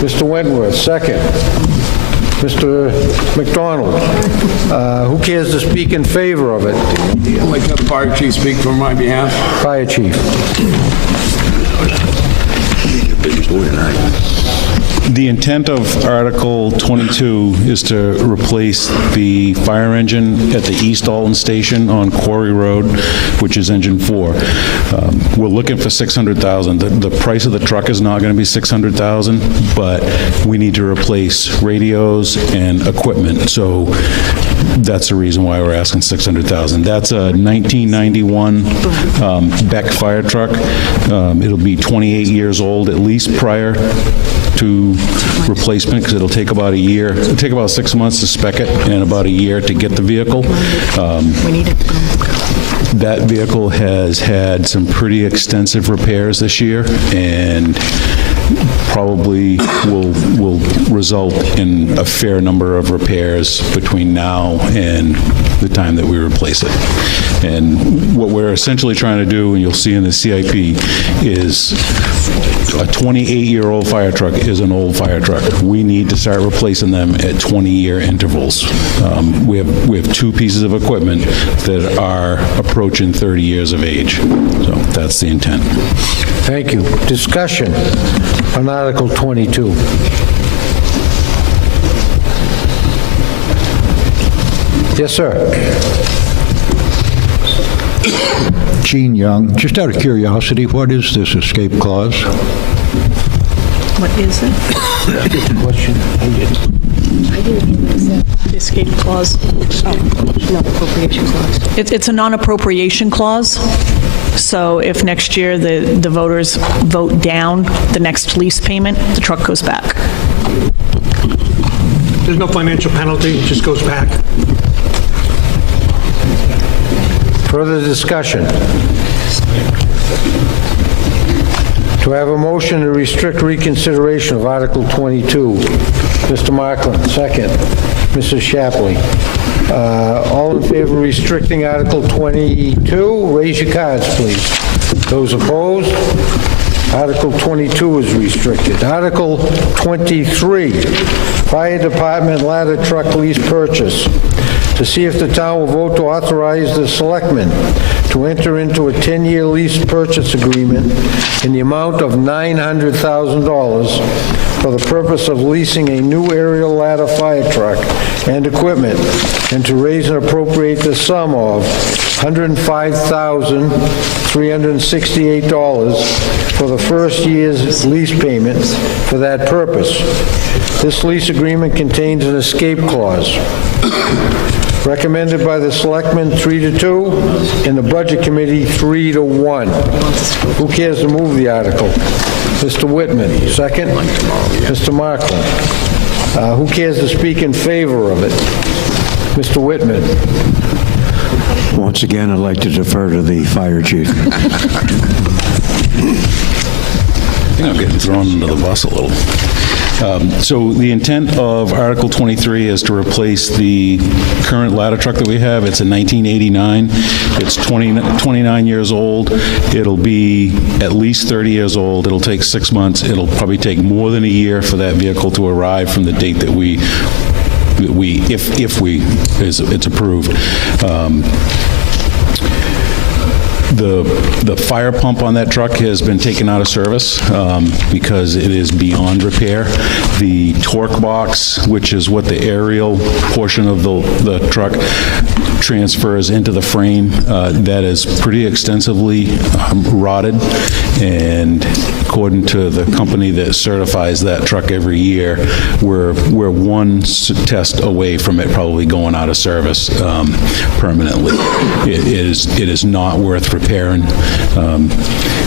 Mr. Wentworth, second. Mr. McDonald, who cares to speak in favor of it? I'd like the fire chief speak for my behalf. Fire chief. The intent of Article 22 is to replace the fire engine at the East Alton Station on Quarry Road, which is engine 4. We're looking for $600,000. The price of the truck is not going to be $600,000, but we need to replace radios and equipment. So that's the reason why we're asking $600,000. That's a 1991 Beck fire truck. It'll be 28 years old at least prior to replacement, because it'll take about a year. It'll take about 6 months to spec it and about a year to get the vehicle. That vehicle has had some pretty extensive repairs this year, and probably will result in a fair number of repairs between now and the time that we replace it. And what we're essentially trying to do, and you'll see in the CIP, is a 28-year-old fire truck is an old fire truck. We need to start replacing them at 20-year intervals. We have two pieces of equipment that are approaching 30 years of age. So that's the intent. Thank you. Discussion on Article 22. Yes, sir. Gene Young, just out of curiosity, what is this escape clause? What is it? Good question. The escape clause. Non-appropriation clause. It's a non-appropriation clause. So if next year the voters vote down the next lease payment, the truck goes back. There's no financial penalty, it just goes back. Further discussion? Do I have a motion to restrict reconsideration of Article 22? Mr. Markland, second. Mrs. Shapley. All in favor of restricting Article 22, raise your cards, please. Those opposed? Article 22 is restricted. Article 23, Fire Department ladder truck lease purchase. To see if the town will vote to authorize the selectmen to enter into a 10-year lease purchase agreement in the amount of $900,000 for the purpose of leasing a new aerial ladder fire truck and equipment, and to raise and appropriate the sum of $105,368 for the first year's lease payments for that purpose. This lease agreement contains an escape clause. Recommended by the Selectmen 3-2, and the Budget Committee 3-1. Who cares to move the article? Mr. Whitman, second. Mr. Markland. Who cares to speak in favor of it? Mr. Whitman. Once again, I'd like to defer to the fire chief. I think I'm getting thrown under the bus a little. So the intent of Article 23 is to replace the current ladder truck that we have. It's a 1989. It's 29 years old. It'll be at least 30 years old. It'll take 6 months. It'll probably take more than a year for that vehicle to arrive from the date that it's approved. The fire pump on that truck has been taken out of service because it is beyond repair. The torque box, which is what the aerial portion of the truck transfers into the frame, that is pretty extensively rotted, and according to the company that certifies that truck every year, we're one test away from it probably going out of service permanently. It is not worth repairing.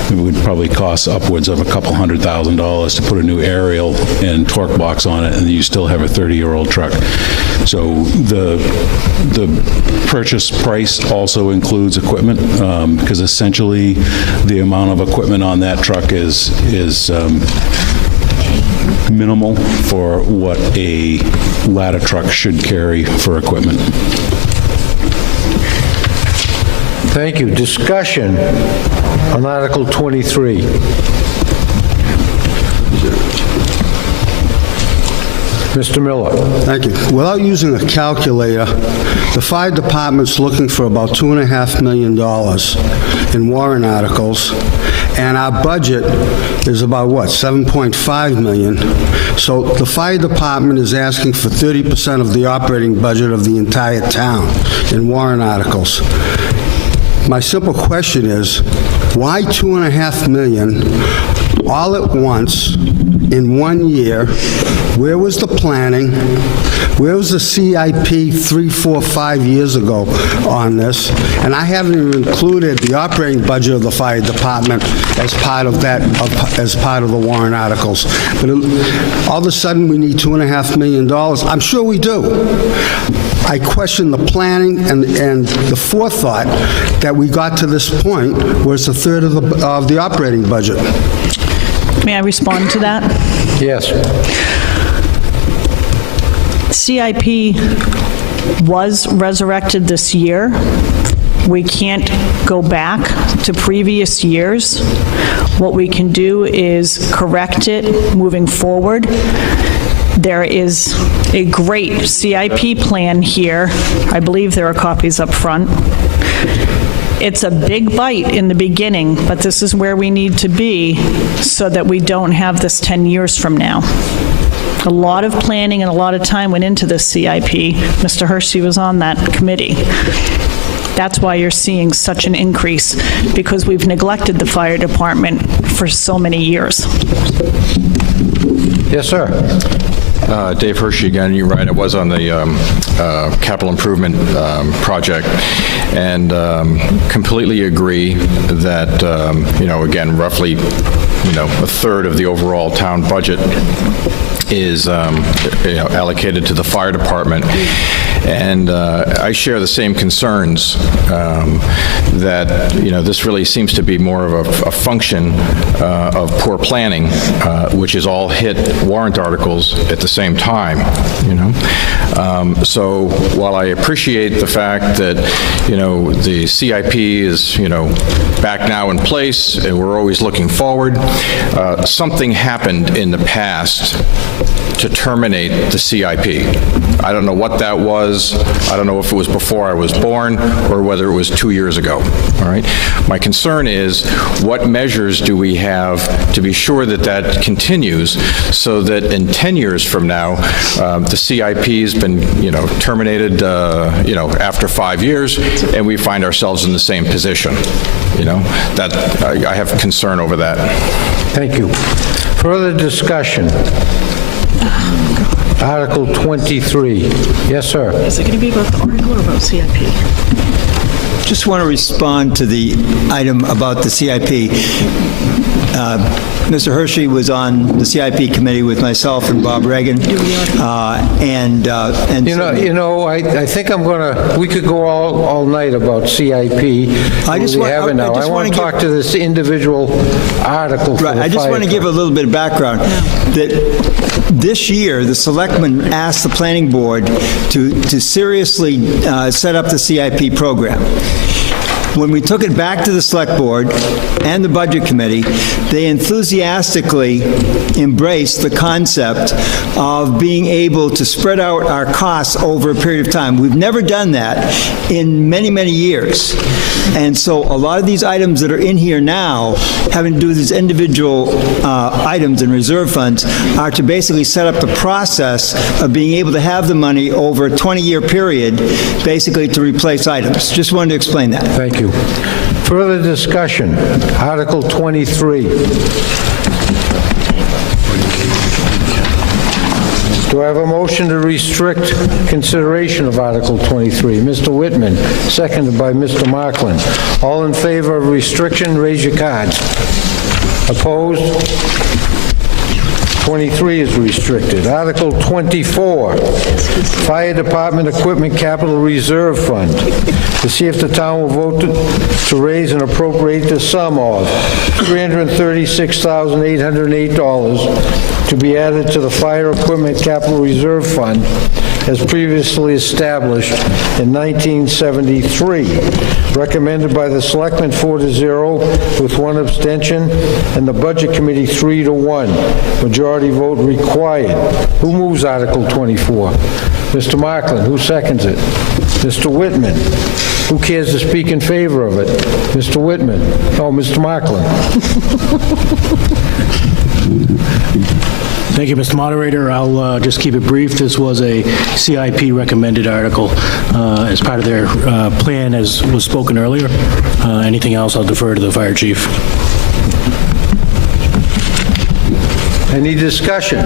It would probably cost upwards of a couple $100,000 to put a new aerial and torque box on it, and you still have a 30-year-old truck. So the purchase price also includes equipment, because essentially the amount of equipment on that truck is minimal for what a ladder truck should carry for equipment. Thank you. Discussion on Article 23. Mr. Miller. Thank you. Without using a calculator, the fire department's looking for about $2.5 million in warrant articles, and our budget is about, what, $7.5 million. So the fire department is asking for 30% of the operating budget of the entire town in warrant articles. My simple question is, why $2.5 million all at once in 1 year? Where was the planning? Where was the CIP 3, 4, 5 years ago on this? And I haven't even included the operating budget of the fire department as part of that, as part of the warrant articles. But all of a sudden, we need $2.5 million. I'm sure we do. I question the planning and the forethought that we got to this point, where it's a third of the operating budget. May I respond to that? Yes. CIP was resurrected this year. We can't go back to previous years. What we can do is correct it moving forward. There is a great CIP plan here. I believe there are copies up front. It's a big bite in the beginning, but this is where we need to be so that we don't have this 10 years from now. A lot of planning and a lot of time went into this CIP. Mr. Hershey was on that committee. That's why you're seeing such an increase, because we've neglected the fire department for so many years. Yes, sir. Dave Hershey again. You're right. I was on the capital improvement project, and completely agree that again, roughly a third of the overall town budget is allocated to the fire department. And I share the same concerns that, this really seems to be more of a function of poor planning, which is all hit warrant articles at the same time, So while I appreciate the fact that, the CIP is, back now in place and we're always looking forward, something happened in the past to terminate the CIP. I don't know what that was. I don't know if it was before I was born or whether it was 2 years ago, all right? My concern is, what measures do we have to be sure that that continues so that in 10 years from now, the CIP has been, terminated, after 5 years, and we find ourselves in the same position, That, I have concern over that. Thank you. Further discussion? Article 23. Yes, sir. Is it going to be about the article or about CIP? Just want to respond to the item about the CIP. Mr. Hershey was on the CIP committee with myself and Bob Reagan, and I think we could go all night about CIP. I want to talk to this individual article. Right. I just want to give a little bit of background. That this year, the selectmen asked the planning board to seriously set up the CIP program. When we took it back to the Select Board and the Budget Committee, they enthusiastically embraced the concept of being able to spread out our costs over a period of time. We've never done that in many, many years. And so a lot of these items that are in here now, having to do with these individual items and reserve funds, are to basically set up the process of being able to have the money over a 20-year period, basically to replace items. Just wanted to explain that. Thank you. Further discussion? Article 23. Do I have a motion to restrict consideration of Article 23? Mr. Whitman, seconded by Mr. Markland. All in favor of restriction, raise your cards. Opposed? 23 is restricted. Article 24, Fire Department Equipment Capital Reserve Fund. To see if the town will vote to raise and appropriate the sum of $336,808 to be added to the Fire Equipment Capital Reserve Fund as previously established in 1973. Recommended by the Selectmen 4-0 with 1 abstention, and the Budget Committee 3-1. Majority vote required. Who moves Article 24? Mr. Markland. Who seconds it? Mr. Whitman. Who cares to speak in favor of it? Mr. Whitman. Oh, Mr. Markland. Thank you, Mr. Moderator. I'll just keep it brief. This was a CIP recommended article as part of their plan, as was spoken earlier. Anything else, I'll defer to the fire chief. Any discussion?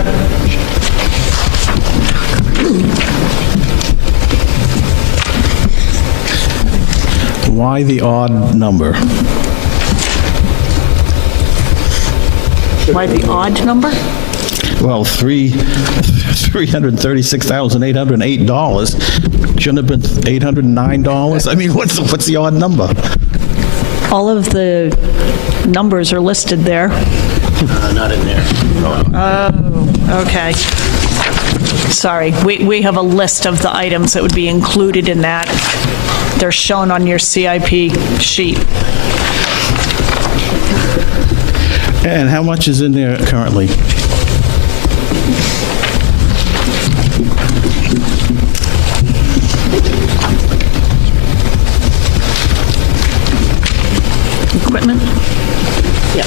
Why the odd number? Why the odd number? Well, $336,808 shouldn't have been $809. I mean, what's the odd number? All of the numbers are listed there. Not in there. Oh, okay. Sorry, we have a list of the items that would be included in that. They're shown on your CIP sheet. And how much is in there currently? Equipment? Yeah.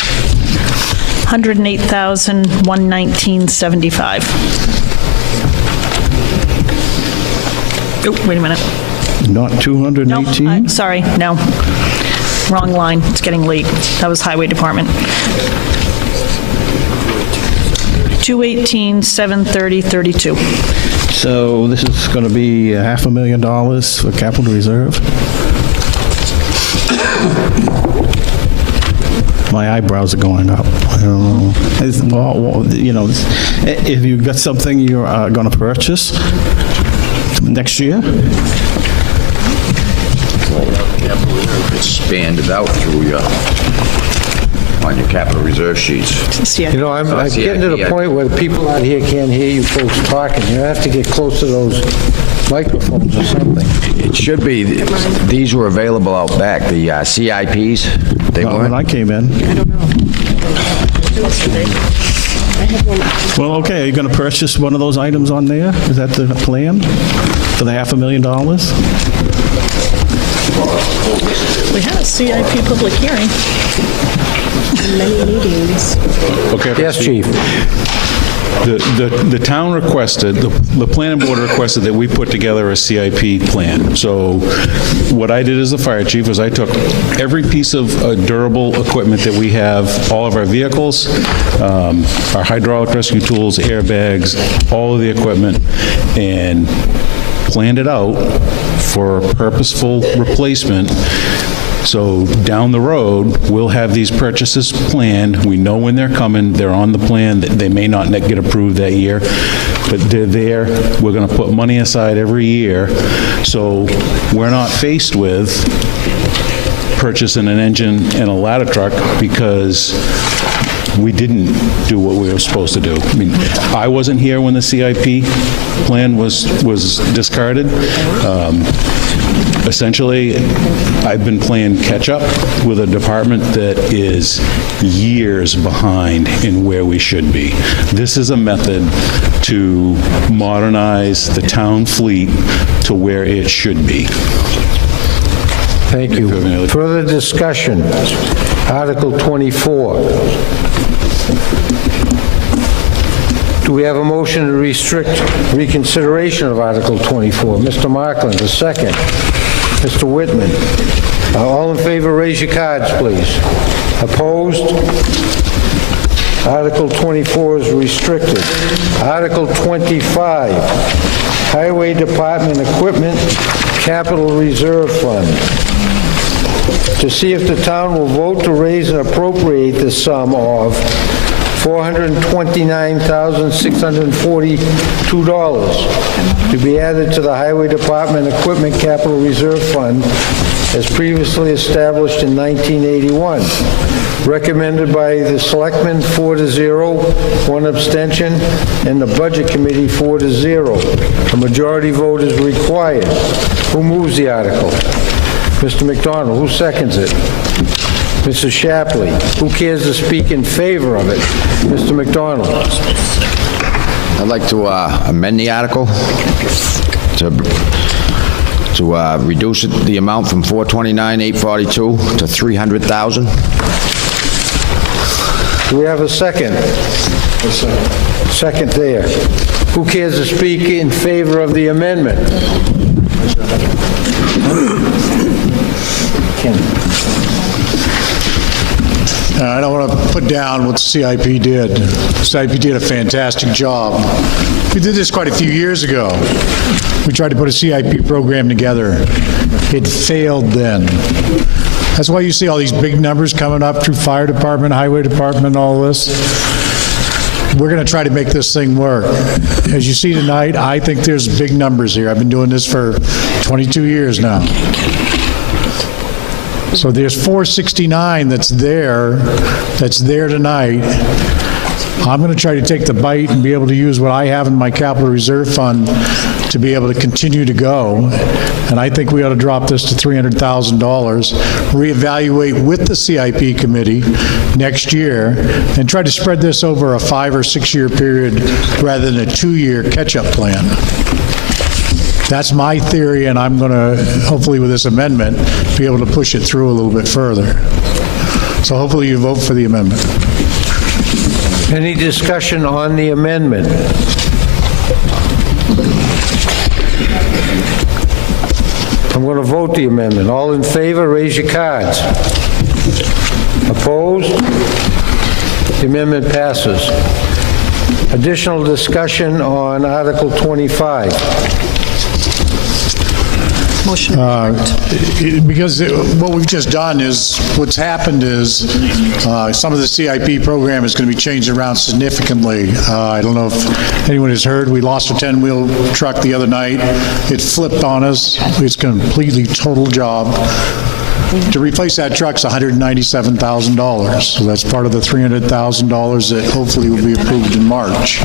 $108,119.75. Oh, wait a minute. Not 218? No, sorry, no. Wrong line. It's getting late. That was Highway Department. 218,730.32. So this is going to be $500,000 for capital reserve? My eyebrows are going up. I don't know. If you've got something you're going to purchase, next year. Expanded out through on your capital reserve sheets. You know, I'm getting to the point where the people out here can't hear you folks talking. You have to get close to those microphones or something. It should be, these were available out back, the CIPs. They When weren't. I came in. I don't know. I have one. Well, okay, are you going to purchase one of those items on there? Is that the plan for the $500,000? We had a CIP public hearing. Many meetings. Okay. Yes, Chief. The town requested, the planning board requested that we put together a CIP plan. So what I did as the fire chief was I took every piece of durable equipment that we have, all of our vehicles, our hydraulic rescue tools, airbags, all of the equipment, and planned it out for purposeful replacement. So down the road, we'll have these purchases planned. We know when they're coming. They're on the plan. They may not get approved that year, but they're there. We're going to put money aside every year. So we're not faced with purchasing an engine and a ladder truck because we didn't do what we were supposed to do. I mean, I wasn't here when the CIP plan was discarded. Essentially, I've been playing catch-up with a department that is years behind in where we should be. This is a method to modernize the town fleet to where it should be. Thank you. Further discussion. Article 24. Do we have a motion to restrict reconsideration of Article 24? Mr. Markland, a second. Mr. Whitman. All in favor, raise your cards, please. Opposed? Article 24 is restricted. Article 25, Highway Department Equipment Capital Reserve Fund. To see if the town will vote to raise and appropriate the sum of $429,642 to be added to the Highway Department Equipment Capital Reserve Fund as previously established in 1981. Recommended by the Selectmen 4-0, one abstention, and the Budget Committee 4-0. A majority vote is required. Who moves the article? Mr. McDonald. Who seconds it? Mrs. Shapley. Who cares to speak in favor of it? Mr. McDonald. I'd like to amend the article to reduce the amount from $429,842 to $300,000. Do we have a second? Second there. Who cares to speak in favor of the amendment? Ken. I don't want to put down what the CIP did. The CIP did a fantastic job. We did this quite a few years ago. We tried to put a CIP program together. It failed then. That's why you see all these big numbers coming up through fire department, highway department, all this. We're going to try to make this thing work. As you see tonight, I think there's big numbers here. I've been doing this for 22 years now. So there's 469 that's there tonight. I'm going to try to take the bite and be able to use what I have in my capital reserve fund to be able to continue to go. And I think we ought to drop this to $300,000, reevaluate with the CIP committee next year, and try to spread this over a 5 or 6 year period rather than a 2-year catch-up plan. That's my theory, and I'm going to, hopefully with this amendment, be able to push it through a little bit further. So hopefully you vote for the amendment. Any discussion on the amendment? I'm going to vote the amendment. All in favor, raise your cards. Opposed? The amendment passes. Additional discussion on Article 25. Motion. Because what we've just done is, what's happened is, some of the CIP program is going to be changed around significantly. I don't know if anyone has heard, we lost a 10-wheel truck the other night. It flipped on us. It's a completely total job. To replace that truck's $197,000. So that's part of the $300,000 that hopefully will be approved in March.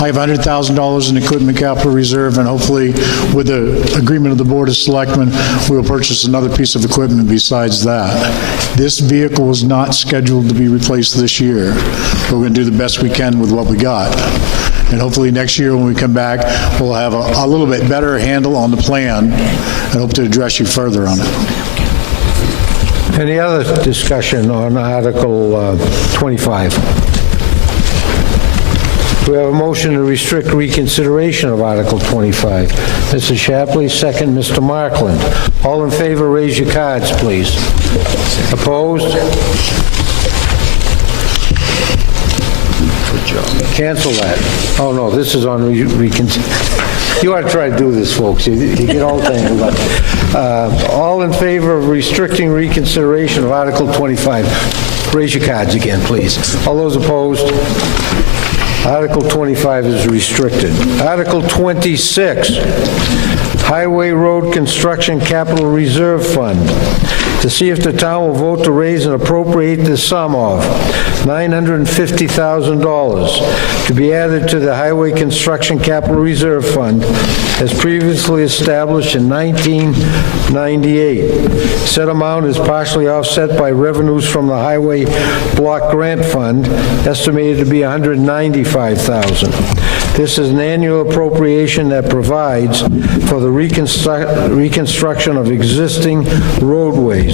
I have $100,000 in equipment capital reserve, and hopefully, with the agreement of the Board of Selectmen, we will purchase another piece of equipment besides that. This vehicle is not scheduled to be replaced this year. We're going to do the best we can with what we got. And hopefully next year when we come back, we'll have a little bit better handle on the plan and hope to address you further on it. Any other discussion on Article 25? Do we have a motion to restrict reconsideration of Article 25? Mrs. Shapley, second, Mr. Markland. All in favor, raise your cards, please. Opposed? Cancel that. Oh, no, this is on reconsideration. You ought to try to do this, folks. You get all tangled up. All in favor of restricting reconsideration of Article 25? Raise your cards again, please. All those opposed? Article 25 is restricted. Article 26, Highway Road Construction Capital Reserve Fund. To see if the town will vote to raise and appropriate the sum of $950,000 to be added to the Highway Construction Capital Reserve Fund as previously established in 1998. Said amount is partially offset by revenues from the Highway Block Grant Fund, estimated to be $195,000. This is an annual appropriation that provides for the reconstruction of existing roadways.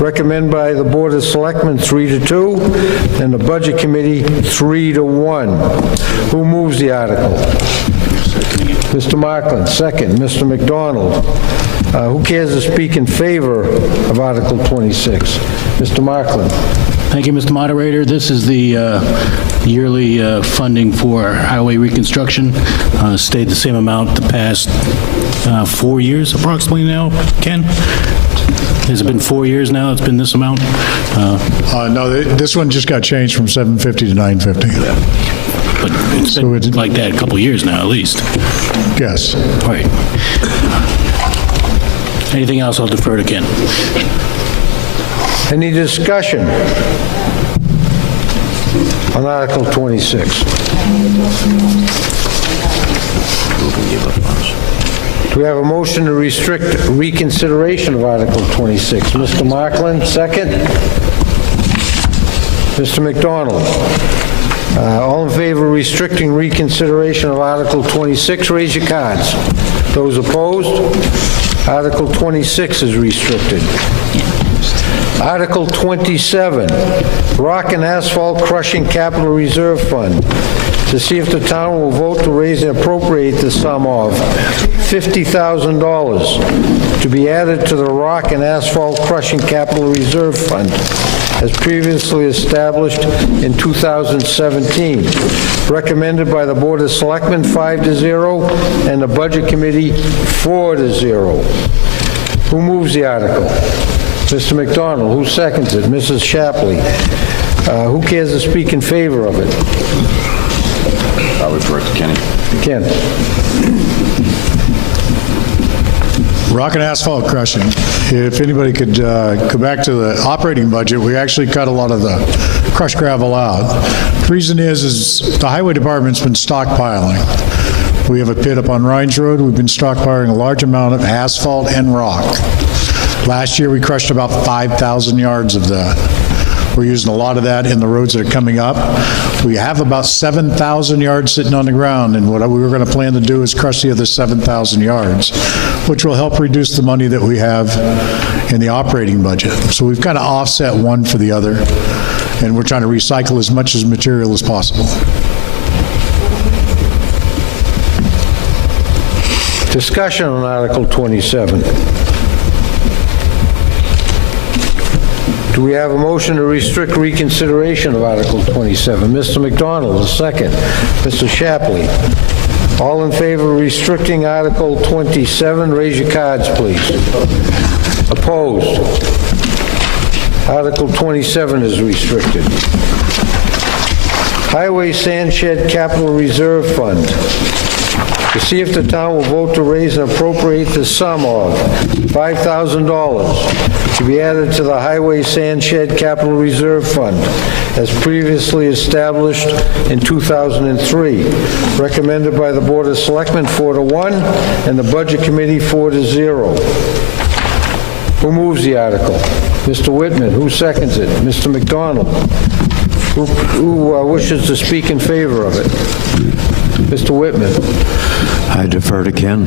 Recommended by the Board of Selectmen 3-2 and the Budget Committee 3-1. Who moves the article? Mr. Markland, second. Mr. McDonald. Who cares to speak in favor of Article 26? Mr. Markland. Thank you, Mr. Moderator. This is the yearly funding for highway reconstruction. Stayed the same amount the past 4 years approximately now, Ken? Has it been 4 years now it's been this amount? No, this one just got changed from $750 to $950. Yeah. But it's been like that a couple of years now, at least. Yes. All right. Anything else, I'll defer to Ken. Any discussion on Article 26? Do we have a motion to restrict reconsideration of Article 26? Mr. Markland, second. Mr. McDonald. All in favor of restricting reconsideration of Article 26, raise your cards. Those opposed? Article 26 is restricted. Article 27, Rock and Asphalt Crushing Capital Reserve Fund. To see if the town will vote to raise and appropriate the sum of $50,000 to be added to the Rock and Asphalt Crushing Capital Reserve Fund as previously established in 2017. Recommended by the Board of Selectmen 5-0 and the Budget Committee 4-0. Who moves the article? Mr. McDonald. Who seconds it? Mrs. Shapley. Who cares to speak in favor of it? I'll refer it to Kenny. Ken. Rock and asphalt crushing. If anybody could go back to the operating budget, we actually cut a lot of the crushed gravel out. The reason is the highway department's been stockpiling. We have a pit up on Rhines Road. We've been stockpiling a large amount of asphalt and rock. Last year, we crushed about 5,000 yards of that. We're using a lot of that in the roads that are coming up. We have about 7,000 yards sitting on the ground, and what we were going to plan to do is crush the other 7,000 yards, which will help reduce the money that we have in the operating budget. So we've kind of offset one for the other, and we're trying to recycle as much as material as possible. Discussion on Article 27. Do we have a motion to restrict reconsideration of Article 27? Mr. McDonald, a second. Mr. Shapley. All in favor of restricting Article 27, raise your cards, please. Opposed? Article 27 is restricted. Highway Sand Shed Capital Reserve Fund. To see if the town will vote to raise and appropriate the sum of $5,000 to be added to the Highway Sand Shed Capital Reserve Fund as previously established in 2003. Recommended by the Board of Selectmen 4-1 and the Budget Committee 4-0. Who moves the article? Mr. Whitman. Who seconds it? Mr. McDonald. Who wishes to speak in favor of it? Mr. Whitman. I defer to Ken.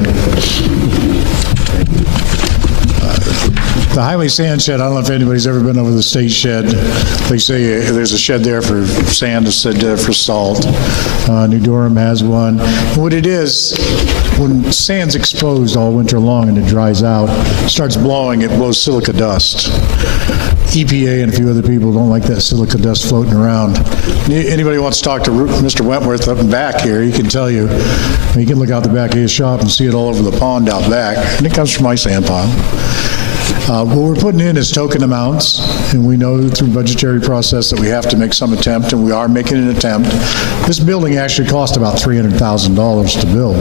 The highway sand shed, I don't know if anybody's ever been over the state shed. They say there's a shed there for sand, a shed there for salt. New Durham has one. What it is, when sand's exposed all winter long and it dries out, it starts blowing, it blows silica dust. EPA and a few other people don't like that silica dust floating around. Anybody wants to talk to Mr. Wentworth up and back here, he can tell you. You can look out the back of his shop and see it all over the pond out back, and it comes from my sand pile. What we're putting in is token amounts, and we know through budgetary process that we have to make some attempt, and we are making an attempt. This building actually cost about $300,000 to build.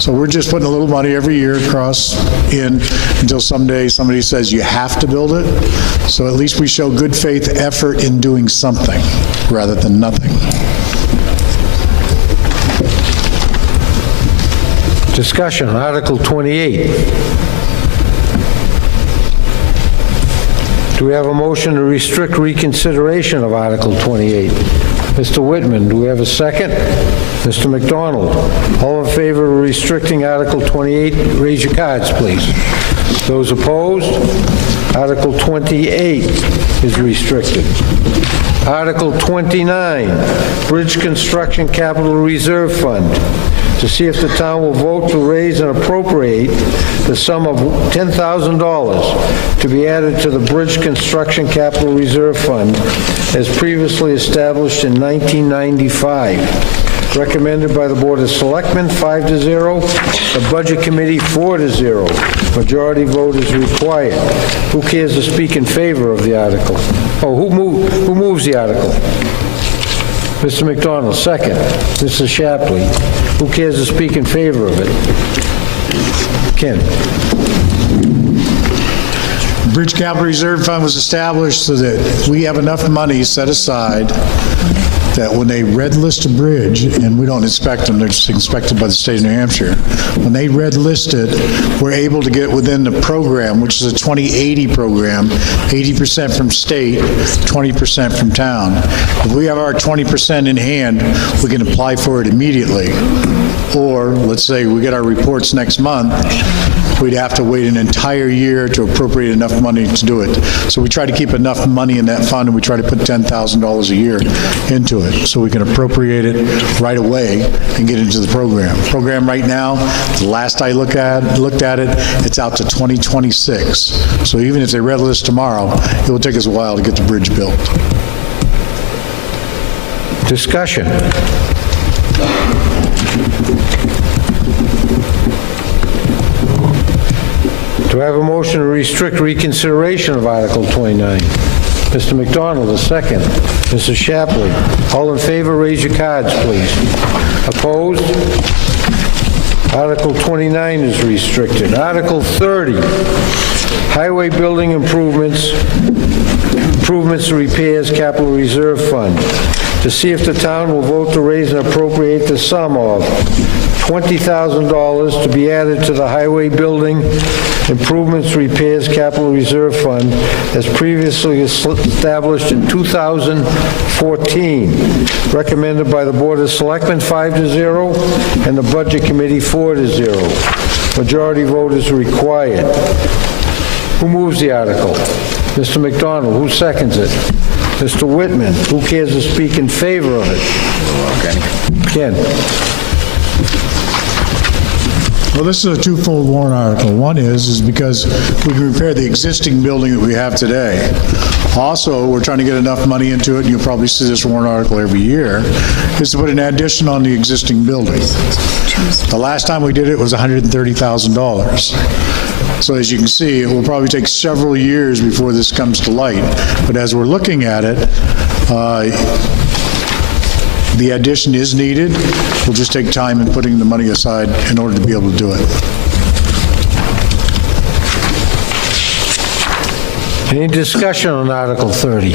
So we're just putting a little money every year across in until someday somebody says you have to build it. So at least we show good faith effort in doing something rather than nothing. Discussion on Article 28. Do we have a motion to restrict reconsideration of Article 28? Mr. Whitman, do we have a second? Mr. McDonald, all in favor of restricting Article 28, raise your cards, please. Those opposed? Article 28 is restricted. Article 29, Bridge Construction Capital Reserve Fund. To see if the town will vote to raise and appropriate the sum of $10,000 to be added to the Bridge Construction Capital Reserve Fund as previously established in 1995. Recommended by the Board of Selectmen 5-0, the Budget Committee 4-0. Majority vote is required. Who cares to speak in favor of the article? Oh, who moves the article? Mr. McDonald, second. Mrs. Shapley. Who cares to speak in favor of it? Ken. Bridge Capital Reserve Fund was established so that we have enough money set aside that when they red list a bridge, and we don't inspect them, they're just inspected by the state of New Hampshire, when they red list it, we're able to get within the program, which is a 2080 program, 80% from state, 20% from town. If we have our 20% in hand, we can apply for it immediately. Or, let's say we get our reports next month, we'd have to wait an entire year to appropriate enough money to do it. So we try to keep enough money in that fund, and we try to put $10,000 a year into it, so we can appropriate it right away and get into the program. Program right now, the last I looked at it, it's out to 2026. So even if they red list tomorrow, it will take us a while to get the bridge built. Discussion. Do I have a motion to restrict reconsideration of Article 29? Mr. McDonald, a second. Mrs. Shapley. All in favor, raise your cards, please. Opposed? Article 29 is restricted. Article 30, Highway Building Improvements and Repairs Capital Reserve Fund. To see if the town will vote to raise and appropriate the sum of $20,000 to be added to the Highway Building Improvements Repairs Capital Reserve Fund as previously established in 2014. Recommended by the Board of Selectmen 5-0 and the Budget Committee 4-0. Majority vote is required. Who moves the article? Mr. McDonald. Who seconds it? Mr. Whitman. Who cares to speak in favor of it? Ken. Well, this is a twofold warrant article. One is because we can repair the existing building that we have today. Also, we're trying to get enough money into it, and you'll probably see this warrant article every year, is to put an addition on the existing building. The last time we did it was $130,000. So as you can see, it will probably take several years before this comes to light. But as we're looking at it, the addition is needed. We'll just take time in putting the money aside in order to be able to do it. Any discussion on Article 30?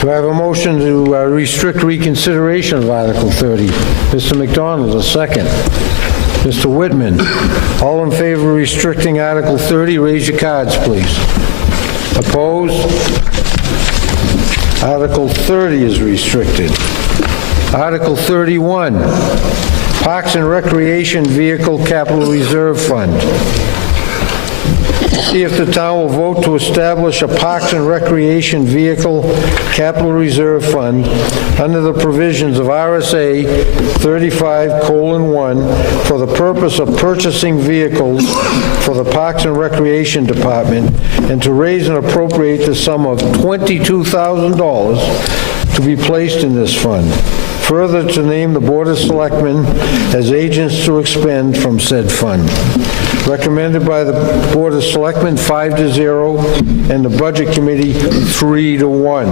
Do I have a motion to restrict reconsideration of Article 30? Mr. McDonald, a second. Mr. Whitman, all in favor of restricting Article 30, raise your cards, please. Opposed? Article 30 is restricted. Article 31, Parks and Recreation Vehicle Capital Reserve Fund. See if the town will vote to establish a Parks and Recreation Vehicle Capital Reserve Fund under the provisions of RSA 35:1 for the purpose of purchasing vehicles for the Parks and Recreation Department, and to raise and appropriate the sum of $22,000 to be placed in this fund. Further, to name the Board of Selectmen as agents to expend from said fund. Recommended by the Board of Selectmen 5-0, and the Budget Committee 3-1.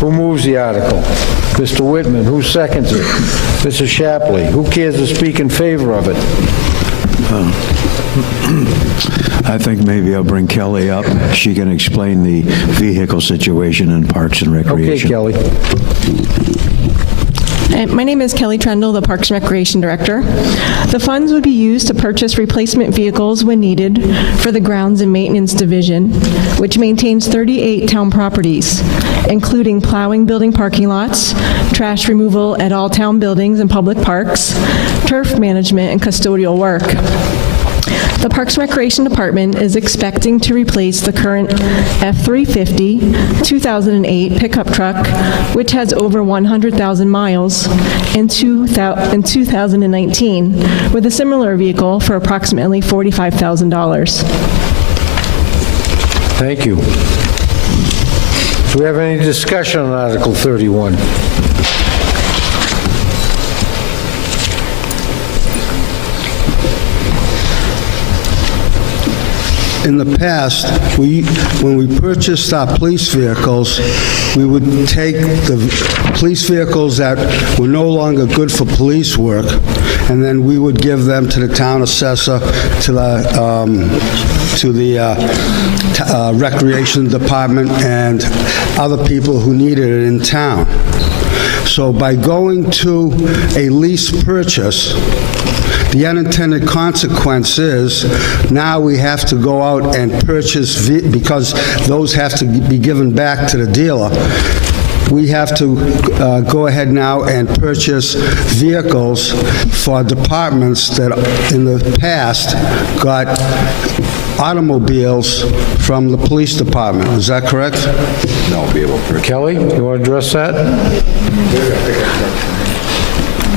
Who moves the article? Mr. Whitman. Who seconds it? Mrs. Shapley. Who cares to speak in favor of it? I think maybe I'll bring Kelly up. She can explain the vehicle situation in Parks and Recreation. Okay, Kelly. My name is Kelly Trendle, the Parks and Recreation Director. The funds would be used to purchase replacement vehicles when needed for the Grounds and Maintenance Division, which maintains 38 town properties, including plowing building parking lots, trash removal at all town buildings and public parks, turf management, and custodial work. The Parks and Recreation Department is expecting to replace the current F-350 2008 pickup truck, which has over 100,000 miles, in 2019, with a similar vehicle for approximately $45,000. Thank you. Do we have any discussion on Article 31? In the past, when we purchased our police vehicles, we would take the police vehicles that were no longer good for police work, and then we would give them to the town assessor, to the recreation department, and other people who needed it in town. So by going to a lease purchase, the unintended consequence is now we have to go out and purchase, because those have to be given back to the dealer, we have to go ahead now and purchase vehicles for departments that in the past got automobiles from the police department. Is that correct? No, be able to. Kelly, you want to address that?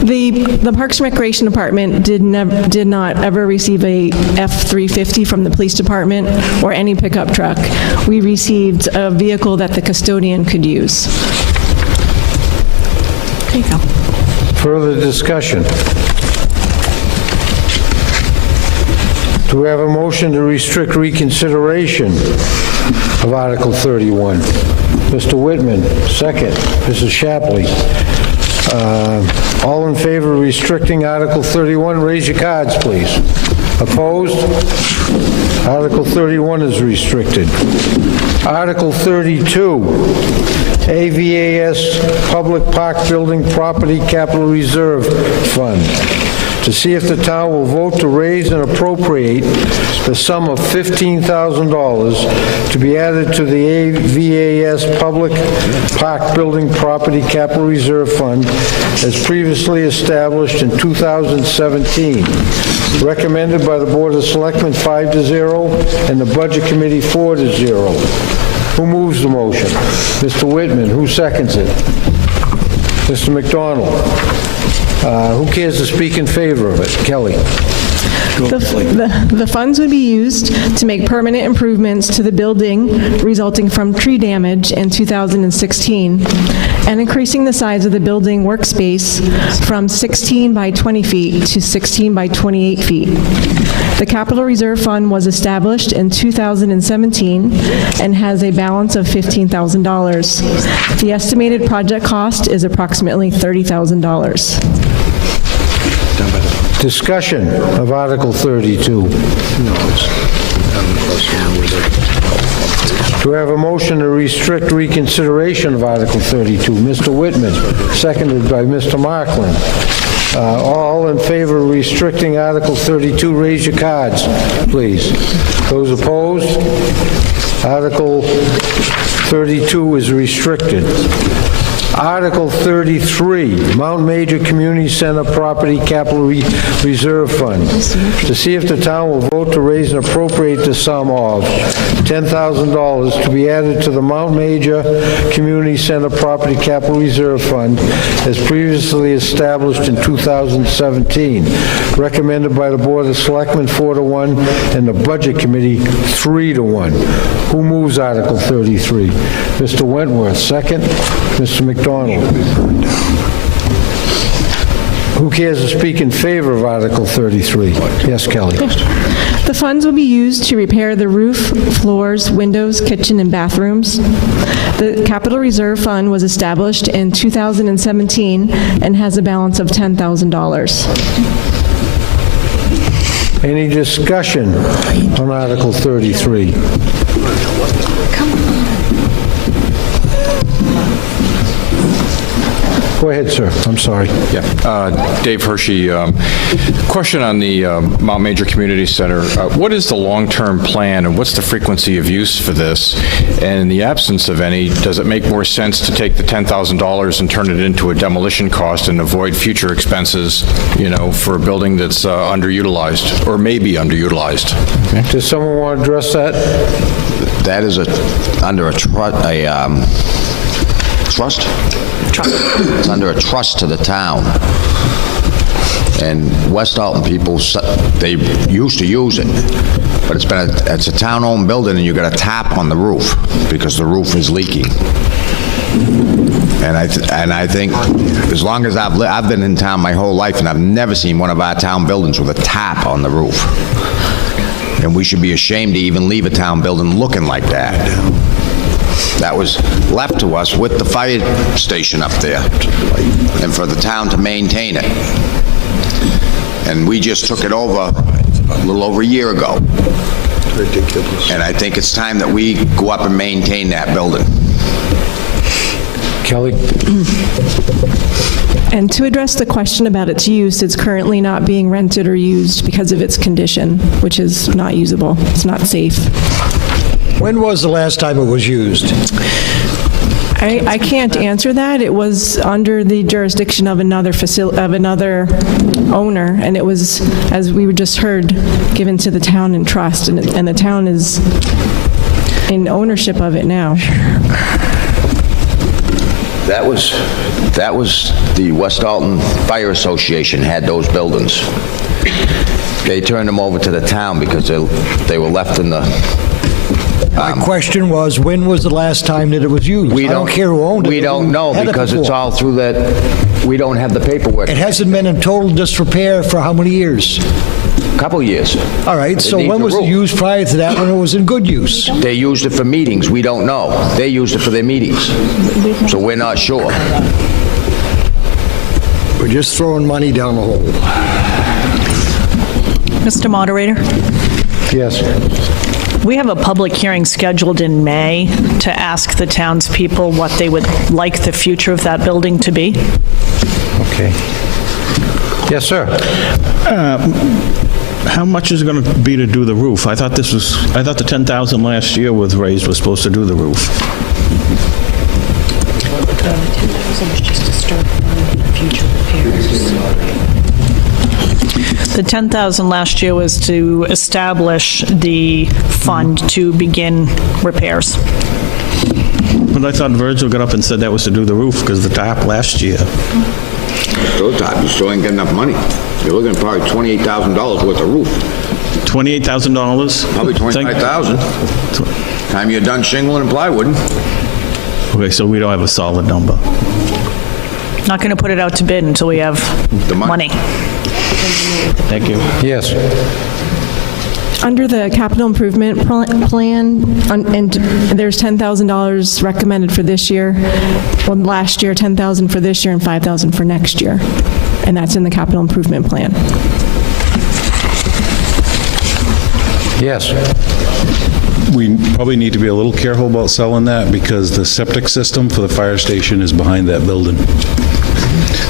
The Parks and Recreation Department did not ever receive a F-350 from the police department or any pickup truck. We received a vehicle that the custodian could use. There you go. Further discussion? Do we have a motion to restrict reconsideration of Article 31? Mr. Whitman, second. Mrs. Shapley. All in favor of restricting Article 31, raise your cards, please. Opposed? Article 31 is restricted. Article 32, AVAS Public Park Building Property Capital Reserve Fund. To see if the town will vote to raise and appropriate the sum of $15,000 to be added to the AVAS Public Park Building Property Capital Reserve Fund as previously established in 2017. Recommended by the Board of Selectmen 5-0 and the Budget Committee 4-0. Who moves the motion? Mr. Whitman. Who seconds it? Mr. McDonald. Who cares to speak in favor of it? Kelly. The funds would be used to make permanent improvements to the building resulting from tree damage in 2016 and increasing the size of the building workspace from 16 by 20 feet to 16 by 28 feet. The Capital Reserve Fund was established in 2017 and has a balance of $15,000. The estimated project cost is approximately $30,000. Discussion of Article 32. Do I have a motion to restrict reconsideration of Article 32? Mr. Whitman, seconded by Mr. Markland. All in favor of restricting Article 32, raise your cards, please. Those opposed? Article 32 is restricted. Article 33, Mount Major Community Center Property Capital Reserve Fund. To see if the town will vote to raise and appropriate the sum of $10,000 to be added to the Mount Major Community Center Property Capital Reserve Fund as previously established in 2017. Recommended by the Board of Selectmen 4-1 and the Budget Committee 3-1. Who moves Article 33? Mr. Wentworth, second. Mr. McDonald. Who cares to speak in favor of Article 33? Yes, Kelly. The funds will be used to repair the roof, floors, windows, kitchen, and bathrooms. The Capital Reserve Fund was established in 2017 and has a balance of $10,000. Any discussion on Article 33? Go ahead, sir. I'm sorry. Yeah. Dave Hershey, question on the Mount Major Community Center. What is the long-term plan and what's the frequency of use for this? And in the absence of any, does it make more sense to take the $10,000 and turn it into a demolition cost and avoid future expenses, you know, for a building that's underutilized or maybe underutilized? Okay. Does someone want to address that? That is under a trust? It's under a trust to the town. And West Alton people, they used to use it, but it's a town-owned building and you got a tap on the roof because the roof is leaking. And I think as long as I've been in town my whole life and I've never seen one of our town buildings with a tap on the roof. And we should be ashamed to even leave a town building looking like that. That was left to us with the fire station up there and for the town to maintain it. And we just took it over a little over a year ago. Ridiculous. And I think it's time that we go up and maintain that building. Kelly? And to address the question about its use, it's currently not being rented or used because of its condition, which is not usable. It's not safe. When was the last time it was used? I can't answer that. It was under the jurisdiction of another owner, and it was, as we just heard, given to the town in trust, and the town is in ownership of it now. That was the West Alton Fire Association had those buildings. They turned them over to the town because they were left in the... My question was, when was the last time that it was used? I don't care who owned it. We don't know because it's all through that, we don't have the paperwork. It hasn't been in total disrepair for how many years? A couple years. All right, so when was it used prior to that when it was in good use? They used it for meetings, we don't know. They used it for their meetings, so we're not sure. We're just throwing money down the hole. Mr. Moderator? Yes. We have a public hearing scheduled in May to ask the townspeople what they would like the future of that building to be. Okay. Yes, sir. How much is it going to be to do the roof? I thought the $10,000 last year was raised was supposed to do the roof. The $10,000 was just to start future repairs. The $10,000 last year was to establish the fund to begin repairs. But I thought Virgil got up and said that was to do the roof because the top last year. Those top, you still ain't got enough money. You're looking at probably $28,000 worth of roof. $28,000? Probably $25,000. Time you're done shingling and plywood. Okay, so we don't have a solid number. Not going to put it out to bid until we have money. Thank you. Yes. Under the capital improvement plan, and there's $10,000 recommended for this year. Well, last year, $10,000 for this year and $5,000 for next year. And that's in the capital improvement plan. Yes. We probably need to be a little careful about selling that because the septic system for the fire station is behind that building.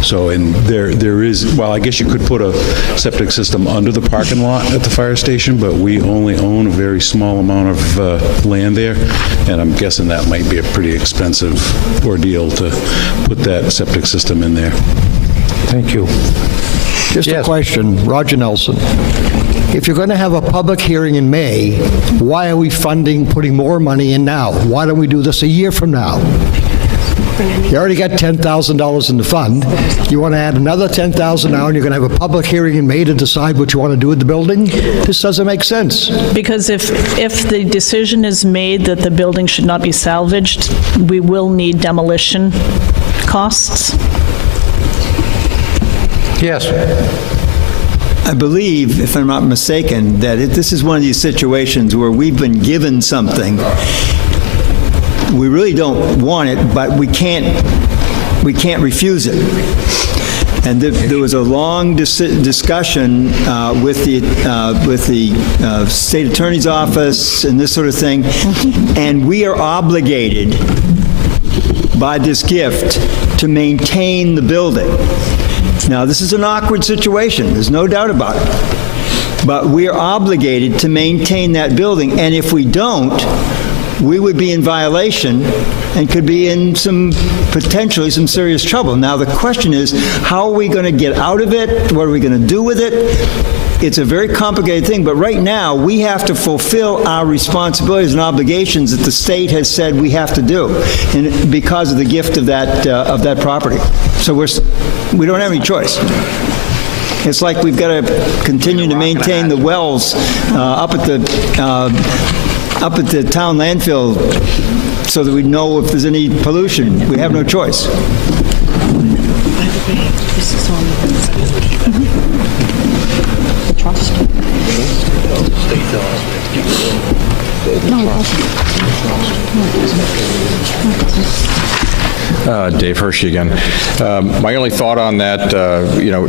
So, and there is, well, I guess you could put a septic system under the parking lot at the fire station, but we only own a very small amount of land there, and I'm guessing that might be a pretty expensive ordeal to put that septic system in there. Thank you. Just a question, Roger Nelson. If you're going to have a public hearing in May, why are we putting more money in now? Why don't we do this a year from now? You already got $10,000 in the fund. You want to add another $10,000 now, and you're going to have a public hearing in May to decide what you want to do with the building? This doesn't make sense. Because if the decision is made that the building should not be salvaged, we will need demolition costs. Yes. I believe, if I'm not mistaken, that this is one of these situations where we've been given something. We really don't want it, but we can't refuse it. And there was a long discussion with the state attorney's office and this sort of thing, and we are obligated by this gift to maintain the building. Now, this is an awkward situation, there's no doubt about it, but we are obligated to maintain that building, and if we don't, we would be in violation and could be in potentially some serious trouble. Now, the question is, how are we going to get out of it? What are we going to do with it? It's a very complicated thing, but right now, we have to fulfill our responsibilities and obligations that the state has said we have to do, and because of the gift of that property. So we don't have any choice. It's like we've got to continue to maintain the wells up at the town landfill so that we know if there's any pollution. We have no choice. This is on the trust. No, it Dave Hershey again. My only thought on that,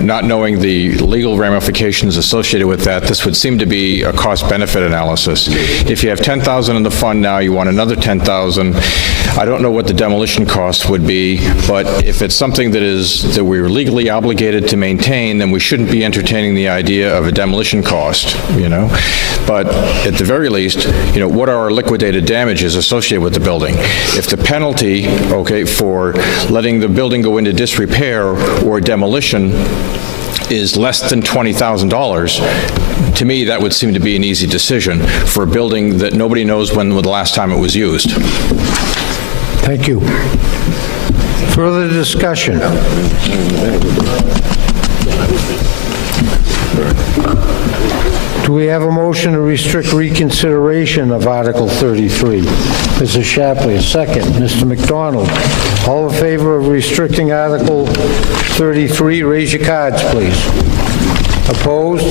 not knowing the legal ramifications associated with that, this would seem to be a cost-benefit analysis. If you have $10,000 in the fund now, you want another $10,000. I don't know what the demolition cost would be, but if it's something that we're legally obligated to maintain, then we shouldn't be entertaining the idea of a demolition cost, But at the very least, what are our liquidated damages associated with the building? If the penalty, for letting the building go into disrepair or demolition is less than $20,000, to me, that would seem to be an easy decision for a building that nobody knows when the last time it was used. Thank you. Further discussion? Do we have a motion to restrict reconsideration of Article 33? Mrs. Shapley, a second. Mr. McDonald, all in favor of restricting Article 33, raise your cards, please. Opposed?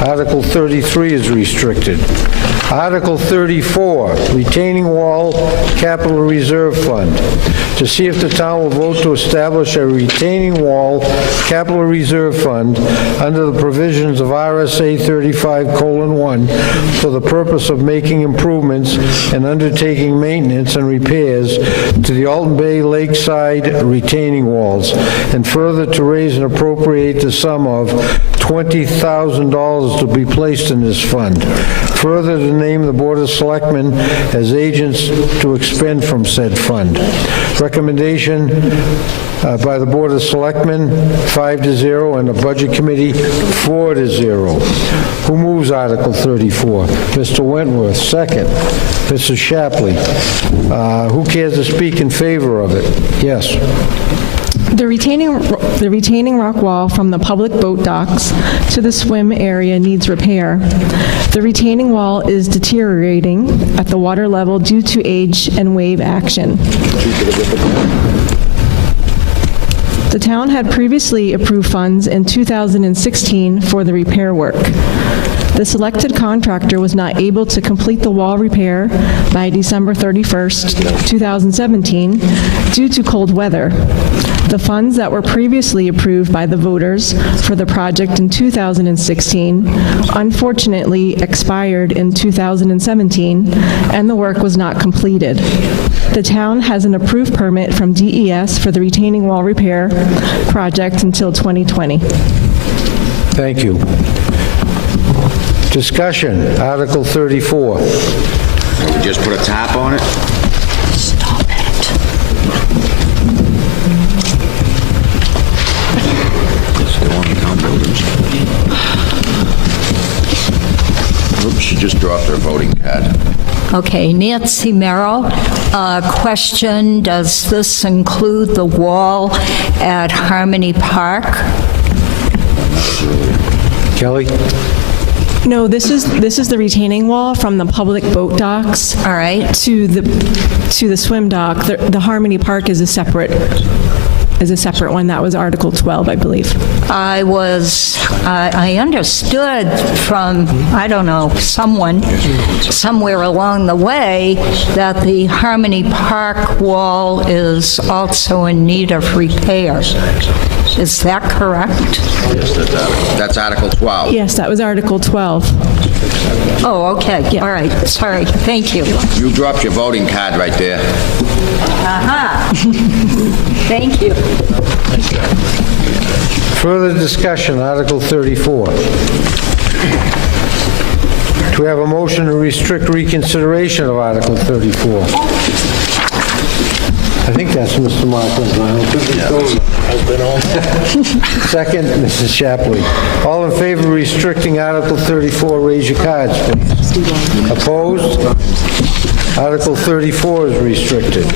Article 33 is restricted. Article 34, retaining wall capital reserve fund. To see if the town will vote to establish a retaining wall capital reserve fund under the provisions of RSA 35:1 for the purpose of making improvements and undertaking maintenance and repairs to the Alton Bay Lakeside retaining walls, and further to raise and appropriate the sum of $20,000 to be placed in this fund. Further, to name the Board of Selectmen as agents to expend from said fund. Recommendation by the Board of Selectmen, 5-0, and the Budget Committee, 4-0. Who moves Article 34? Mr. Wentworth, second. Mrs. Shapley. Who cares to speak in favor of it? Yes. The retaining rock wall from the public boat docks to the swim area needs repair. The retaining wall is deteriorating at the water level due to age and wave action. The town had previously approved funds in 2016 for the repair work. The selected contractor was not able to complete the wall repair by December 31st, 2017 due to cold weather. The funds that were previously approved by the voters for the project in 2016 unfortunately expired in 2017, and the work was not completed. The town has an approved permit from DES for the retaining wall repair project until 2020. Thank you. Discussion, Article 34. We just put a top on it? Stop it. Let's go on the town buildings. Oops, she just dropped her voting pad. Okay, Nancy Merrill, question, does this include the wall at Harmony Park? Kelly? No, this is the retaining wall from the public boat docks. All right. To the swim dock. The Harmony Park is a separate one. That was Article 12, I believe. I understood from, I don't know, someone somewhere along the way that the Harmony Park wall is also in need of repair. Is that correct? Yes, that's Article 12. Yes, that was Article 12. Oh, okay. All right. Sorry. Thank you. You dropped your voting card right there. Aha. Thank you. Further discussion, Article 34. Do we have a motion to restrict reconsideration of Article 34? I think that's Mr. Markland. Second, Mrs. Shapley. All in favor of restricting Article 34, raise your cards, please. Opposed? Article 34 is restricted.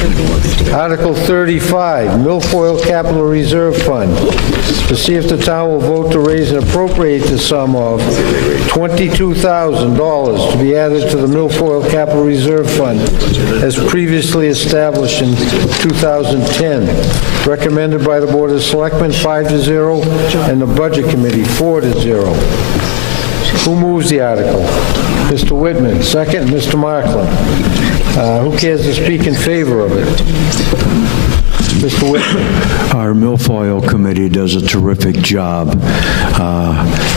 Article 35, Milfoil Capital Reserve Fund. To see if the town will vote to raise and appropriate the sum of $22,000 to be added to the Milfoil Capital Reserve Fund as previously established in 2010. Recommended by the Board of Selectmen, 5-0, and the Budget Committee, 4-0. Who moves the article? Mr. Whitman, second. Mr. Markland. Who cares to speak in favor of it? Mr. Whitman. Our Milfoil Committee does a terrific job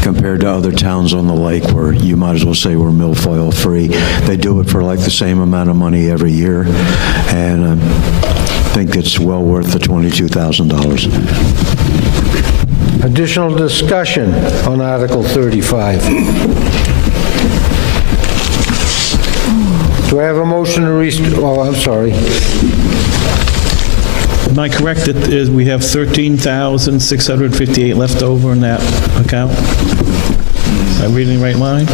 compared to other towns on the lake where you might as well say we're milfoil free. They do it for like the same amount of money every year, and I think it's well worth the $22,000. Additional discussion on Article 35. Do I have a motion to I'm sorry. Am I correct that we have $13,658 left over in that account? Am I reading the right line?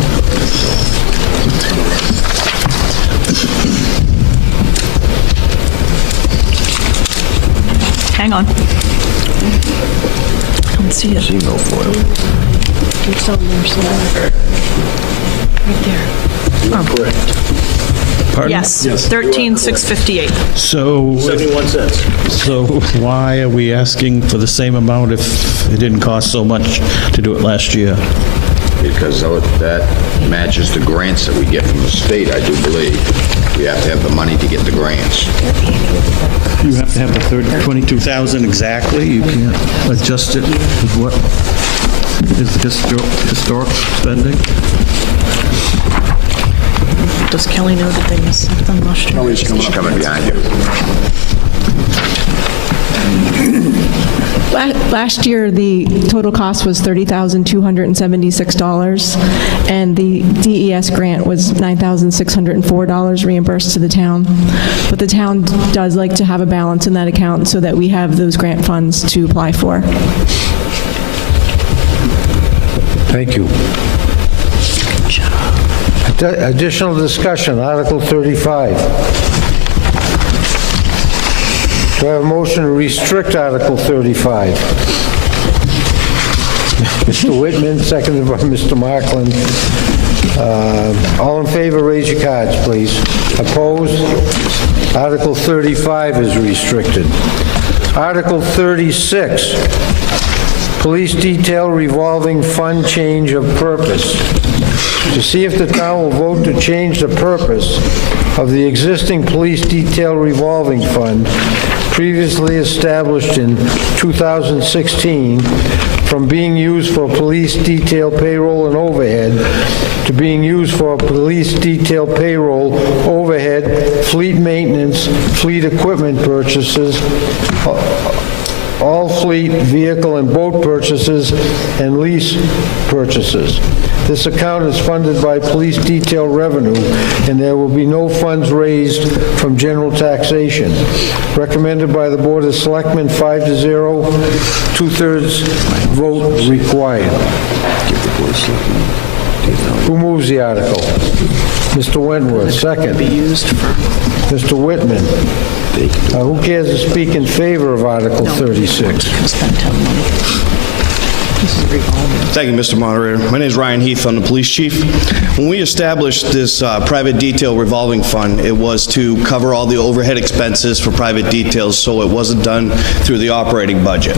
Hang on. I don't see it. It's on there somewhere. Right there. Oh. Correct. Pardon? Yes, 13,658. So 71 cents. So why are we asking for the same amount if it didn't cost so much to do it last year? Because that matches the grants that we get from the state, I do believe. We have to have the money to get the grants. You have to have the 22,000 exactly? You can't adjust it with what is historic spending? Does Kelly know that they missed something last year? She's coming behind you. Last year, the total cost was $30,276, and the DES grant was $9,604 reimbursed to the town. But the town does like to have a balance in that account so that we have those grant funds to apply for. Thank you. Additional discussion, Article 35. Do I have a motion to restrict Article 35? Mr. Whitman, seconded by Mr. Markland. All in favor, raise your cards, please. Opposed? Article 35 is restricted. Article 36, Police Detail Revolving Fund Change of Purpose. To see if the town will vote to change the purpose of the existing police detail revolving fund previously established in 2016 from being used for police detail payroll and overhead to being used for police detail payroll, overhead, fleet maintenance, fleet equipment purchases, all fleet, vehicle, and boat purchases, and lease purchases. This account is funded by police detail revenue, and there will be no funds raised from general taxation. Recommended by the Board of Selectmen, 5-0, 2/3 vote required. Who moves the article? Mr. Wentworth, second. Mr. Whitman. Who cares to speak in favor of Article 36? Thank you, Mr. Moderator. My name is Ryan Heath. I'm the police chief. When we established this private detail revolving fund, it was to cover all the overhead expenses for private details, so it wasn't done through the operating budget.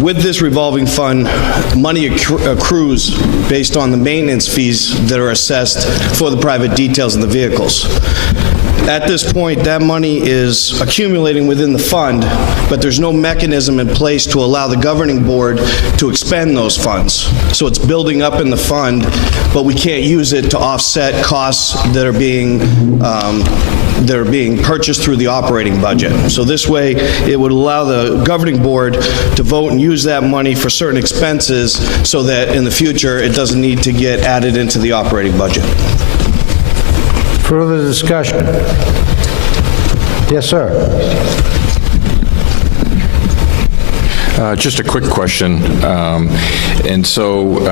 With this revolving fund, money accrues based on the maintenance fees that are assessed for the private details and the vehicles. At this point, that money is accumulating within the fund, but there's no mechanism in place to allow the governing board to expend those funds. So it's building up in the fund, but we can't use it to offset costs that are being purchased through the operating budget. So this way, it would allow the governing board to vote and use that money for certain expenses so that in the future, it doesn't need to get added into the operating budget. Further discussion? Yes, sir. Just a quick question. And so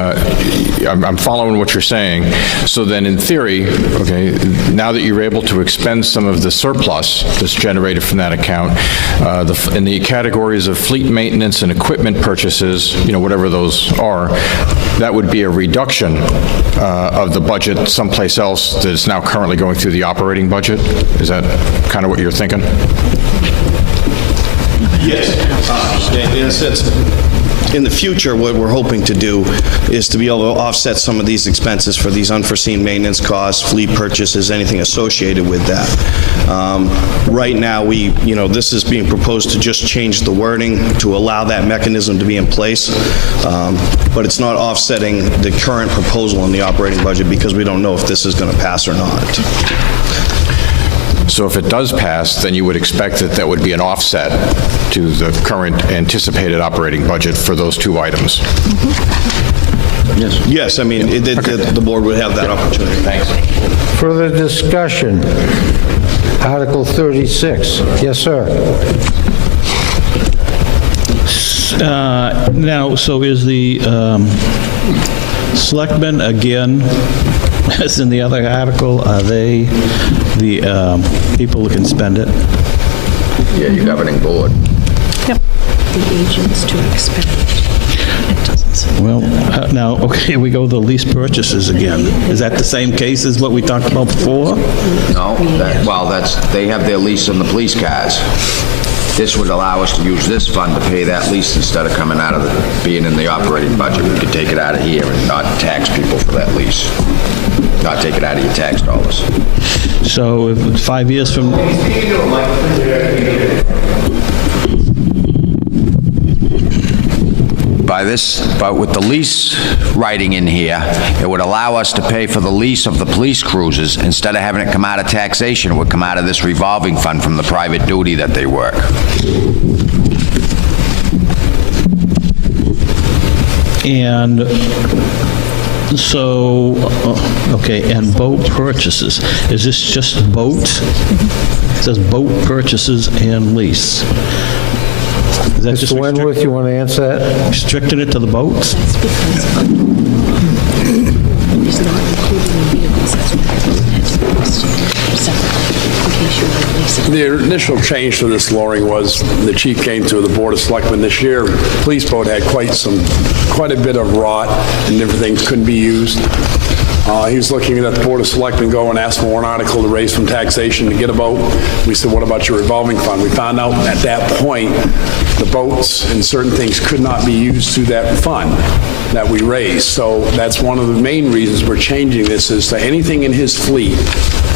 I'm following what you're saying. So then in theory, okay, now that you're able to expend some of the surplus that's generated from that account, in the categories of fleet maintenance and equipment purchases, whatever those are, that would be a reduction of the budget someplace else that's now currently going through the operating budget? Is that kind of what you're thinking? Yes. In a sense, in the future, what we're hoping to do is to be able to offset some of these expenses for these unforeseen maintenance costs, fleet purchases, anything associated with that. Right now, this is being proposed to just change the wording to allow that mechanism to be in place, but it's not offsetting the current proposal in the operating budget because we don't know if this is going to pass or not. So if it does pass, then you would expect that that would be an offset to the current anticipated operating budget for those two items? Yes, I mean, the board would have that opportunity. Thanks. Further discussion? Article 36. Yes, sir. Now, so is the selectmen, again, as in the other article, are they the people who can spend it? Yeah, your governing board. Yep. The agents to expend. It doesn't say. Well, now, okay, we go to the lease purchases again. Is that the same case as what we talked about before? No, they have their lease on the police cars. This would allow us to use this fund to pay that lease instead of coming out of being in the operating budget. We could take it out of here and not tax people for that lease. Not take it out of your tax dollars. So if 5 years from... But with the lease writing in here, it would allow us to pay for the lease of the police cruisers. Instead of having it come out of taxation, it would come out of this revolving fund from the private duty that they work. And so, okay, and boat purchases. Is this just boats? It says boat purchases and lease. Is that just Mr. Wentworth, you want to answer that? restricting it to the boats? That's because it's not included in vehicles, that's why it has to be listed separately, in case you want to lease it. The initial change for this lowering was the chief came to the Board of Selectmen this year. Police boat had quite a bit of rot and different things couldn't be used. He was looking at the Board of Selectmen go and ask for an article to raise from taxation to get a boat. We said, what about your revolving fund? We found out at that point the boats and certain things could not be used through that fund that we raised. So that's one of the main reasons we're changing this, is that anything in his fleet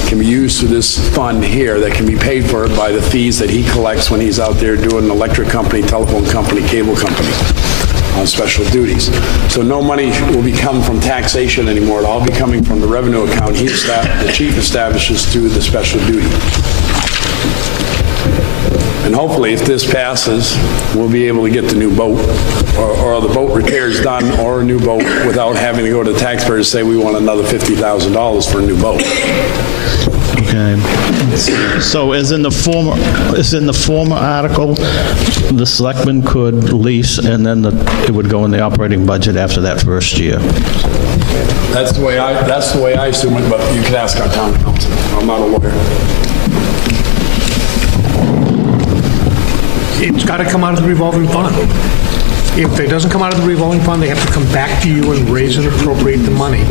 can be used through this fund here that can be paid for by the fees that he collects when he's out there doing an electric company, telephone company, cable company on special duties. So no money will be coming from taxation anymore. It'll all be coming from the revenue account the chief establishes through the special duty. And hopefully, if this passes, we'll be able to get the new boat or the boat repairs done or a new boat without having to go to taxpayers and say we want another $50,000 for a new boat. Okay. So as in the former article, the selectmen could lease and then it would go in the operating budget after that first year. That's the way I assume it, but you can ask our town council. I'm not a lawyer. It's got to come out of the revolving fund. If it doesn't come out of the revolving fund, they have to come back to you and raise and appropriate the money.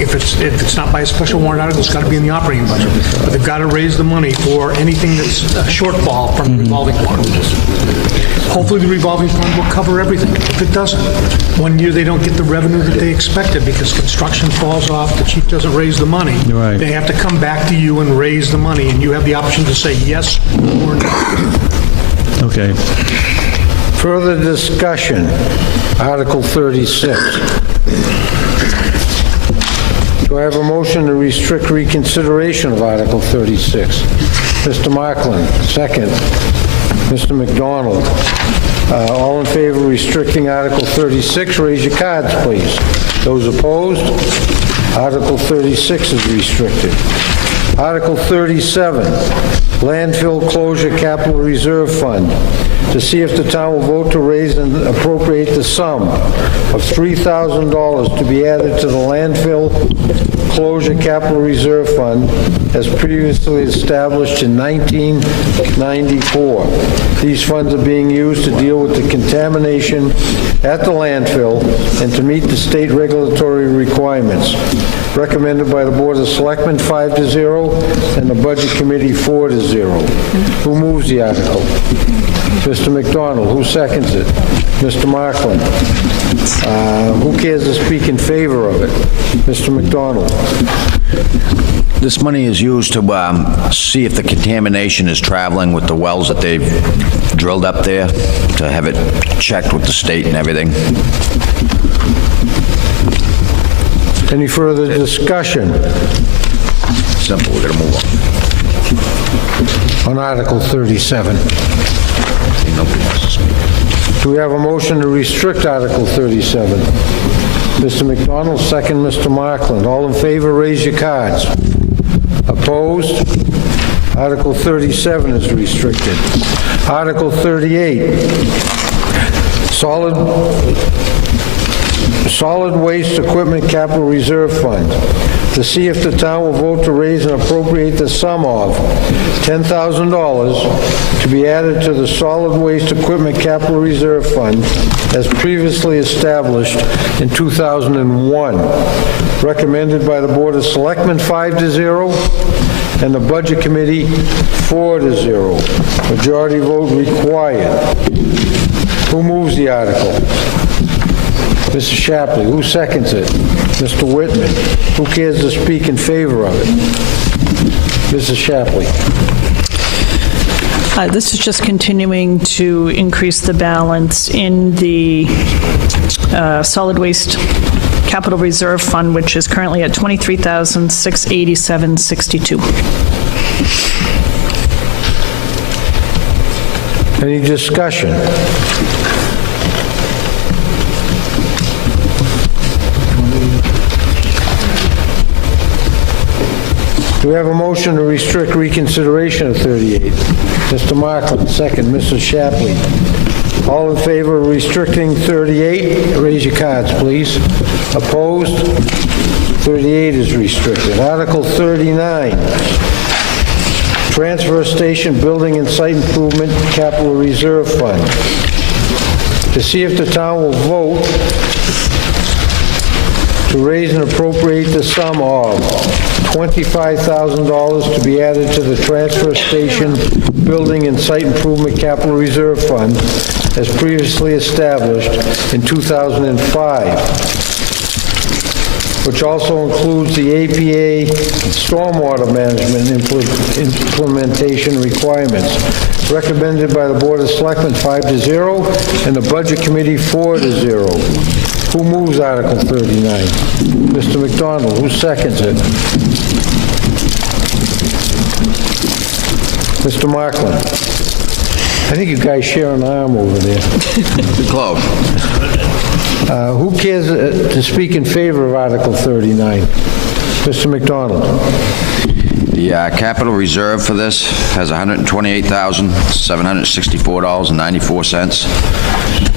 If it's not by a special warrant article, it's got to be in the operating budget. But they've got to raise the money for anything that's a shortfall from the revolving fund. Hopefully the revolving fund will cover everything. If it doesn't, one year they don't get the revenue that they expected because construction falls off, the chief doesn't raise the money. Right. They have to come back to you and raise the money, and you have the option to say yes or no. Okay. Further discussion, Article 36. Do I have a motion to restrict reconsideration of Article 36? Mr. Markland, second. Mr. McDonald. All in favor of restricting Article 36, raise your cards, please. Those opposed? Article 36 is restricted. Article 37, Landfill Closure Capital Reserve Fund. To see if the town will vote to raise and appropriate the sum of $3,000 to be added to the Landfill Closure Capital Reserve Fund as previously established in 1994. These funds are being used to deal with the contamination at the landfill and to meet the state regulatory requirements. Recommended by the Board of Selectmen 5-0 and the Budget Committee 4-0. Who moves the article? Mr. McDonald. Who seconds it? Mr. Markland. Who cares to speak in favor of it? Mr. McDonald. This money is used to see if the contamination is traveling with the wells that they've drilled up there, to have it checked with the state and everything. Any further discussion? Simple, we're gonna move on Article 37. Do we have a motion to restrict Article 37? Mr. McDonald, second Mr. Markland. All in favor, raise your cards. Opposed? Article 37 is restricted. Article 38, Solid Waste Equipment Capital Reserve Fund. To see if the town will vote to raise and appropriate the sum of $10,000 to be added to the Solid Waste Equipment Capital Reserve Fund as previously established in 2001. Recommended by the Board of Selectmen 5-0 and the Budget Committee 4-0. Majority vote required. Who moves the article? Mr. Shapley. Who seconds it? Mr. Whitman. Who cares to speak in favor of it? Mrs. Shapley. This is just continuing to increase the balance in the solid waste capital reserve fund, which is currently at $23,687.62. Any discussion? Do we have a motion to restrict reconsideration of 38? Mr. Markland, second. Mrs. Shapley. All in favor of restricting 38? Raise your cards, please. Opposed? 38 is restricted. Article 39. Transfer Station Building and Site Improvement Capital Reserve Fund. To see if the town will vote to raise and appropriate the sum of $25,000 to be added to the Transfer Station Building and Site Improvement Capital Reserve Fund as previously established in 2005, which also includes the APA stormwater management implementation requirements, recommended by the Board of Selectmen 5-0 and the Budget Committee 4-0. Who moves Article 39? Mr. McDonald. Who seconds it? Mr. Markland. I think you guys share an arm over there. Close. Who cares to speak in favor of Article 39? Mr. McDonald. The capital reserve for this has $128,764.94.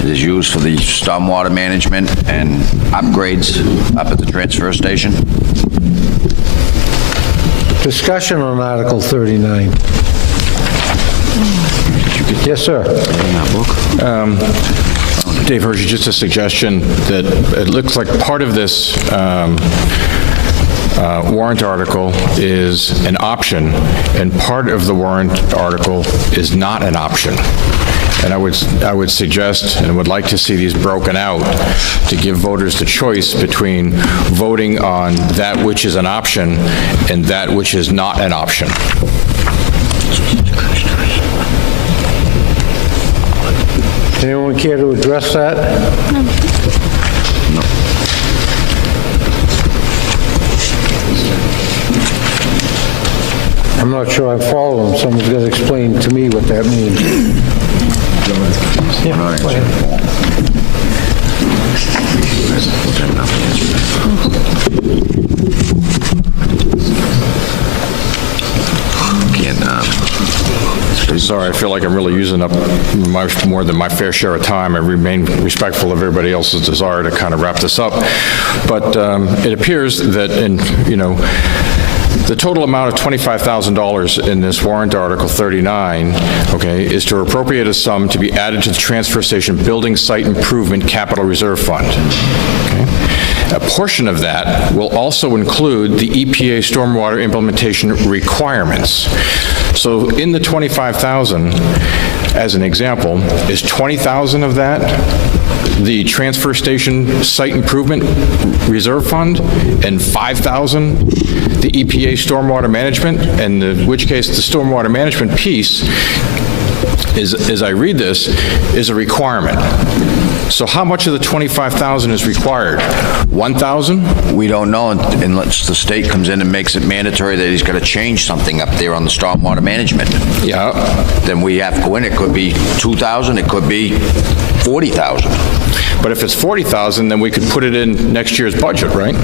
It is used for the stormwater management and upgrades up at the transfer station. Discussion on Article 39. Yes, sir. Dave Hershey, just a suggestion that it looks like part of this warrant article is an option, and part of the warrant article is not an option. And I would suggest and would like to see these broken out to give voters the choice between voting on that which is an option and that which is not an option. Anyone care to address that? No. I'm not sure I follow him. Someone's got to explain to me what that means. Yeah, go ahead. Sorry, I feel like I'm really using up more than my fair share of time. I remain respectful of everybody else's desire to kind of wrap this up. But it appears that the total amount of $25,000 in this warrant article 39, okay, is to appropriate a sum to be added to the transfer station building site improvement capital reserve fund. Okay. A portion of that will also include the EPA stormwater implementation requirements. So in the $25,000, as an example, is $20,000 of that the transfer station site improvement reserve fund, and $5,000 the EPA stormwater management, and in which case the stormwater management piece is, as I read this, is a requirement. So how much of the $25,000 is required? $1,000? We don't know unless the state comes in and makes it mandatory that he's got to change something up there on the stormwater management. Yeah. Then we have to go in. It could be $2,000, it could be $40,000. But if it's $40,000, then we could put it in next year's budget, right?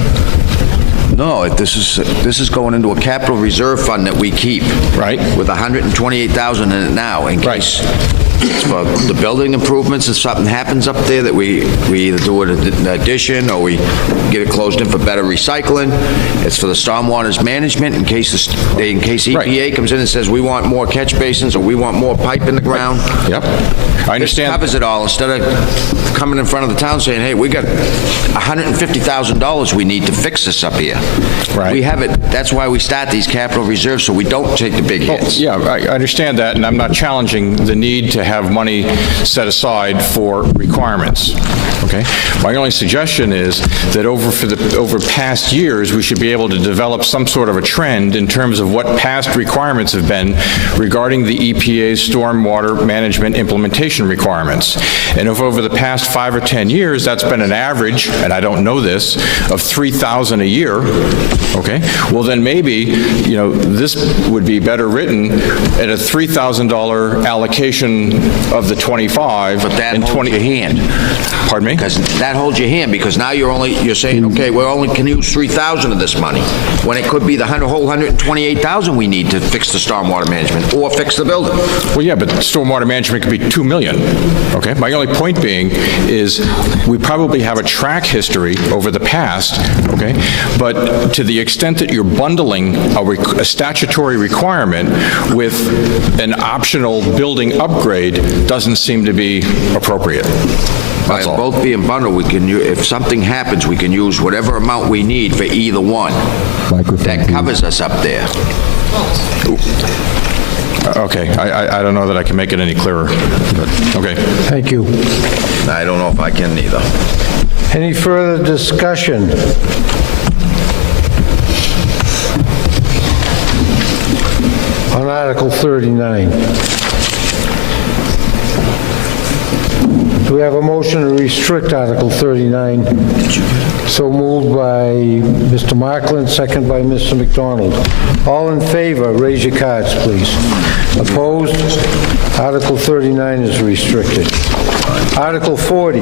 No, this is going into a capital reserve fund that we keep. Right. With $128,000 in it now, in case it's for the building improvements, if something happens up there that we either do an addition or we get it closed in for better recycling. It's for the stormwater management in case EPA comes in and says we want more catch basins or we want more pipe in the ground. Yep. I understand. This covers it all instead of coming in front of the town saying, hey, we got $150,000 we need to fix this up here. Right. We have it. That's why we start these capital reserves, so we don't take the big hits. Yeah, I understand that, and I'm not challenging the need to have money set aside for requirements. Okay? My only suggestion is that over past years, we should be able to develop some sort of a trend in terms of what past requirements have been regarding the EPA's stormwater management implementation requirements. And if over the past 5 or 10 years, that's been an average, and I don't know this, of $3,000 a year, okay? Well, then maybe, this would be better written at a $3,000 allocation of the 25. But that and holds 20 your hand. Pardon me? Because that holds your hand, because now you're saying, okay, we only can use 3,000 of this money, when it could be the whole 128,000 we need to fix the stormwater management or fix the building. Well, yeah, but stormwater management could be $2 million, okay? My only point being is we probably have a track history over the past, okay? But to the extent that you're bundling a statutory requirement with an optional building upgrade doesn't seem to be appropriate. By both being bundled, if something happens, we can use whatever amount we need for either one. That covers us up there. Okay, I don't know that I can make it any clearer, but, okay. Thank you. I don't know if I can either. Any further discussion? On Article 39. Do we have a motion to restrict Article 39? So moved by Mr. Markland, second by Mr. McDonald. All in favor, raise your cards, please. Opposed? Article 39 is restricted. Article 40,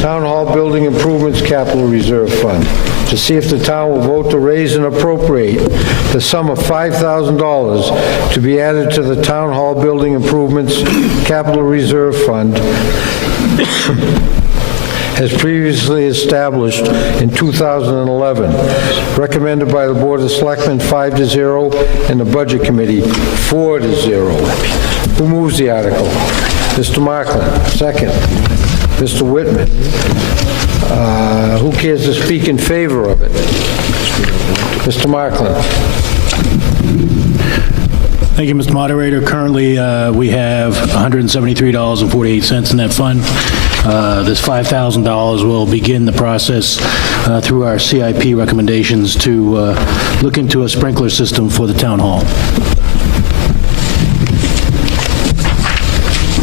Town Hall Building Improvements Capital Reserve Fund. To see if the town will vote to raise and appropriate the sum of $5,000 to be added to the Town Hall Building Improvements Capital Reserve Fund as previously established in 2011, recommended by the Board of Selectmen 5-0 and the Budget Committee 4-0. Who moves the article? Mr. Markland, second. Mr. Whitman. Who cares to speak in favor of it? Mr. Markland. Thank you, Mr. Moderator. Currently, we have $173.48 in that fund. This $5,000 will begin the process through our CIP recommendations to look into a sprinkler system for the town hall.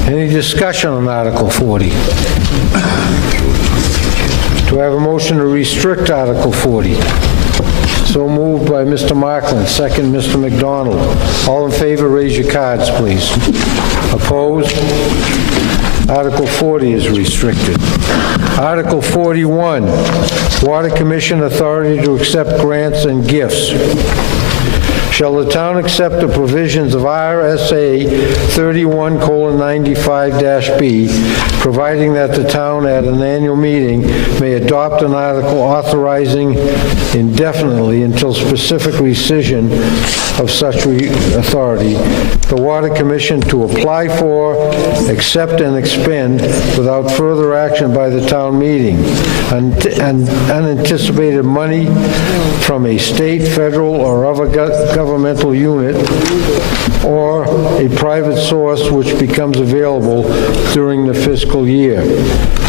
Any discussion on Article 40? Do I have a motion to restrict Article 40? So moved by Mr. Markland, second Mr. McDonald. All in favor, raise your cards, please. Opposed? Article 40 is restricted. Article 41, Water Commission authority to accept grants and gifts. Shall the town accept the provisions of RSA 31:95-B, providing that the town at an annual meeting may adopt an article authorizing indefinitely until specific rescission of such authority, the Water Commission to apply for, accept, and expend without further action by the town meeting unanticipated money from a state, federal, or other governmental unit or a private source which becomes available during the fiscal year.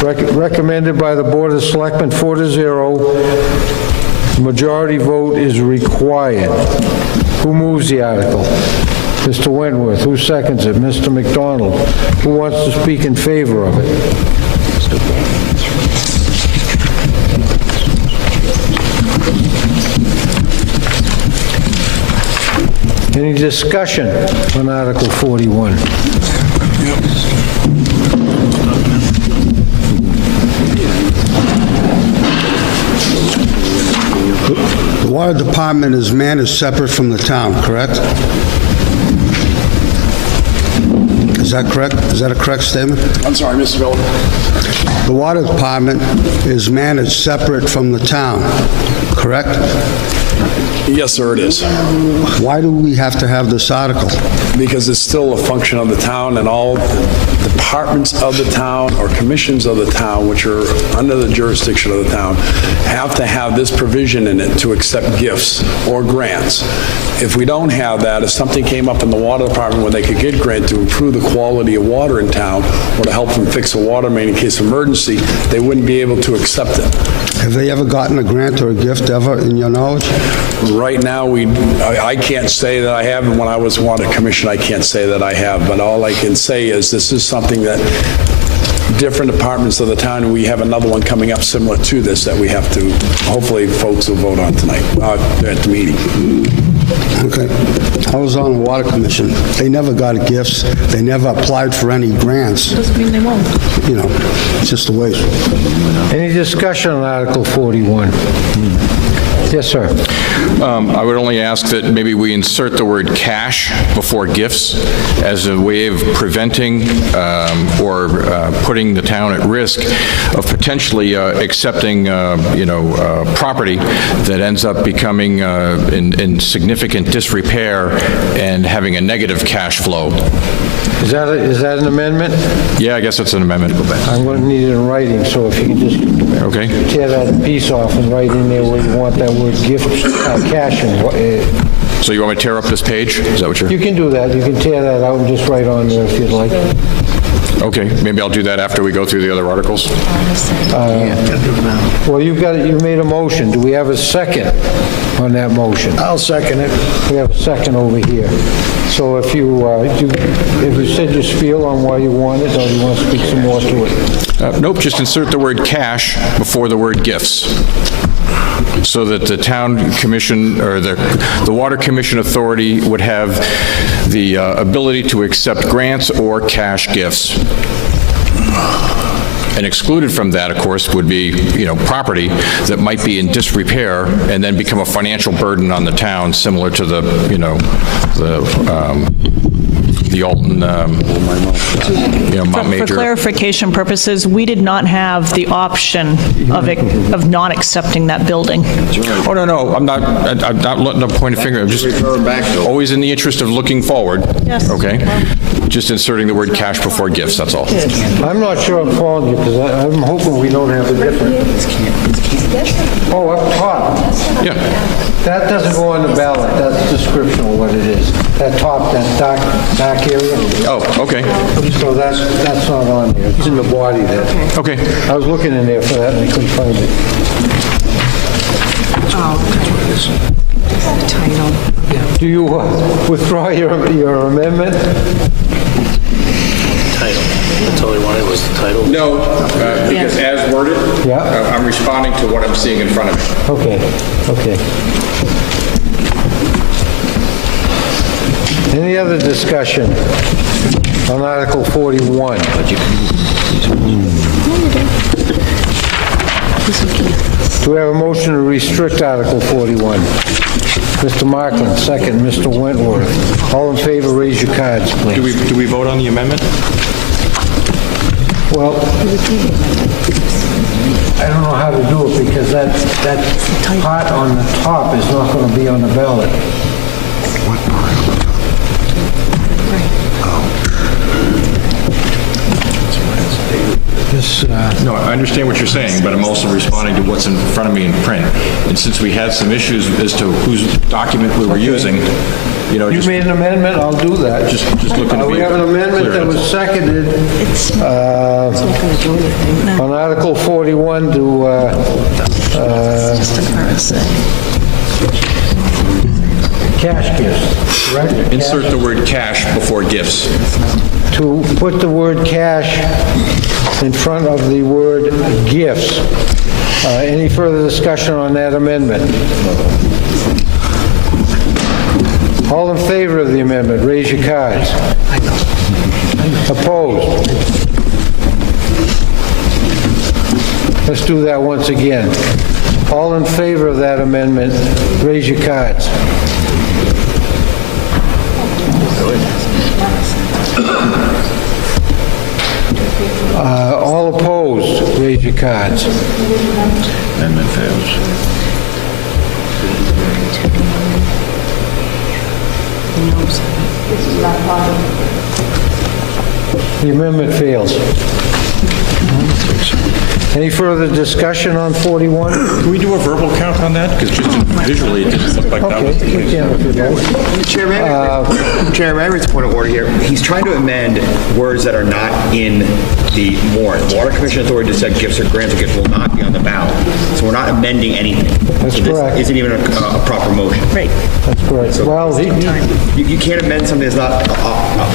Recommended by the Board of Selectmen 4-0. Majority vote is required. Who moves the article? Mr. Wentworth. Who seconds it? Mr. McDonald. Who wants to speak in favor of it? Any discussion on Article 41? The water department is managed separate from the town, correct? Is that correct? Is that a correct statement? I'm sorry, Mr. Miller. The water department is managed separate from the town, correct? Yes, sir, it is. Why do we have to have this article? Because it's still a function of the town, and all departments of the town or commissions of the town, which are under the jurisdiction of the town, have to have this provision in it to accept gifts or grants. If we don't have that, if something came up in the water department where they could get grant to improve the quality of water in town or to help them fix a water main in case of emergency, they wouldn't be able to accept it. Have they ever gotten a grant or a gift ever, in your knowledge? Right now, I can't say that I have, and when I was water commission, I can't say that I have, but all I can say is this is something that different departments of the town, and we have another one coming up similar to this that we have to, hopefully folks will vote on tonight, at the meeting. Okay. I was on the Water Commission. They never got gifts. They never applied for any grants. Doesn't mean they won't. You know, it's just a waste. Any discussion on Article 41? Yes, sir. I would only ask that maybe we insert the word cash before gifts as a way of preventing or putting the town at risk of potentially accepting, property that ends up becoming in significant disrepair and having a negative cash flow. Is that an amendment? Yeah, I guess it's an amendment. I'm going to need it in writing, so if you can just tear that piece off and write in there where you want that word gift, cash in. So you want me to tear up this page? Is that what you're... You can do that. You can tear that out and just write on there if you'd like. Okay, maybe I'll do that after we go through the other articles. Well, you made a motion. Do we have a second on that motion? I'll second it. We have a second over here. So if you said your spiel on why you want it, or you want to speak some more to it? Nope, just insert the word cash before the word gifts, so that the town commission or the Water Commission Authority would have the ability to accept grants or cash gifts. And excluded from that, of course, would be, property that might be in disrepair and then become a financial burden on the town, similar to the Alton, Mount Major. For clarification purposes, we did not have the option of not accepting that building. Oh, no, I'm not letting them point a finger. I'm just always in the interest of looking forward. Yes. Okay? Just inserting the word cash before gifts, that's all. I'm not sure I'm following you, because I'm hoping we don't have a different... Oh, up top. Yeah. That doesn't go on the ballot. That's description of what it is. That top, that dark area. Oh, okay. So that's not on there. It's in the body there. Okay. I was looking in there for that and I couldn't find it. Title. Do you withdraw your amendment? Title. That's all he wanted was the title? No, because as worded, I'm responding to what I'm seeing in front of me. Okay. Any other discussion on Article 41? Do we have a motion to restrict Article 41? Mr. Markland, second. Mr. Wentworth. All in favor, raise your cards, please. Do we vote on the amendment? Well, I don't know how to do it because that part on the top is not going to be on the ballot. What part? No, I understand what you're saying, but I'm also responding to what's in front of me in print. And since we had some issues as to whose document we were using, You made an amendment, I'll do that. Just looking to be We have an amendment that was seconded on Article 41 to cash gifts, right? Insert the word cash before gifts. To put the word cash in front of the word gifts. Any further discussion on that amendment? All in favor of the amendment, raise your cards. Opposed? Let's do that once again. All in favor of that amendment, raise your cards. All opposed, raise your cards. Amendment fails. The amendment fails. Any further discussion on 41? Can we do a verbal count on that? Because just visually, it didn't look like that was the case. Chairman, I raise a point of order here. He's trying to amend words that are not in the warrant. The Water Commission Authority just said gifts or grants or gifts will not be on the ballot. So we're not amending anything. That's so correct. This isn't even a proper motion. Right. That's correct. So well, you can't amend something that's not...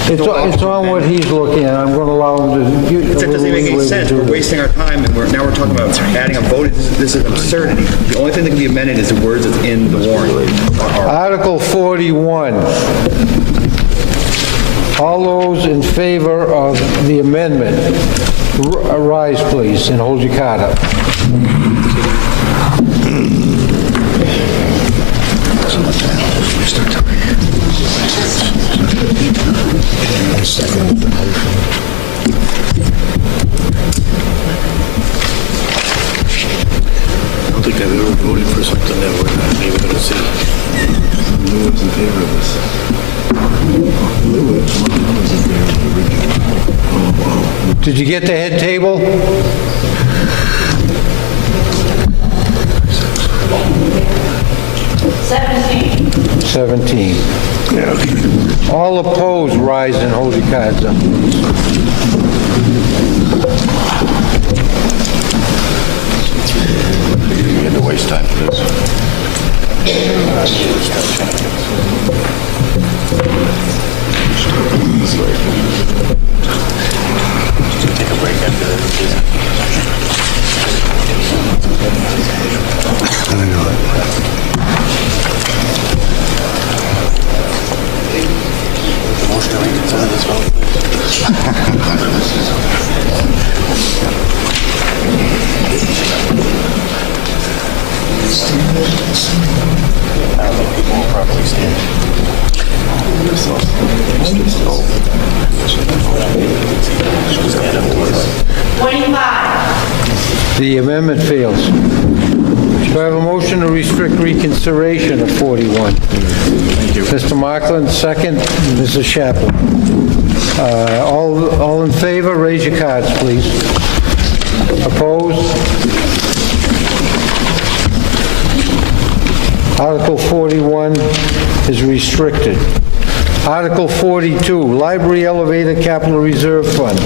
it's on what he's looking at. I'm going to allow him to... That doesn't make any sense. We're wasting our time and we're now we're talking about adding a vote. This is absurdity. The only thing that can be amended is the words that's in the warrant. Article 41. All those in favor of the amendment, rise, please, and hold your card up. I don't think I've ever voted for something that we're not maybe going to see. Who was in favor of this? Did you get the head table? Seventeen. Yeah, okay. All opposed, rise and hold your cards up. You had to waste time for this. Take a break after this. I know it. Motion to reconsider this vote, I don't think people will probably stand. 25. The amendment fails. Do I have a motion to restrict reconsideration of 41? Thank you. Mr. Markland, second. Mrs. Shapley. All in favor, raise your cards, please. Opposed? Article 41 is restricted. Article 42, Library Elevator Capital Reserve Fund.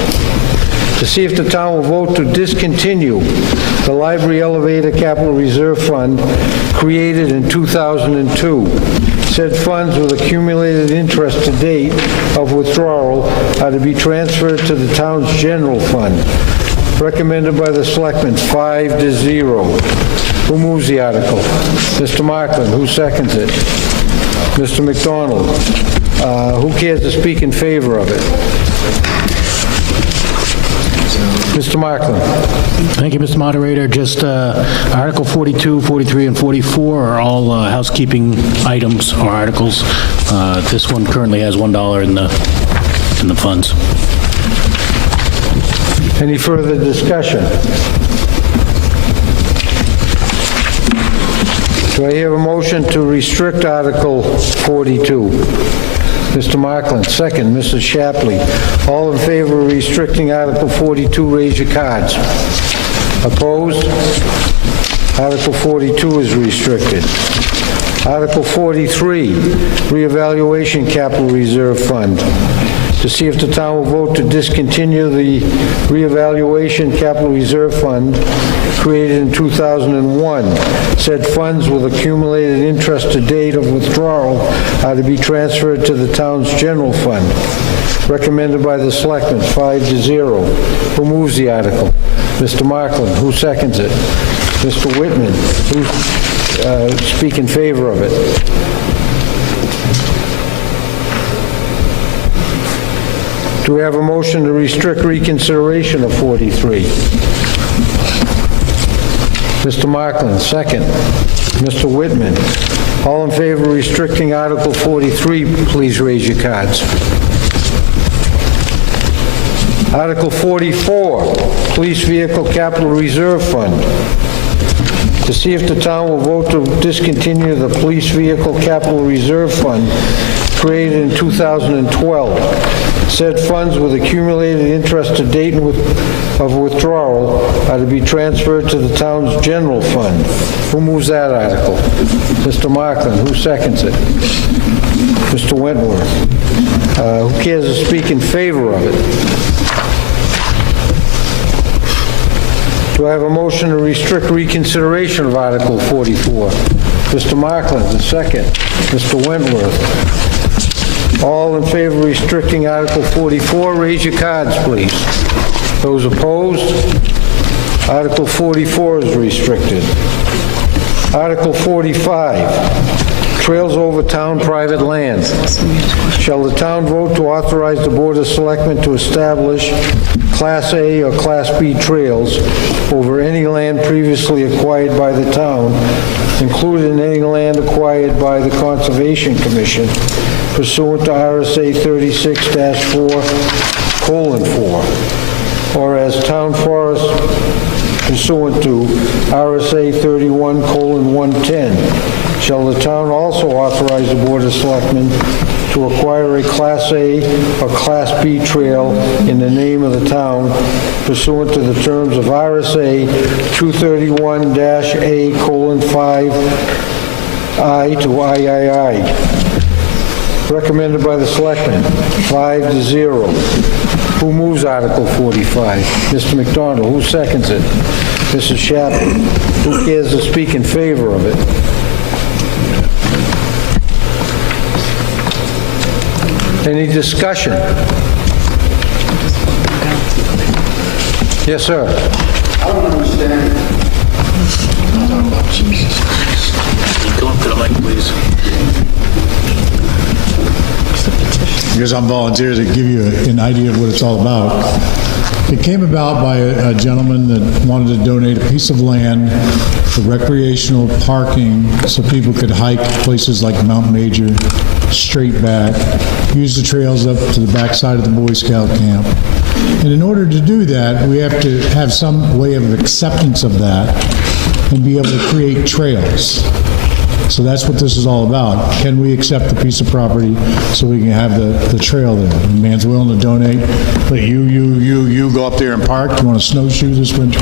To see if the town will vote to discontinue the Library Elevator Capital Reserve Fund created in 2002. Said funds with accumulated interest to date of withdrawal are to be transferred to the town's general fund. Recommended by the selectmen, 5-0. Who moves the article? Mr. Markland. Who seconds it? Mr. McDonald. Who cares to speak in favor of it? Mr. Markland. Thank you, Mr. Moderator. Just Article 42, 43, and 44 are all housekeeping items or articles. This one currently has $1 in the funds. Any further discussion? Do I hear a motion to restrict Article 42? Mr. Markland, second. Mrs. Shapley. All in favor of restricting Article 42, raise your cards. Opposed? Article 42 is restricted. Article 43, Reevaluation Capital Reserve Fund. To see if the town will vote to discontinue the Reevaluation Capital Reserve Fund created in 2001. Said funds with accumulated interest to date of withdrawal are to be transferred to the town's general fund. Recommended by the selectmen, 5-0. Who moves the article? Mr. Markland. Who seconds it? Mr. Whitman. Who speak in favor of it? Do we have a motion to restrict reconsideration of 43? Mr. Markland, second. Mr. Whitman. All in favor of restricting Article 43, please raise your cards. Article 44, Police Vehicle Capital Reserve Fund. To see if the town will vote to discontinue the Police Vehicle Capital Reserve Fund created in 2012. Said funds with accumulated interest to date of withdrawal are to be transferred to the town's general fund. Who moves that article? Mr. Markland. Who seconds it? Mr. Wentworth. Who cares to speak in favor of it? Do I have a motion to restrict reconsideration of Article 44? Mr. Markland, the second. Mr. Wentworth. All in favor of restricting Article 44, raise your cards, please. Those opposed? Article 44 is restricted. Article 45, trails over town private land. Shall the town vote to authorize the Board of Selectmen to establish Class A or Class B trails over any land previously acquired by the town, including any land acquired by the Conservation Commission pursuant to RSA 36-4:4, or as town forest pursuant to RSA 31:110. Shall the town also authorize the Board of Selectmen to acquire a Class A or Class B trail in the name of the town pursuant to the terms of RSA 231-A:5I to III. Recommended by the Selectmen, 5-0. Who moves Article 45? Mr. McDonald. Who seconds it? Mrs. Chapman. Who cares to speak in favor of it? Any discussion? Yes, sir. I don't understand. Jesus Christ. Go up to the mic, please. Because I'm volunteer to give you an idea of what it's all about. It came about by a gentleman that wanted to donate a piece of land for recreational parking so people could hike places like Mount Major, straight back, use the trails up to the backside of the Boy Scout camp. And in order to do that, we have to have some way of acceptance of that and be able to create trails. So that's what this is all about. Can we accept the piece of property so we can have the trail there? The man's willing to donate, but you go up there and park. You want to snowshoe this winter?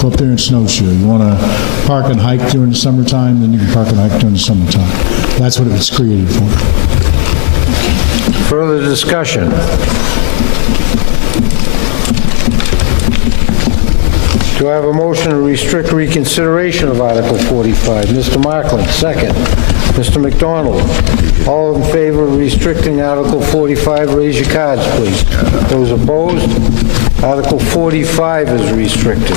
Go up there and snowshoe. You want to park and hike during the summertime? Then you can park and hike during the summertime. That's what it was created for. Further discussion? Do I have a motion to restrict reconsideration of Article 45? Mr. Markland, second. Mr. McDonald, all in favor of restricting Article 45, raise your cards, please. Those opposed? Article 45 is restricted.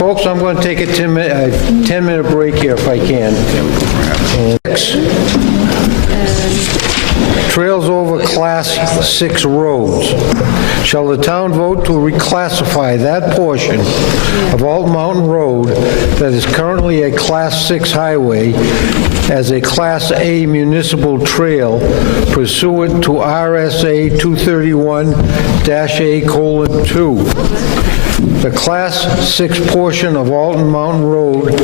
Folks, I'm going to take a 10-minute break here if I can. Trails over Class 6 roads. Shall the town vote to reclassify that portion of Alton Mountain Road that is currently a Class 6 highway as a Class A municipal trail pursuant to RSA 231-A:2? The Class 6 portion of Alton Mountain Road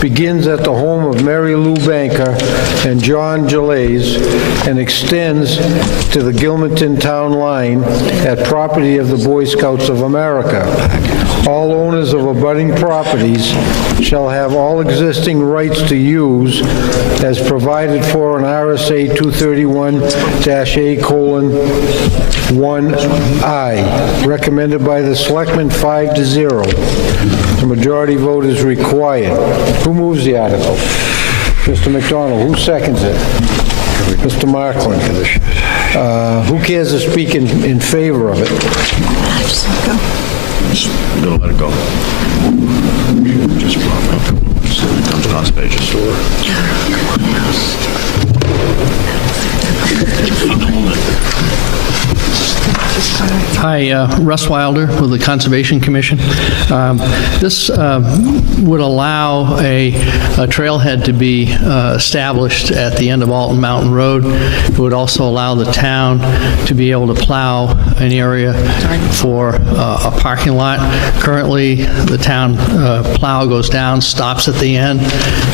begins at the home of Mary Lou Banker and John Gillais and extends to the Gilmanton Town Line at property of the Boy Scouts of America. All owners of abutting properties shall have all existing rights to use as provided for in RSA 231-A:1I. Recommended by the Selectmen, 5-0. The majority vote is required. Who moves the article? Mr. McDonald. Who seconds it? Mr. Markland. Who cares to speak in favor of it? Just gonna let it go. Just comes conservation store. Hi, Russ Wilder with the Conservation Commission. This would allow a trailhead to be established at the end of Alton Mountain Road. It would also allow the town to be able to plow an area for a parking lot. Currently, the town plow goes down, stops at the end,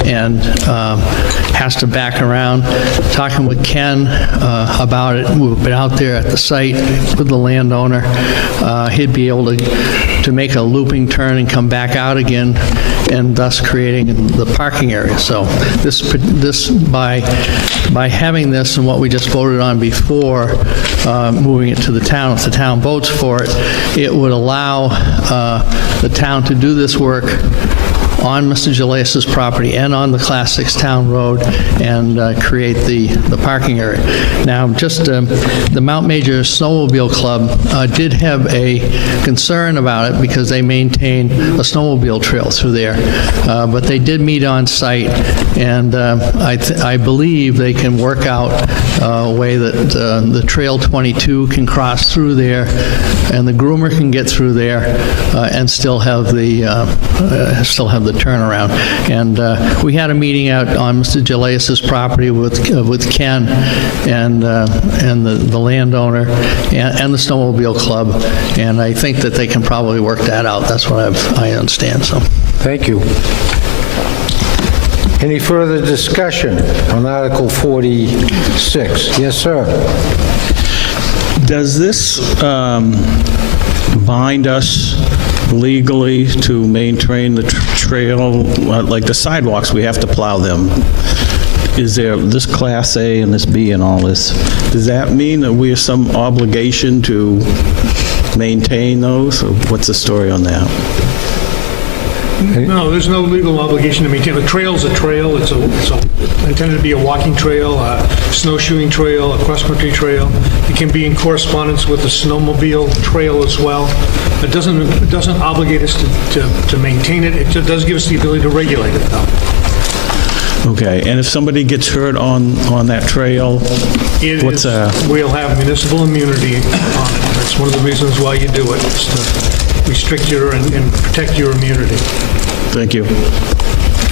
and has to back around. Talking with Ken about it, we've been out there at the site with the landowner. He'd be able to make a looping turn and come back out again and thus creating the parking area. So this by having this and what we just voted on before, moving it to the town, if the town votes for it, it would allow the town to do this work on Mr. Gilles' property and on the Class 6 Town Road and create the parking area. Now, just the Mount Major Snowmobile Club did have a concern about it because they maintain a snowmobile trail through there, but they did meet on site, and I believe they can work out a way that the Trail 22 can cross through there, and the groomer can get through there and still have the turnaround. And we had a meeting out on Mr. Gilles' property with Ken and the landowner and the snowmobile club, and I think that they can probably work that out. That's what I understand. So, thank you. Any further discussion on Article 46? Yes, sir. Does this bind us legally to maintain the trail, like the sidewalks, we have to plow them? Is there this Class A and this B and all this? Does that mean that we have some obligation to maintain those? Or what's the story on that? No, there's no legal obligation to maintain. The trail's a trail. It's intended to be a walking trail, a snowshoeing trail, a cross-country trail. It can be in correspondence with a snowmobile trail as well. It doesn't obligate us to maintain it. It just does give us the ability to regulate it, though. Okay, and if somebody gets hurt on that trail, we'll have municipal immunity on it. That's one of the reasons why you do it, is to restrict your and protect your immunity. Thank you.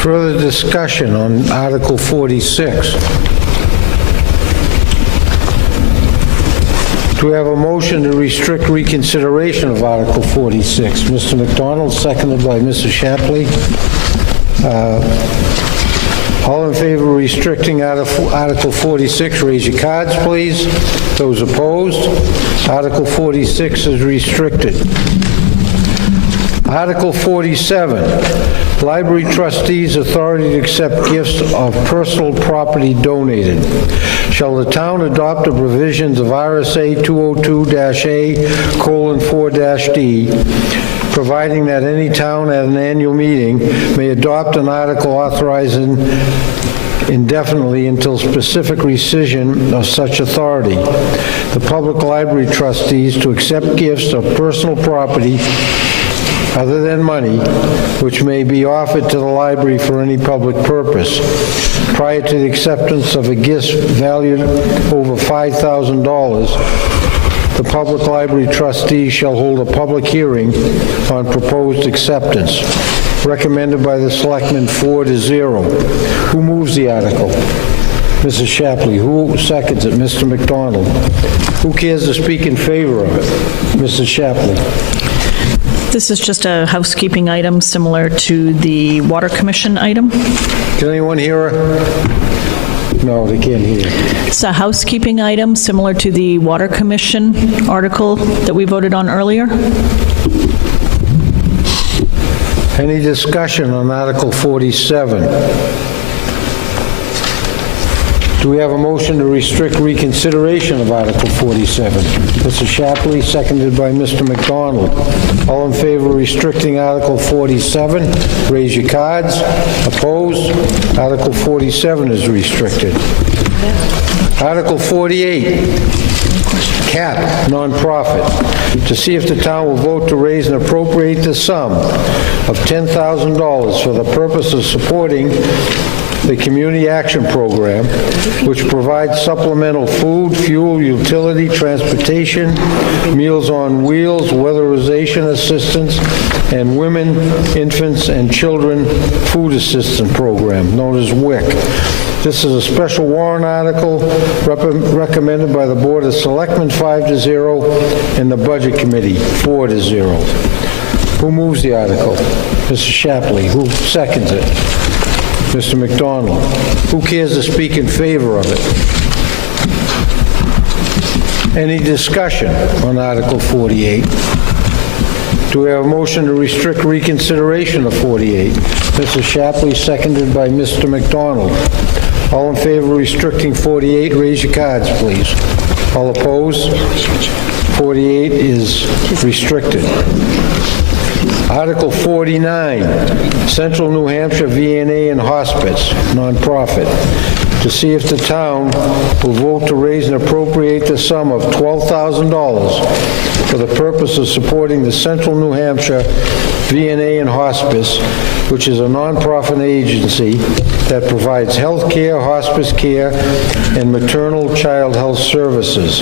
Further discussion on Article 46. Do we have a motion to restrict reconsideration of Article 46? Mr. McDonald, seconded by Mrs. Shapley. All in favor of restricting Article 46, raise your cards, please. Those opposed? Article 46 is restricted. Article 47, library trustees' authority to accept gifts of personal property donated. Shall the town adopt the provisions of RSA 202-A:4-D, providing that any town at an annual meeting may adopt an article authorizing indefinitely until specific rescission of such authority, the public library trustees to accept gifts of personal property other than money, which may be offered to the library for any public purpose. Prior to the acceptance of a gift valued over $5,000, the public library trustee shall hold a public hearing on proposed acceptance. Recommended by the selectmen 4-0. Who moves the article? Mrs. Shapley. Who seconds it? Mr. McDonald. Who cares to speak in favor of it? Mrs. Shapley. This is just a housekeeping item similar to the Water Commission item. Can anyone hear her? No, they can't hear. It's a housekeeping item similar to the Water Commission article that we voted on earlier. Any discussion on Article 47? Do we have a motion to restrict reconsideration of Article 47? Mrs. Shapley, seconded by Mr. McDonald. All in favor of restricting Article 47, raise your cards. Opposed? Article 47 is restricted. Article 48, cap, nonprofit. To see if the town will vote to raise and appropriate the sum of $10,000 for the purpose of supporting the Community Action Program, which provides supplemental food, fuel, utility, transportation, Meals on Wheels, weatherization assistance, and Women, Infants, and Children Food Assistance Program, known as WIC. This is a special warrant article recommended by the Board of Selectmen 5-0 and the Budget Committee 4-0. Who moves the article? Mr. Shapley. Who seconds it? Mr. McDonald. Who cares to speak in favor of it? Any discussion on Article 48? Do we have a motion to restrict reconsideration of 48? Mrs. Shapley, seconded by Mr. McDonald. All in favor of restricting 48, raise your cards, please. All opposed? 48 is restricted. Article 49, Central New Hampshire VNA and Hospice, nonprofit. To see if the town will vote to raise and appropriate the sum of $12,000 for the purpose of supporting the Central New Hampshire VNA and Hospice, which is a nonprofit agency that provides health care, hospice care, and maternal child health services.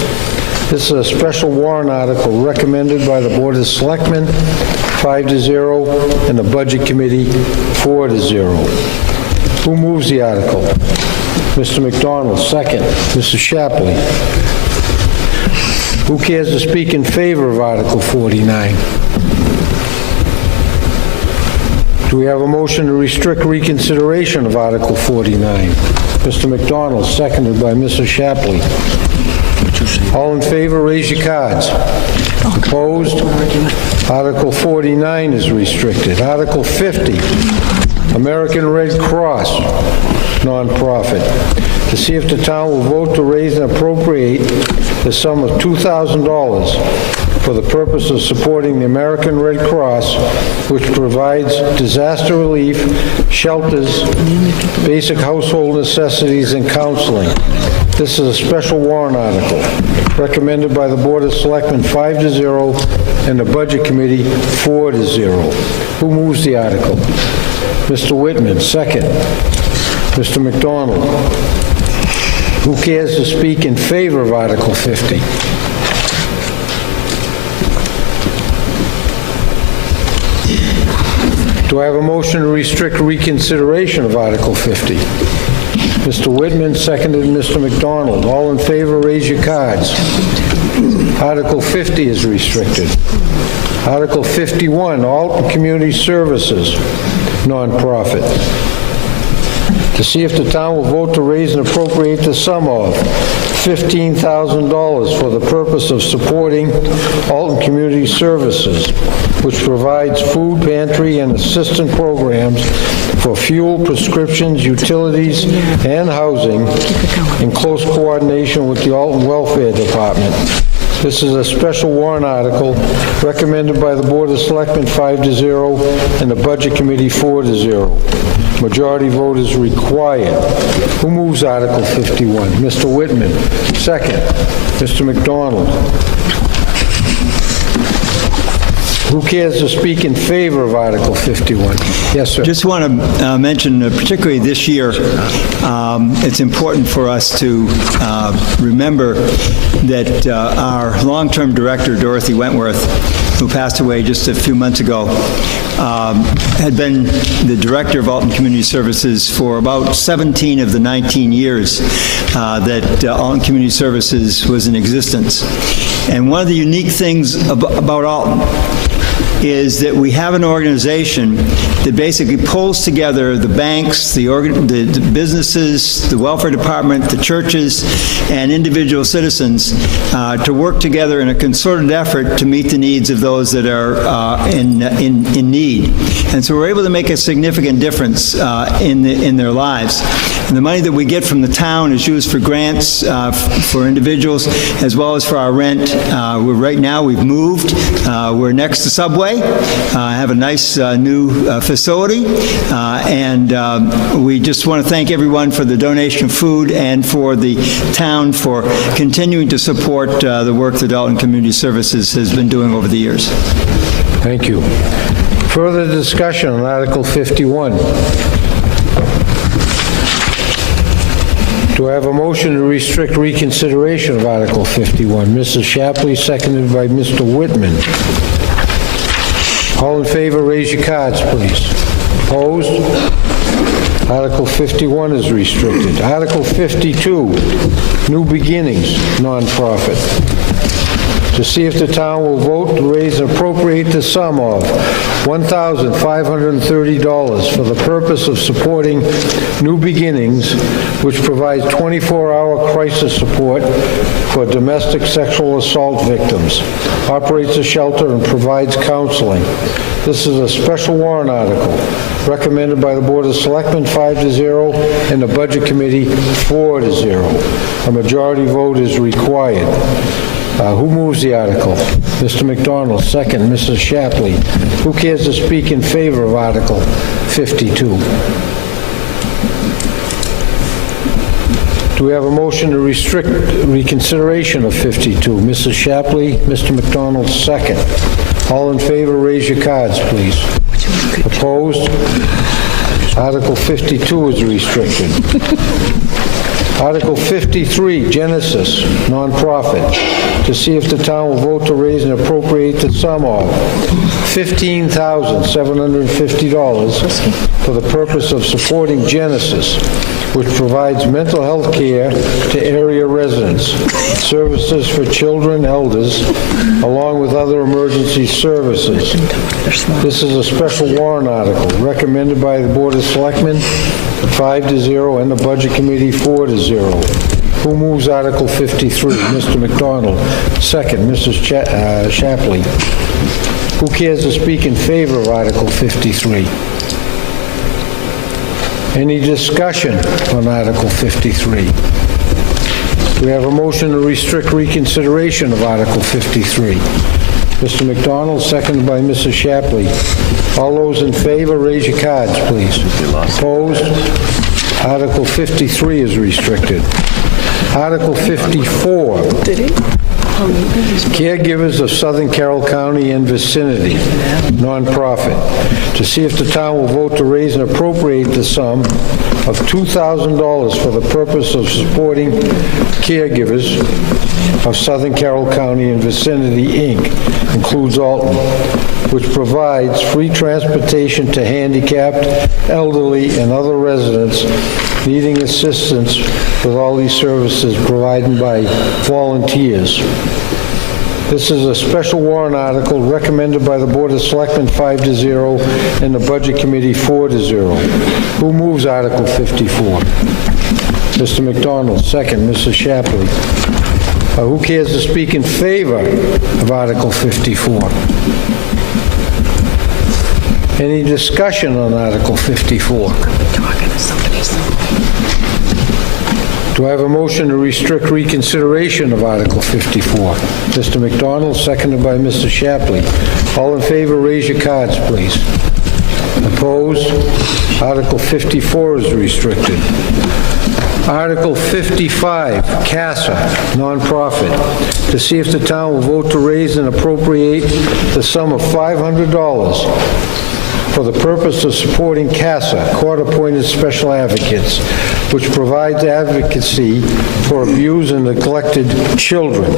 This is a special warrant article recommended by the Board of Selectmen, 5-0, and the Budget Committee, 4-0. Who moves the article? Mr. McDonald, second. Mrs. Shapley. Who cares to speak in favor of Article 49? Do we have a motion to restrict reconsideration of Article 49? Mr. McDonald, seconded by Mrs. Shapley. All in favor, raise your cards. Opposed? Article 49 is restricted. Article 50, American Red Cross, nonprofit. To see if the town will vote to raise and appropriate the sum of $2,000 for the purpose of supporting the American Red Cross, which provides disaster relief, shelters, basic household necessities, and counseling. This is a special warrant article recommended by the Board of Selectmen, 5-0, and the Budget Committee, 4-0. Who moves the article? Mr. Whitman, second. Mr. McDonald. Who cares to speak in favor of Article 50? Do I have a motion to restrict reconsideration of Article 50? Mr. Whitman, seconded Mr. McDonald. All in favor, raise your cards. Article 50 is restricted. Article 51, Alton Community Services, nonprofit. To see if the town will vote to raise and appropriate the sum of $15,000 for the purpose of supporting Alton Community Services, which provides food pantry and assistant programs for fuel, prescriptions, utilities, and housing in close coordination with the Alton Welfare Department. This is a special warrant article recommended by the Board of Selectmen, 5-0, and the Budget Committee, 4-0. Majority vote is required. Who moves Article 51? Mr. Whitman. Second. Mr. McDonald. Who cares to speak in favor of Article 51? Yes, sir. Just want to mention, particularly this year, it's important for us to remember that our long-term director, Dorothy Wentworth, who passed away just a few months ago, had been the director of Alton Community Services for about 17 of the 19 years that Alton Community Services was in existence. And one of the unique things about Alton is that we have an organization that basically pulls together the banks, the businesses, the welfare department, the churches, and individual citizens to work together in a concerted effort to meet the needs of those that are in need. And so we're able to make a significant difference in their lives. And the money that we get from the town is used for grants for individuals as well as for our rent. Right now we've moved. We're next to Subway. Have a nice new facility. And we just want to thank everyone for the donation of food and for the town for continuing to support the work that Alton Community Services has been doing over the years. Thank you. Further discussion on Article 51. Do I have a motion to restrict reconsideration of Article 51? Mrs. Shapley, seconded by Mr. Whitman. All in favor, raise your cards, please. Opposed? Article 51 is restricted. Article 52, New Beginnings, nonprofit. to see if the town will vote to raise and appropriate the sum of $1,530 for the purpose of supporting New Beginnings, which provides 24-hour crisis support for domestic sexual assault victims, operates a shelter, and provides counseling. This is a special warrant article recommended by the Board of Selectmen 5-0 and the Budget Committee 4-0. A majority vote is required. Who moves the article? Mr. McDonald, second. Mrs. Shapley. Who cares to speak in favor of Article 52? Do we have a motion to restrict reconsideration of 52? Mrs. Shapley, Mr. McDonald, second. All in favor, raise your cards, please. Opposed? Article 52 is restricted. Article 53, Genesis, nonprofit, to see if the town will vote to raise and appropriate the sum of $15,750 for the purpose of supporting Genesis, which provides mental health care to area residents, services for children, elders, along with other emergency services. This is a special warrant article recommended by the Board of Selectmen 5-0 and the Budget Committee 4-0. Who moves Article 53? Mr. McDonald. Second, Mrs. Shapley. Who cares to speak in favor of Article 53? Any discussion on Article 53? We have a motion to restrict reconsideration of Article 53. Mr. McDonald, seconded by Mrs. Shapley. All those in favor, raise your cards, please. Opposed? Article 53 is restricted. Article 54. Caregivers of Southern Carroll County and vicinity, nonprofit, to see if the town will vote to raise and appropriate the sum of $2,000 for the purpose of supporting caregivers of Southern Carroll County and vicinity, Inc., includes Alton, which provides free transportation to handicapped, elderly, and other residents needing assistance with all these services provided by volunteers. This is a special warrant article recommended by the Board of Selectmen 5-0 and the Budget Committee 4-0. Who moves Article 54? Mr. McDonald, second. Mrs. Shapley. Who cares to speak in favor of Article 54? Any discussion on Article 54? Do I have a motion to restrict reconsideration of Article 54? Mr. McDonald, seconded by Mr. Shapley. All in favor, raise your cards, please. Opposed? Article 54 is restricted. Article 55, CASA, nonprofit, to see if the town will vote to raise and appropriate the sum of $500 for the purpose of supporting CASA, court-appointed special advocates, which provides advocacy for abused and neglected children.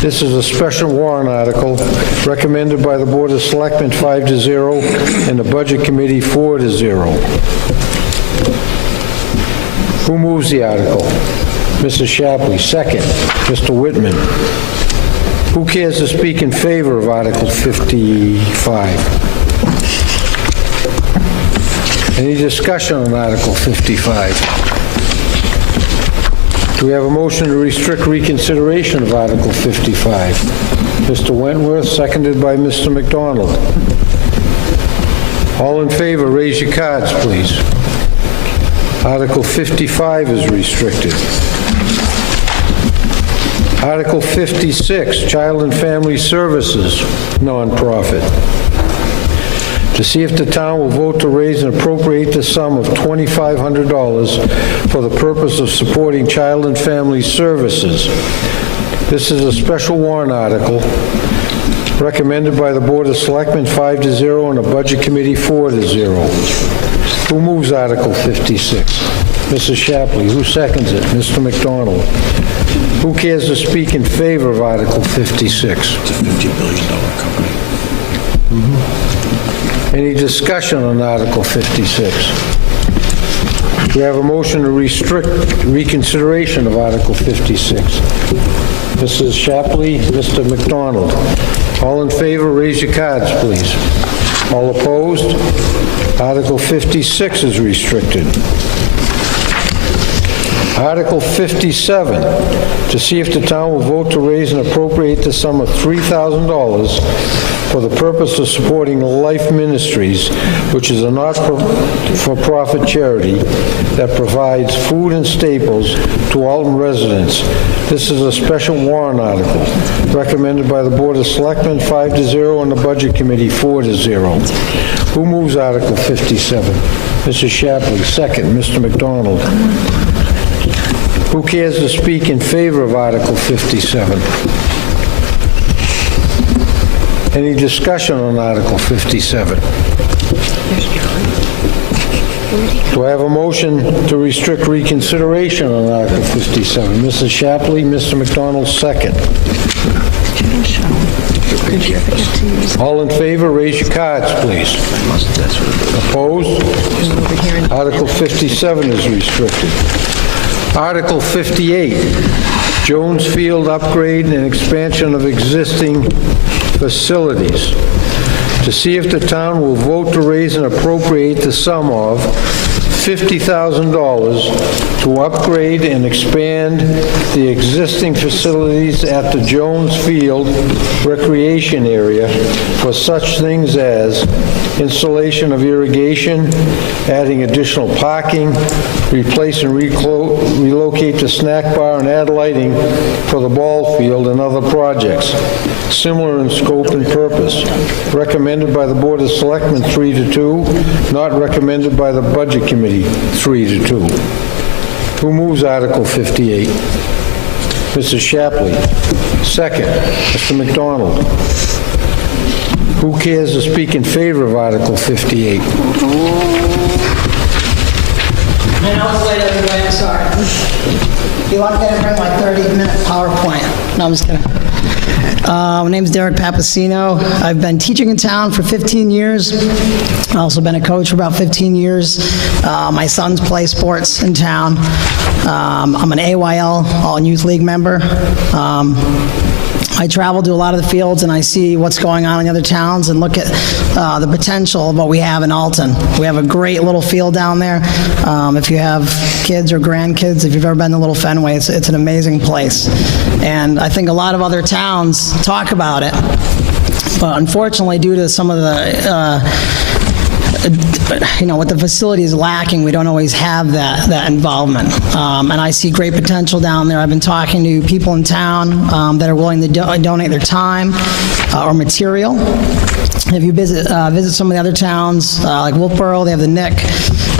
This is a special warrant article recommended by the Board of Selectmen 5-0 and the Budget Committee 4-0. Who moves the article? Mrs. Shapley, second. Mr. Whitman. Who cares to speak in favor of Article 55? Any discussion on Article 55? Do we have a motion to restrict reconsideration of Article 55? Mr. Wentworth, seconded by Mr. McDonald. All in favor, raise your cards, please. Article 55 is restricted. Article 56, Child and Family Services, nonprofit. To see if the town will vote to raise and appropriate the sum of $2,500 for the purpose of supporting child and family services. This is a special warrant article recommended by the Board of Selectmen 5-0 and the Budget Committee 4-0. Who moves Article 56? Mrs. Shapley. Who seconds it? Mr. McDonald. Who cares to speak in favor of Article 56? It's a $50 billion company. Any discussion on Article 56? Do we have a motion to restrict reconsideration of Article 56? Mrs. Shapley, Mr. McDonald. All in favor, raise your cards, please. All opposed? Article 56 is restricted. Article 57, to see if the town will vote to raise and appropriate the sum of $3,000 for the purpose of supporting Life Ministries, which is a not-for-profit charity that provides food and staples to Alton residents. This is a special warrant article, recommended by the Board of Selectmen 5-0 and the Budget Committee 4-0. Who moves Article 57? Mrs. Shapley. Second, Mr. McDonald. Who cares to speak in favor of Article 57? Any discussion on Article 57? Do I have a motion to restrict reconsideration on Article 57? Mrs. Shapley, Mr. McDonald, second. All in favor, raise your cards, please. Opposed? Article 57 is restricted. Article 58, Jones Field upgrade and expansion of existing facilities. To see if the town will vote to raise and appropriate the sum of $50,000 to upgrade and expand the existing facilities at the Jones Field recreation area for such things as installation of irrigation, adding additional parking, replace and relocate the snack bar and add lighting for the ball field and other projects, similar in scope and purpose. Recommended by the Board of Selectmen 3-2, not recommended by the Budget Committee 3-2. Who moves Article 58? Mrs. Shapley. Second, Mr. McDonald. Who cares to speak in favor of Article 58? I know it's late, everybody, I'm sorry. You want me to bring my 30-minute PowerPoint? No, I'm just kidding. My name's Derek Papasino. I've been teaching in town for 15 years. I've also been a coach for about 15 years. My sons play sports in town. I'm an AYL, All Youth League member. I travel to a lot of the fields and I see what's going on in other towns and look at the potential of what we have in Alton. We have a great little field down there. If you have kids or grandkids, if you've ever been to Little Fenway, it's an amazing place. And I think a lot of other towns talk about it, but unfortunately, due to some of the what the facility is lacking, we don't always have that involvement. And I see great potential down there. I've been talking to people in town that are willing to donate their time or material. If you visit some of the other towns, like Wolfboro, they have the Nick.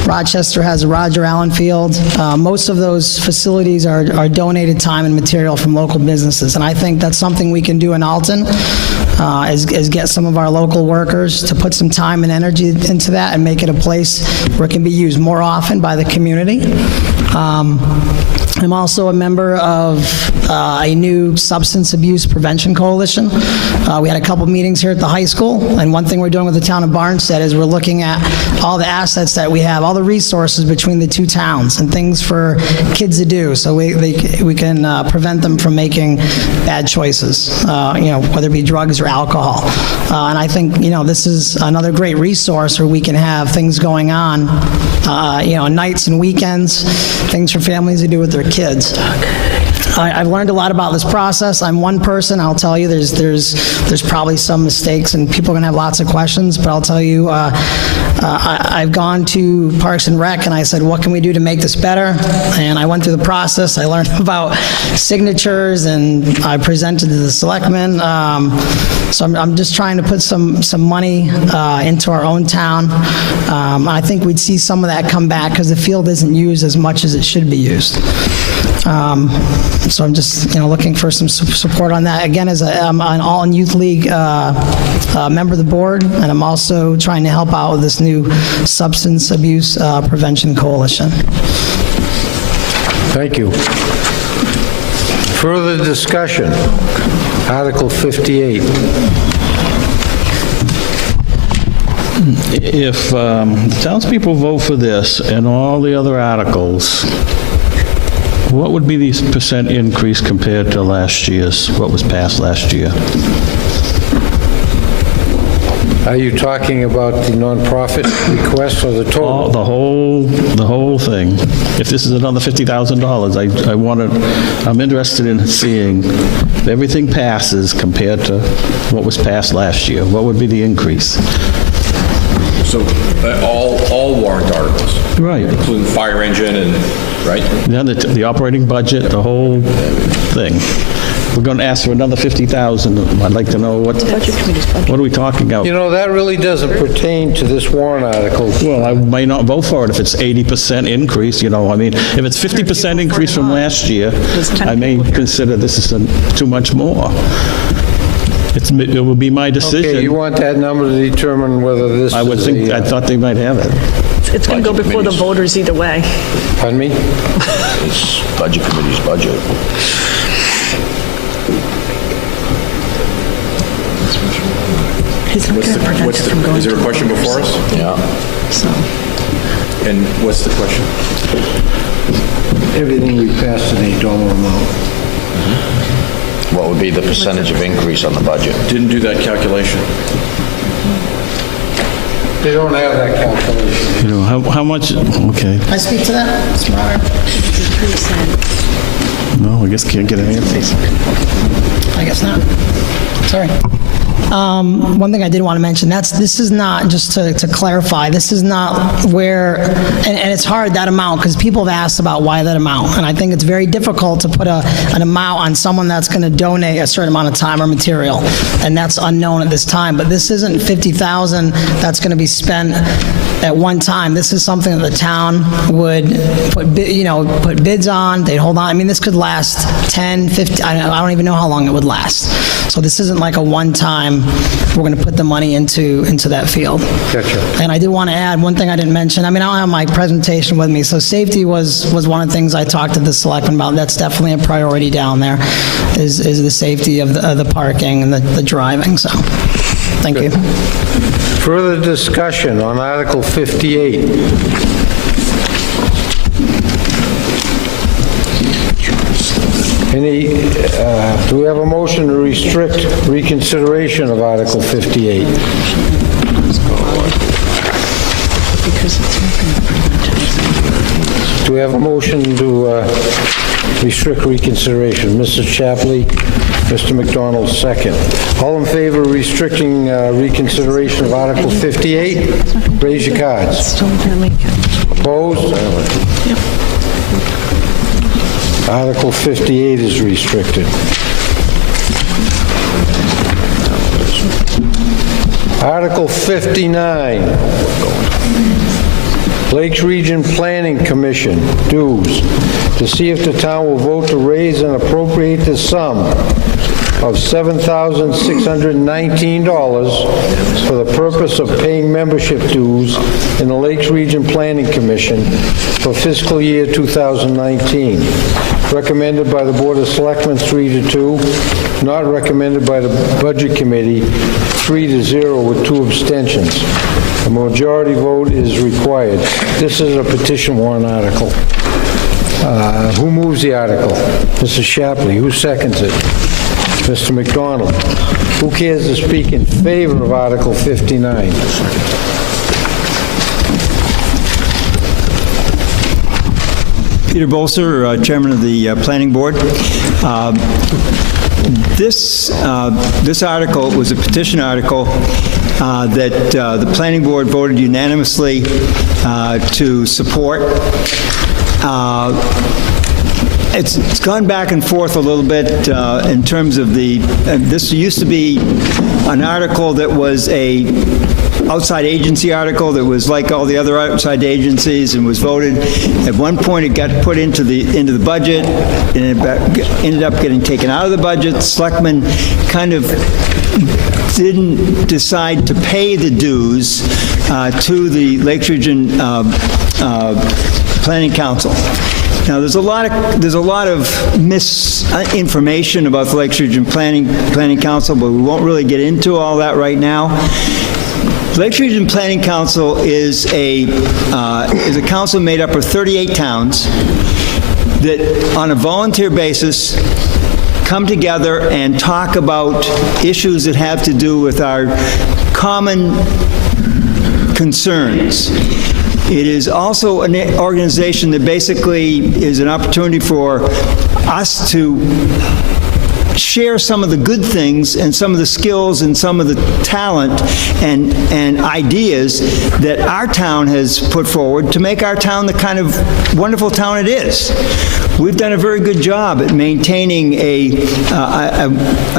Rochester has the Roger Allen Field. Most of those facilities are donated time and material from local businesses, and I think that's something we can do in Alton, is get some of our local workers to put some time and energy into that and make it a place where it can be used more often by the community. I'm also a member of a new substance abuse prevention coalition. We had a couple meetings here at the high school, and one thing we're doing with the town of Barnstead is we're looking at all the assets that we have, all the resources between the two towns, and things for kids to do, so we can prevent them from making bad choices, whether it be drugs or alcohol. And I think, this is another great resource where we can have things going on, nights and weekends, things for families to do with their kids. I've learned a lot about this process. I'm one person. I'll tell you, there's probably some mistakes, and people are going to have lots of questions. But I'll tell you, I've gone to Parks and Rec, and I said, what can we do to make this better? And I went through the process. I learned about signatures, and I presented to the selectmen. So I'm just trying to put some money into our own town. I think we'd see some of that come back because the field isn't used as much as it should be used. So I'm just, looking for some support on that. Again, I'm an Alton Youth League member of the board, and I'm also trying to help out with this new substance abuse prevention coalition. Thank you. Further discussion. Article 58. If the townspeople vote for this and all the other articles, what would be the percent increase compared to last year's, what was passed last year? Are you talking about the nonprofit request or the total? The whole thing. If this is another $50,000, I'm interested in seeing if everything passes compared to what was passed last year. What would be the increase? So all warrant articles? Right. Including the fire engine and, right? Yeah, the operating budget, the whole thing. We're going to ask for another $50,000. I'd like to know what are we talking about? You know, that really doesn't pertain to this warrant article. Well, I might not vote for it if it's 80% increase, I mean, if it's 50% increase from last year, I may consider this is too much more. It will be my decision. Okay, you want that number to determine whether this I would is think, I thought they might have it. It's going to go before the voters either way. Pardon me? It's Budget Committee's budget. He's not going to prevent it from going Is there to a question before us? Yeah. So, And what's the question? Everything we passed in a dollar amount. What would be the percentage of increase on the budget? Didn't do that calculation. They don't have that calculation. How much, okay. Can I speak to that, Mr. Moderator? No, I guess can't get an answer. I guess not. Sorry. One thing I did want to mention, this is not, just to clarify, this is not where, and it's hard, that amount, because people have asked about why that amount, and I think it's very difficult to put an amount on someone that's going to donate a certain amount of time or material, and that's unknown at this time, but this isn't $50,000 that's going to be spent at one time. This is something that the town would put bids on, they'd hold on. I mean, this could last 10, 15, I don't even know how long it would last. So this isn't like a one-time, we're going to put the money into that field. Gotcha. And I did want to add one thing I didn't mention. I mean, I don't have my presentation with me, so safety was one of the things I talked to the selectmen about. That's definitely a priority down there, is the safety of the parking and the driving, so, thank you. Further discussion on Article 58. Do we have a motion to restrict reconsideration of Article 58? Do we have a motion to restrict reconsideration? Mrs. Shapley, Mr. McDonald, second. All in favor of restricting reconsideration of Article 58? Raise your cards. Opposed? Article 58 is restricted. Article 59, Lakes Region Planning Commission dues, to see if the town will vote to raise and appropriate the sum of $7,619 for the purpose of paying membership dues in the Lakes Region Planning Commission for fiscal year 2019. Recommended by the Board of Selectmen 3-2, not recommended by the Budget Committee 3-0 with 2 abstentions. A majority vote is required. This is a petition warrant article. Who moves the article? Mrs. Shapley. Who seconds it? Mr. McDonald. Who cares to speak in favor of Article 59? Peter Bolser, Chairman of the Planning Board. This article was a petition article that the Planning Board voted unanimously to support. It's gone back and forth a little bit in terms of this used to be an article that was a outside agency article that was like all the other outside agencies and was voted. At one point, it got put into the budget, and it ended up getting taken out of the budget. Selectmen kind of didn't decide to pay the dues to the Lakes Region Planning Council. Now, there's a lot of misinformation about the Lakes Region Planning Council, but we won't really get into all that right now. Lakes Region Planning Council is a council made up of 38 towns that, on a volunteer basis, come together and talk about issues that have to do with our common concerns. It is also an organization that basically is an opportunity for us to share some of the good things and some of the skills and some of the talent and ideas that our town has put forward to make our town the kind of wonderful town it is. We've done a very good job at maintaining a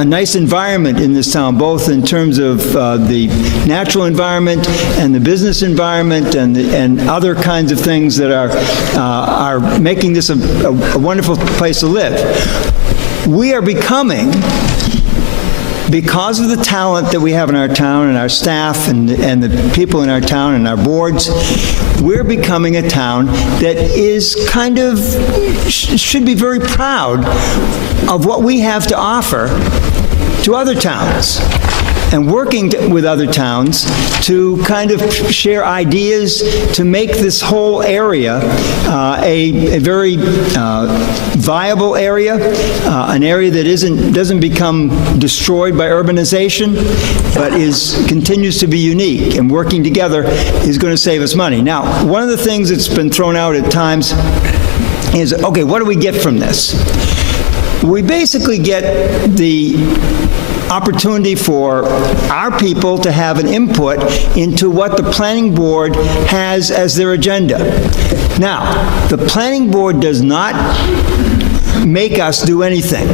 nice environment in this town, both in terms of the natural environment and the business environment and other kinds of things that are making this a wonderful place to live. We are becoming, because of the talent that we have in our town and our staff and the people in our town and our boards, we're becoming a town that is kind of, should be very proud of what we have to offer to other towns, and working with other towns to kind of share ideas to make this whole area a very viable area, an area that doesn't become destroyed by urbanization, but continues to be unique, and working together is going to save us money. Now, one of the things that's been thrown out at times is, okay, what do we get from this? We basically get the opportunity for our people to have an input into what the planning board has as their agenda. Now, the planning board does not make us do anything.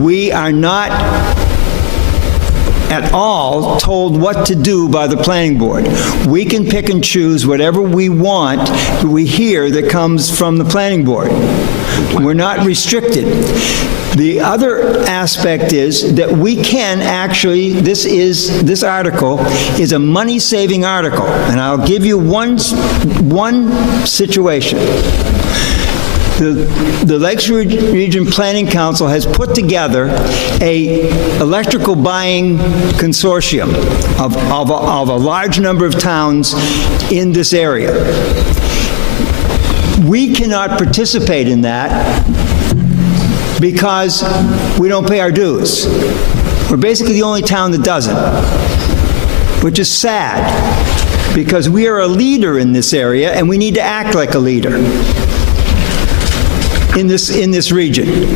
We are not at all told what to do by the planning board. We can pick and choose whatever we want, we hear that comes from the planning board. We're not restricted. The other aspect is that we can actually, this article is a money-saving article, and I'll give you one situation. The Lakes Region Planning Council has put together a electrical buying consortium of a large number of towns in this area. We cannot participate in that because we don't pay our dues. We're basically the only town that doesn't, which is sad, because we are a leader in this area and we need to act like a leader in this region.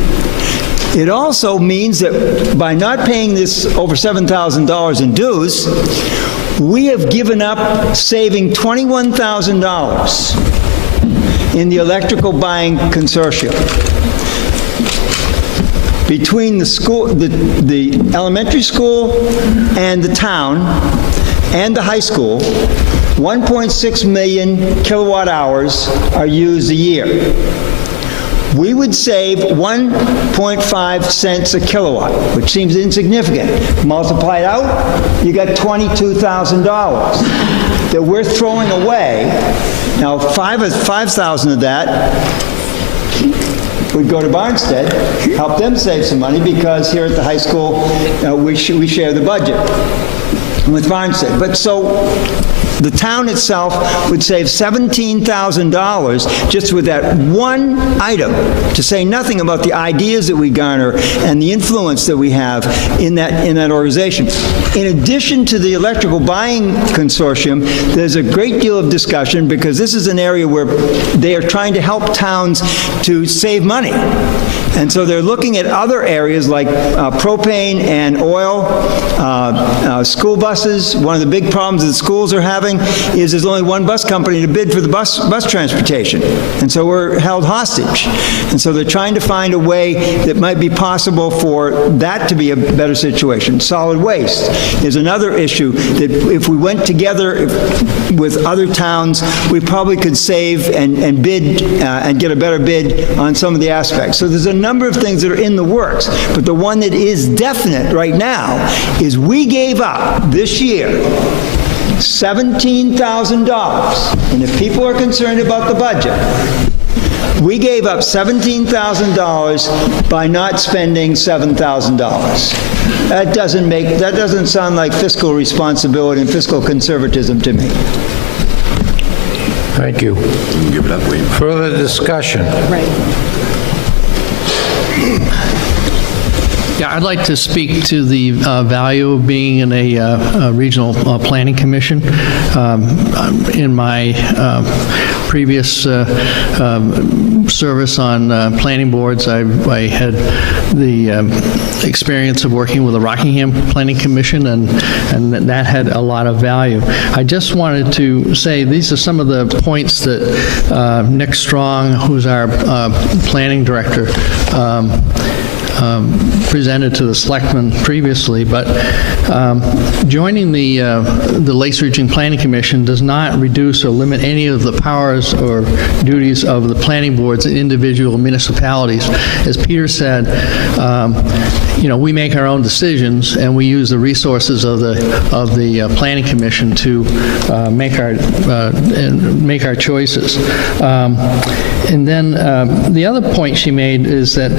It also means that by not paying this over $7,000 in dues, we have given up saving $21,000 in the electrical buying consortium. Between the school, the elementary school and the town and the high school, 1.6 million kilowatt hours are used a year. We would save 1.5 cents a kilowatt, which seems insignificant. Multiply it out, you got $22,000 that we're throwing away. Now, 5,000 of that would go to Barnstead, help them save some money, because here at the high school, we share the budget with Barnstead. But so the town itself would save $17,000 just with that one item, to say nothing about the ideas that we garner and the influence that we have in that organization. In addition to the electrical buying consortium, there's a great deal of discussion, because this is an area where they are trying to help towns to save money. And so they're looking at other areas like propane and oil, school buses. One of the big problems that schools are having is there's only one bus company to bid for the bus transportation. And so we're held hostage. And so they're trying to find a way that might be possible for that to be a better situation. Solid waste is another issue that if we went together with other towns, we probably could save and bid and get a better bid on some of the aspects. So there's a number of things that are in the works, but the one that is definite right now is we gave up this year $17,000. And if people are concerned about the budget, We gave up $17,000 by not spending $7,000. That doesn't sound like fiscal responsibility and fiscal conservatism to me. Thank you. Give it up, Wayne. Further discussion? Yeah, I'd like to speak to the value of being in a regional planning commission. In my previous service on planning boards, I had the experience of working with the Rockingham Planning Commission, and that had a lot of value. I just wanted to say these are some of the points that Nick Strong, who's our planning director, presented to the selectmen previously, but joining the Lakes Region Planning Commission does not reduce or limit any of the powers or duties of the planning boards in individual municipalities. As Peter said, we make our own decisions, and we use the resources of the planning commission to make our choices. And then the other point she made is that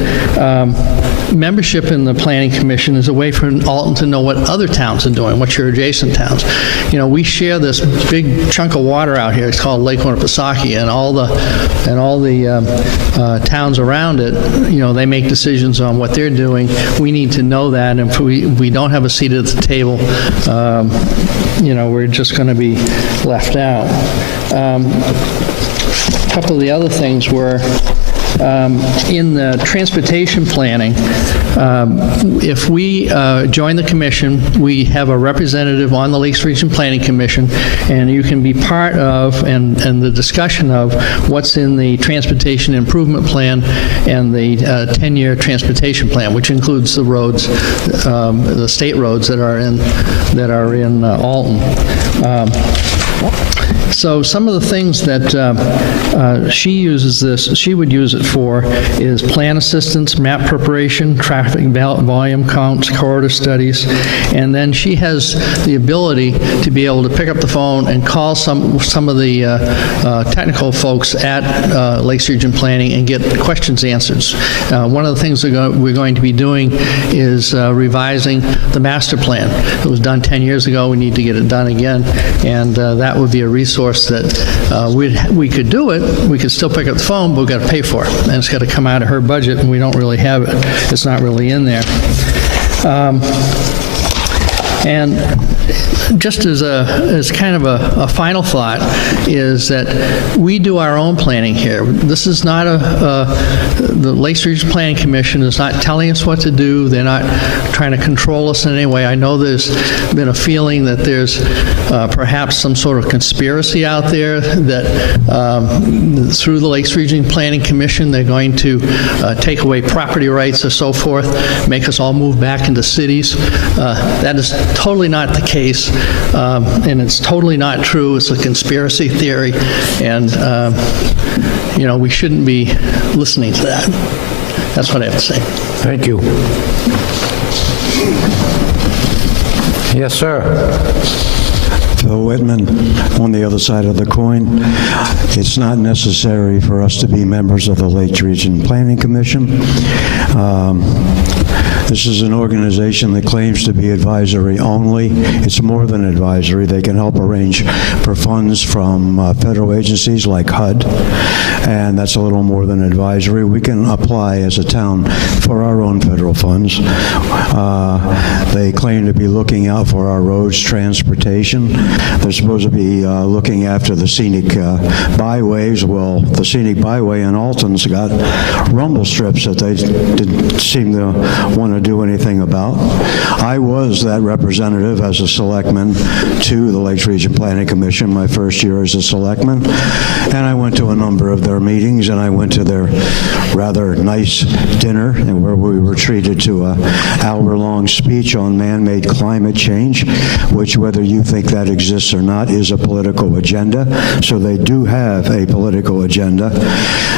membership in the Planning Commission is a way for Alton to know what other towns are doing, what your adjacent towns. We share this big chunk of water out here. It's called Lake Winnipesaukee, and all the towns around it, they make decisions on what they're doing. We need to know that, and if we don't have a seat at the table, we're just going to be left out. A couple of the other things were in the transportation planning, if we join the commission, we have a representative on the Lakes Region Planning Commission, and you can be part of and the discussion of what's in the transportation improvement plan and the 10-year transportation plan, which includes the roads, the state roads that are in Alton. So some of the things that she would use it for is plan assistance, map preparation, traffic volume counts, corridor studies, and then she has the ability to be able to pick up the phone and call some of the technical folks at Lakes Region Planning and get questions answered. One of the things we're going to be doing is revising the master plan. It was done 10 years ago. We need to get it done again, and that would be a resource that we could do it. We could still pick up the phone, but we've got to pay for it, and it's got to come out of her budget, and we don't really have it. It's not really in there. And just as kind of a final thought is that we do our own planning here. This is not the Lakes Region Planning Commission is not telling us what to do. They're not trying to control us in any way. I know there's been a feeling that there's perhaps some sort of conspiracy out there that through the Lakes Region Planning Commission, they're going to take away property rights or so forth, make us all move back into cities. That is totally not the case, and it's totally not true. It's a conspiracy theory, and we shouldn't be listening to that. That's what I have to say. Thank you. Yes, sir. Phil Whitman, on the other side of the coin. It's not necessary for us to be members of the Lakes Region Planning Commission. This is an organization that claims to be advisory only. It's more than advisory. They can help arrange for funds from federal agencies like HUD, and that's a little more than advisory. We can apply as a town for our own federal funds. They claim to be looking out for our roads, transportation. They're supposed to be looking after the scenic byways. Well, the scenic byway in Alton's got rumble strips that they didn't seem to want to do anything about. I was that representative as a selectman to the Lakes Region Planning Commission my first year as a selectman, and I went to a number of their meetings, and I went to their rather nice dinner where we were treated to an hour-long speech on man-made climate change, which, whether you think that exists or not, is a political agenda. So they do have a political agenda.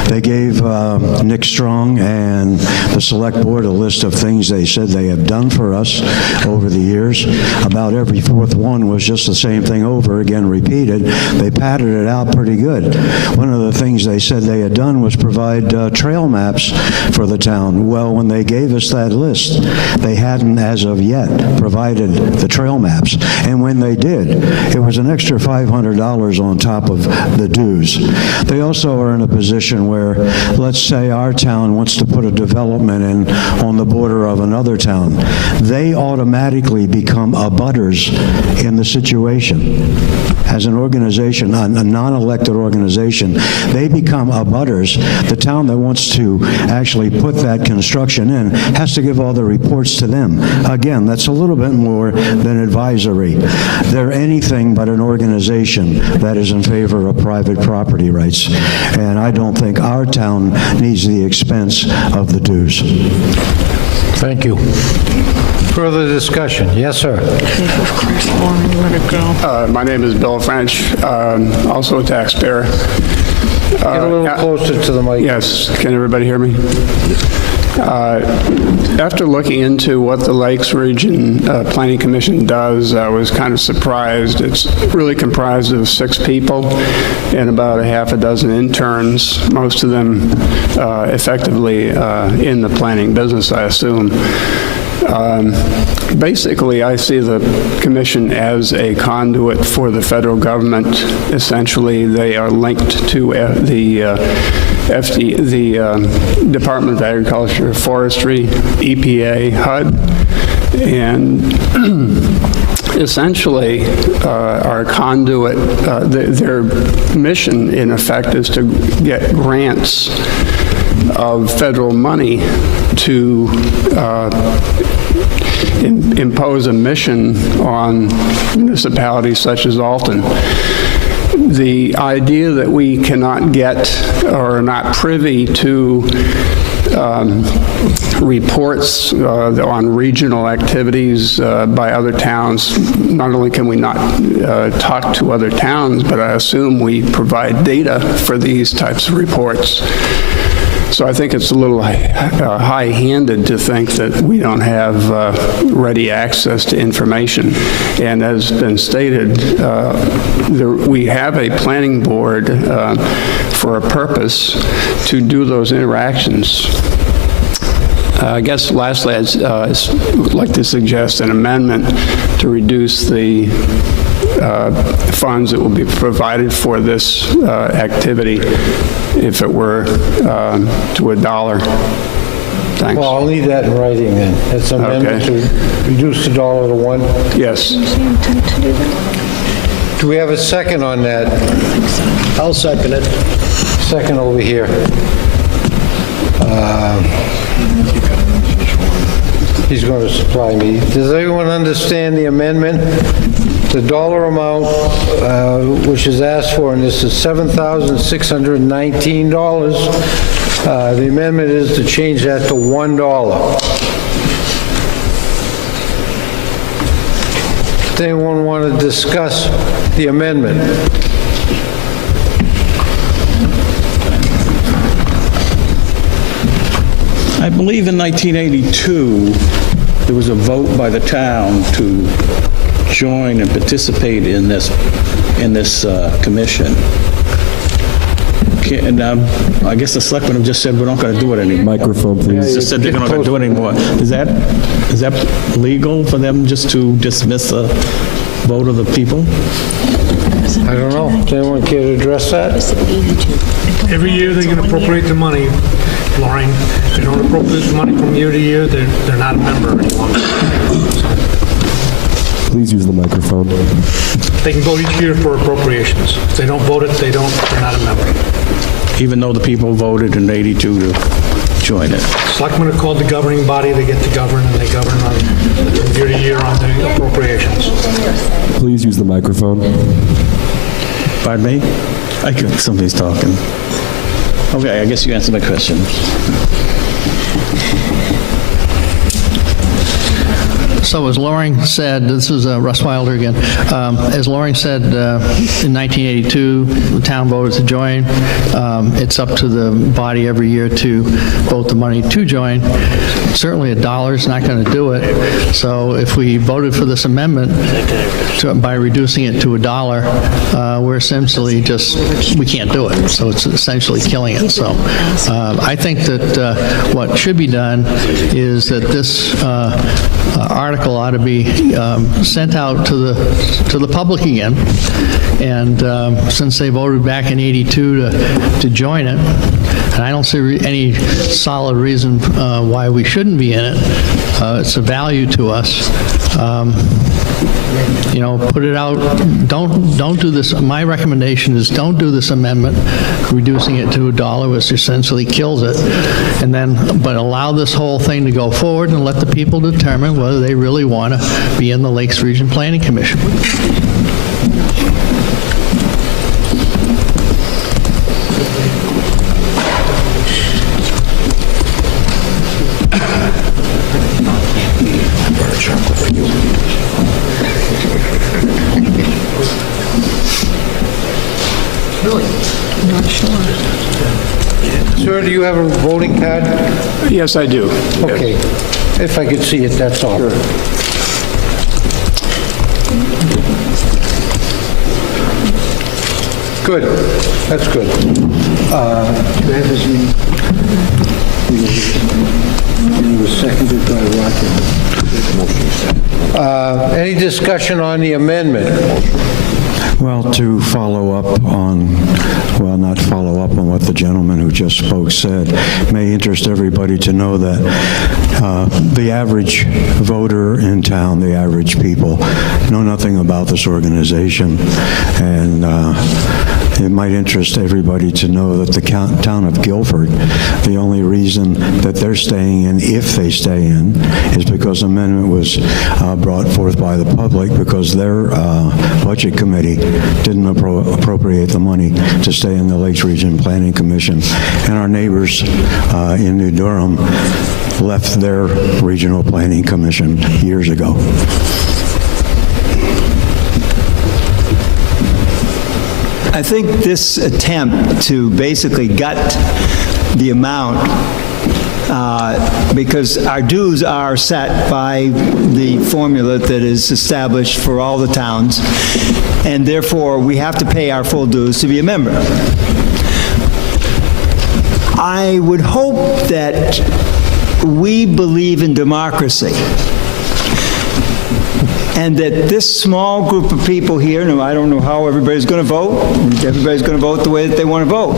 They gave Nick Strong and the select board a list of things they said they have done for us over the years. About every fourth one was just the same thing over again repeated. They padded it out pretty good. One of the things they said they had done was provide trail maps for the town. Well, when they gave us that list, they hadn't as of yet provided the trail maps. And when they did, it was an extra $500 on top of the dues. They also are in a position where, let's say our town wants to put a development in on the border of another town. They automatically become abutters in the situation. As an organization, a non-elected organization, they become abutters. The town that wants to actually put that construction in has to give all the reports to them. Again, that's a little bit more than advisory. They're anything but an organization that is in favor of private property rights. And I don't think our town needs the expense of the dues. Thank you. Further discussion? Yes, sir. My name is Bill French, also a taxpayer. Get a little closer to the mic. Yes. Can everybody hear me? After looking into what the Lakes Region Planning Commission does, I was kind of surprised. It's really comprised of 6 people and about a half a dozen interns, most of them effectively in the planning business, I assume. Basically, I see the commission as a conduit for the federal government. Essentially, they are linked to the Department of Agriculture, Forestry, EPA, HUD, and essentially our conduit, their mission, in effect, is to get grants of federal money to impose a mission on municipalities such as Alton. The idea that we cannot get or are not privy to reports on regional activities by other towns, not only can we not talk to other towns, but I assume we provide data for these types of reports. So I think it's a little high-handed to think that we don't have ready access to information. And as been stated, we have a planning board for a purpose to do those interactions. I guess lastly, I'd like to suggest an amendment to reduce the funds that will be provided for this activity, if it were to $1. Thanks. Well, I'll need that in writing then. That's an amendment to reduce the $1 to 1? Yes. Do we have a second on that? I'll second it. Second over here. He's going to supply me. Does everyone understand the amendment? The dollar amount which is asked for, and this is $7,619. The amendment is to change that to $1. Does anyone want to discuss the amendment? I believe in 1982, there was a vote by the town to join and participate in this commission. And I guess the selectmen have just said we're not going to do it anymore. Microphone, please. Just said they're not going to do it anymore. Is that legal for them just to dismiss a vote of the people? I don't know. Does anyone care to address that? Every year they can appropriate the money, Lauren. If they don't appropriate the money from year to year, they're not a member any longer. Please use the microphone. They can vote each year for appropriations. If they don't vote it, they're not a member. Even though the people voted in '82 to join it. Selectmen are called the governing body. They get to govern, and they govern on year to year on the appropriations. Please use the microphone. Pardon me? Somebody's talking. Okay, I guess you answered my question. So as Loring said, this is Russ Wilder again, as Loring said, in 1982, the town voted to join. It's up to the body every year to vote the money to join. Certainly $1 is not going to do it. So if we voted for this amendment by reducing it to $1, we're essentially we can't do it. So it's essentially killing it. So I think that what should be done is that this article ought to be sent out to the public again. And since they voted back in '82 to join it, and I don't see any solid reason why we shouldn't be in it. It's a value to us. Put it out. Don't do this. My recommendation is don't do this amendment, reducing it to $1, which essentially kills it, but allow this whole thing to go forward and let the people determine whether they really want to be in the Lakes Region Planning Commission. Not sure. Sir, do you have a voting card? Yes, I do. Okay. If I could see it, that's all. Sure. Good. That's good. Do you have his name? He was seconded by Rocket. Any discussion on the amendment? Well, to follow up on, not follow up on what the gentleman who just spoke said, may interest everybody to know that the average voter in town, the average people, know nothing about this organization, and it might interest everybody to know that the town of Guilford, the only reason that they're staying in, if they stay in, is because an amendment was brought forth by the public because their budget committee didn't appropriate the money to stay in the Lakes Region Planning Commission. And our neighbors in New Durham left their regional planning commission years ago. I think this attempt to basically gut the amount, because our dues are set by the formula that is established for all the towns, and therefore we have to pay our full dues to be a member. I would hope that we believe in democracy, and that this small group of people here, and I don't know how everybody's going to vote. Everybody's going to vote the way that they want to vote.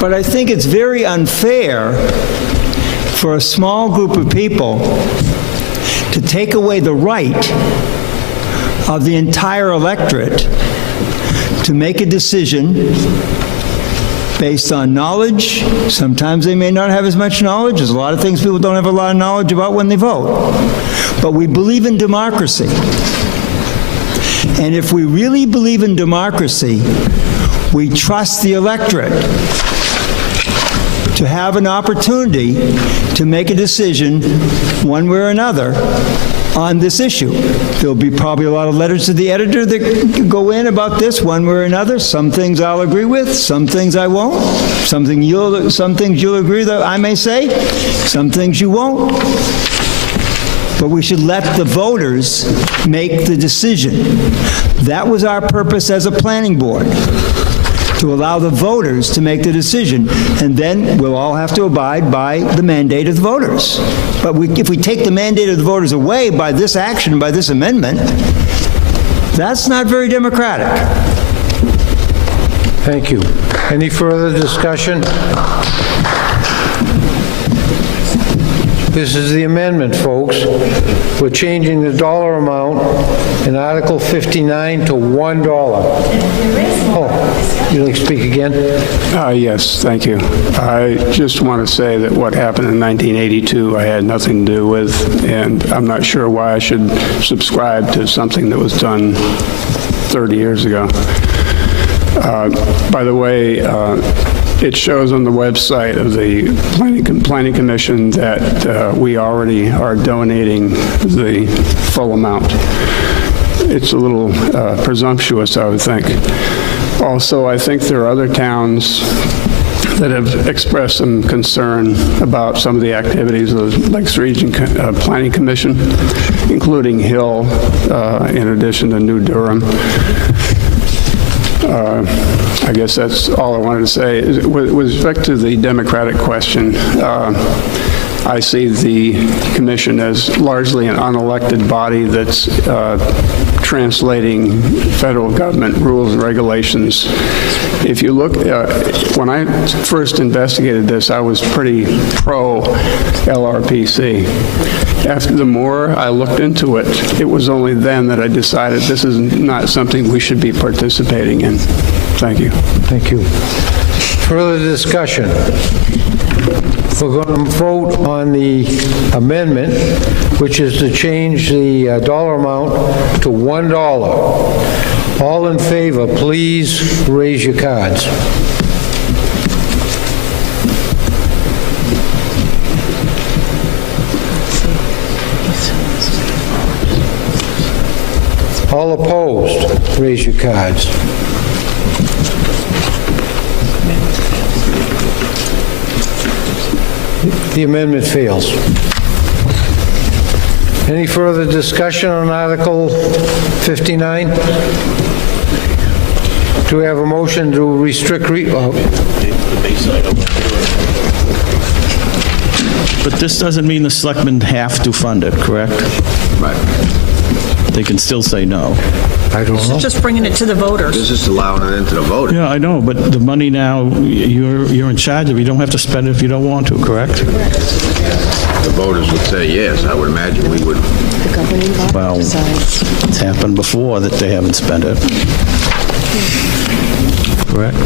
But I think it's very unfair for a small group of people to take away the right of the entire electorate to make a decision based on knowledge. Sometimes they may not have as much knowledge. There's a lot of things people don't have a lot of knowledge about when they vote. But we believe in democracy. And if we really believe in democracy, we trust the electorate to have an opportunity to make a decision one way or another on this issue. There'll be probably a lot of letters to the editor that go in about this one way or another. Some things I'll agree with, some things I won't. Some things you'll agree that I may say, some things you won't. But we should let the voters make the decision. That was our purpose as a planning board, to allow the voters to make the decision, and then we'll all have to abide by the mandate of the voters. But if we take the mandate of the voters away by this action, by this amendment, that's not very democratic. Thank you. Any further discussion? This is the amendment, folks. We're changing the dollar amount in Article 59 to $1. Oh, you'd like to speak again? Yes, thank you. I just want to say that what happened in 1982 I had nothing to do with, and I'm not sure why I should subscribe to something that was done 30 years ago. By the way, it shows on the website of the Planning Commission that we already are donating the full amount. It's a little presumptuous, I would think. Also, I think there are other towns that have expressed some concern about some of the activities of the Lakes Region Planning Commission, including Hill, in addition to New Durham. I guess that's all I wanted to say. With respect to the Democratic question, I see the commission as largely an unelected body that's translating federal government rules and regulations. If you look, when I first investigated this, I was pretty pro-LRPC. After the more I looked into it, it was only then that I decided this is not something we should be participating in. Thank you. Thank you. Further discussion? We're going to vote on the amendment, which is to change the dollar amount to $1. All in favor, please raise your cards. All opposed, raise your cards. The amendment fails. Any further discussion on Article 59? Do we have a motion to restrict But this doesn't mean the selectmen have to fund it, correct? Right. They can still say no. I don't know. Just bringing it to the voters. This is allowing it into the voters. Yeah, I know, but the money now, you're in charge of. You don't have to spend it if you don't want to, correct? The voters would say yes. I would imagine we would. Well, it's happened before that they haven't spent it. Correct?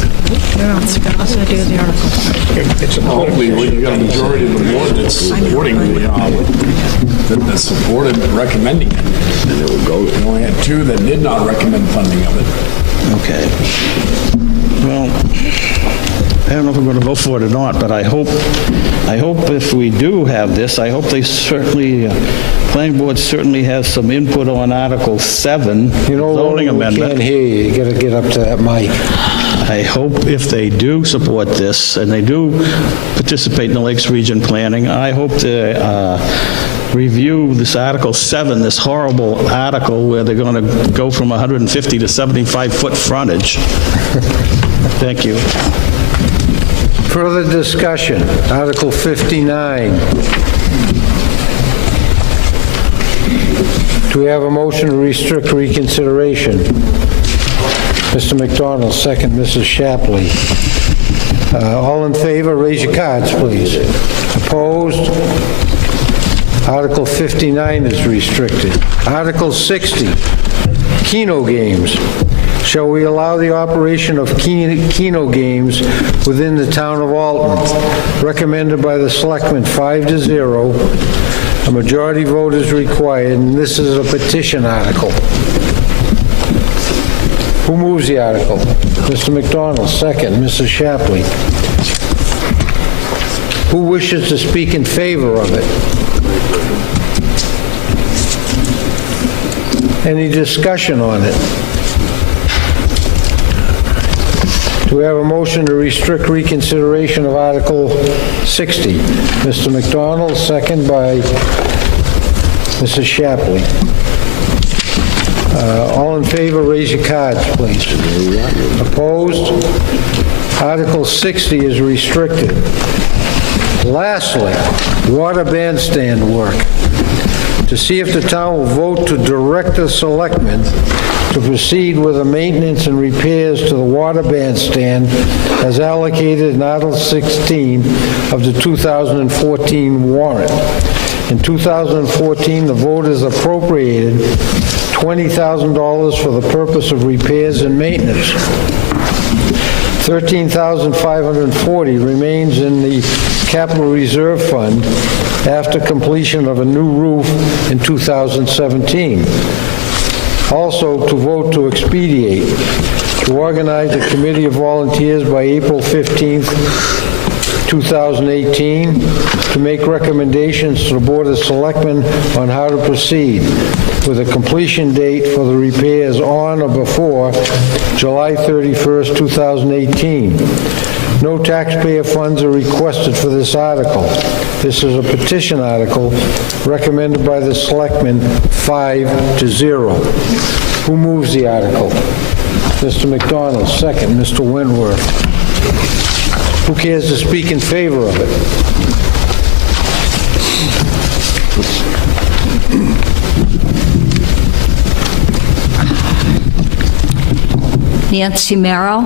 Hopefully, when you got a majority of the board that's supporting that's supported recommending it, and it would go. We only had 2 that did not recommend funding of it. Okay. Well, I don't know if we're going to vote for it or not, but I hope if we do have this, I hope they certainly, planning board certainly has some input on Article 7, zoning amendment. We can't hear you. You got to get up to that mic. I hope if they do support this, and they do participate in the Lakes Region planning, I hope to review this Article 7, this horrible article where they're going to go from 150 to 75-foot frontage. Thank you. Further discussion, Article 59. Do we have a motion to restrict reconsideration? Mr. McDonald, second, Mrs. Shapley. All in favor, raise your cards, please. Opposed? Article 59 is restricted. Article 60, Keno games. Shall we allow the operation of Keno games within the town of Alton? Recommended by the selectmen 5-0. A majority vote is required, and this is a petition article. Who moves the article? Mr. McDonald, second. Mrs. Shapley. Who wishes to speak in favor of it? Any discussion on it? Do we have a motion to restrict reconsideration of Article 60? Mr. McDonald, second by Mrs. Shapley. All in favor, raise your cards, please. Opposed? Article 60 is restricted. Lastly, water bandstand work. To see if the town will vote to direct the selectmen to proceed with the maintenance and repairs to the water bandstand as allocated in Article 16 of the 2014 warrant. In 2014, the voters appropriated $20,000 for the purpose of repairs and maintenance. $13,540 remains in the Capital Reserve Fund after completion of a new roof in 2017. Also, to vote to expedite, to organize a committee of volunteers by April 15th, 2018, to make recommendations to the Board of Selectmen on how to proceed, with a completion date for the repairs on or before July 31st, 2018. No taxpayer funds are requested for this article. This is a petition article recommended by the Selectmen 5-0. Who moves the article? Mr. McDonald, second. Mr. Wentworth. Who cares to speak in favor of it? Nancy Merrill.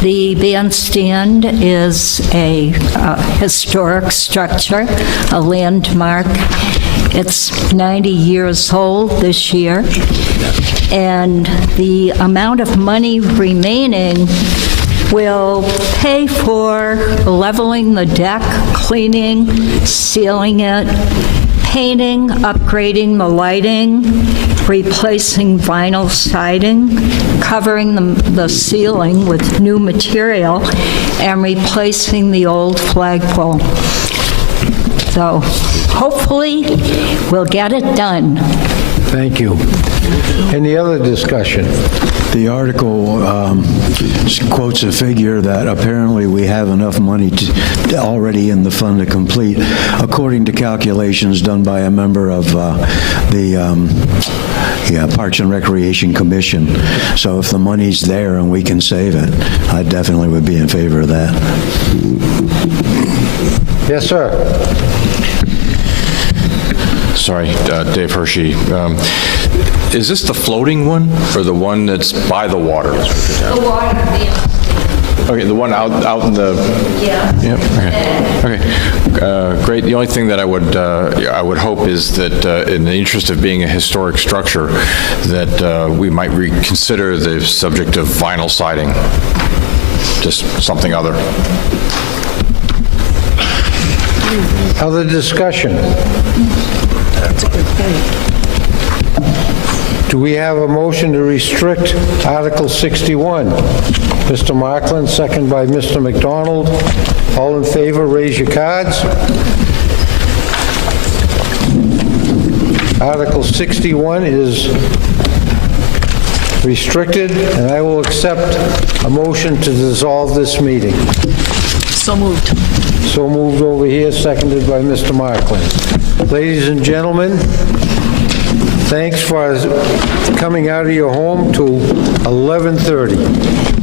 The bandstand is a historic structure, a landmark. It's 90 years old this year, and the amount of money remaining will pay for leveling the deck, cleaning, sealing it, painting, upgrading the lighting, replacing vinyl siding, covering the ceiling with new material, and replacing the old flagpole. So hopefully we'll get it done. Thank you. Any other discussion? The article quotes a figure that apparently we have enough money already in the fund to complete, according to calculations done by a member of the Parks and Recreation Commission. So if the money's there and we can save it, I definitely would be in favor of that. Yes, sir. Sorry, Dave Hershey. Is this the floating one or the one that's by the water? The water, Okay, the one out in the... Yeah. Okay. Great. The only thing that I would hope is that in the interest of being a historic structure, that we might reconsider the subject of vinyl siding. Just something other. Other discussion? That's a good point. Do we have a motion to restrict Article 61? Mr. Markland, second by Mr. McDonald. All in favor, raise your cards. Article 61 is restricted, and I will accept a motion to dissolve this meeting. So moved. So moved over here, seconded by Mr. Markland. Ladies and gentlemen, thanks for coming out of your home to 11:30.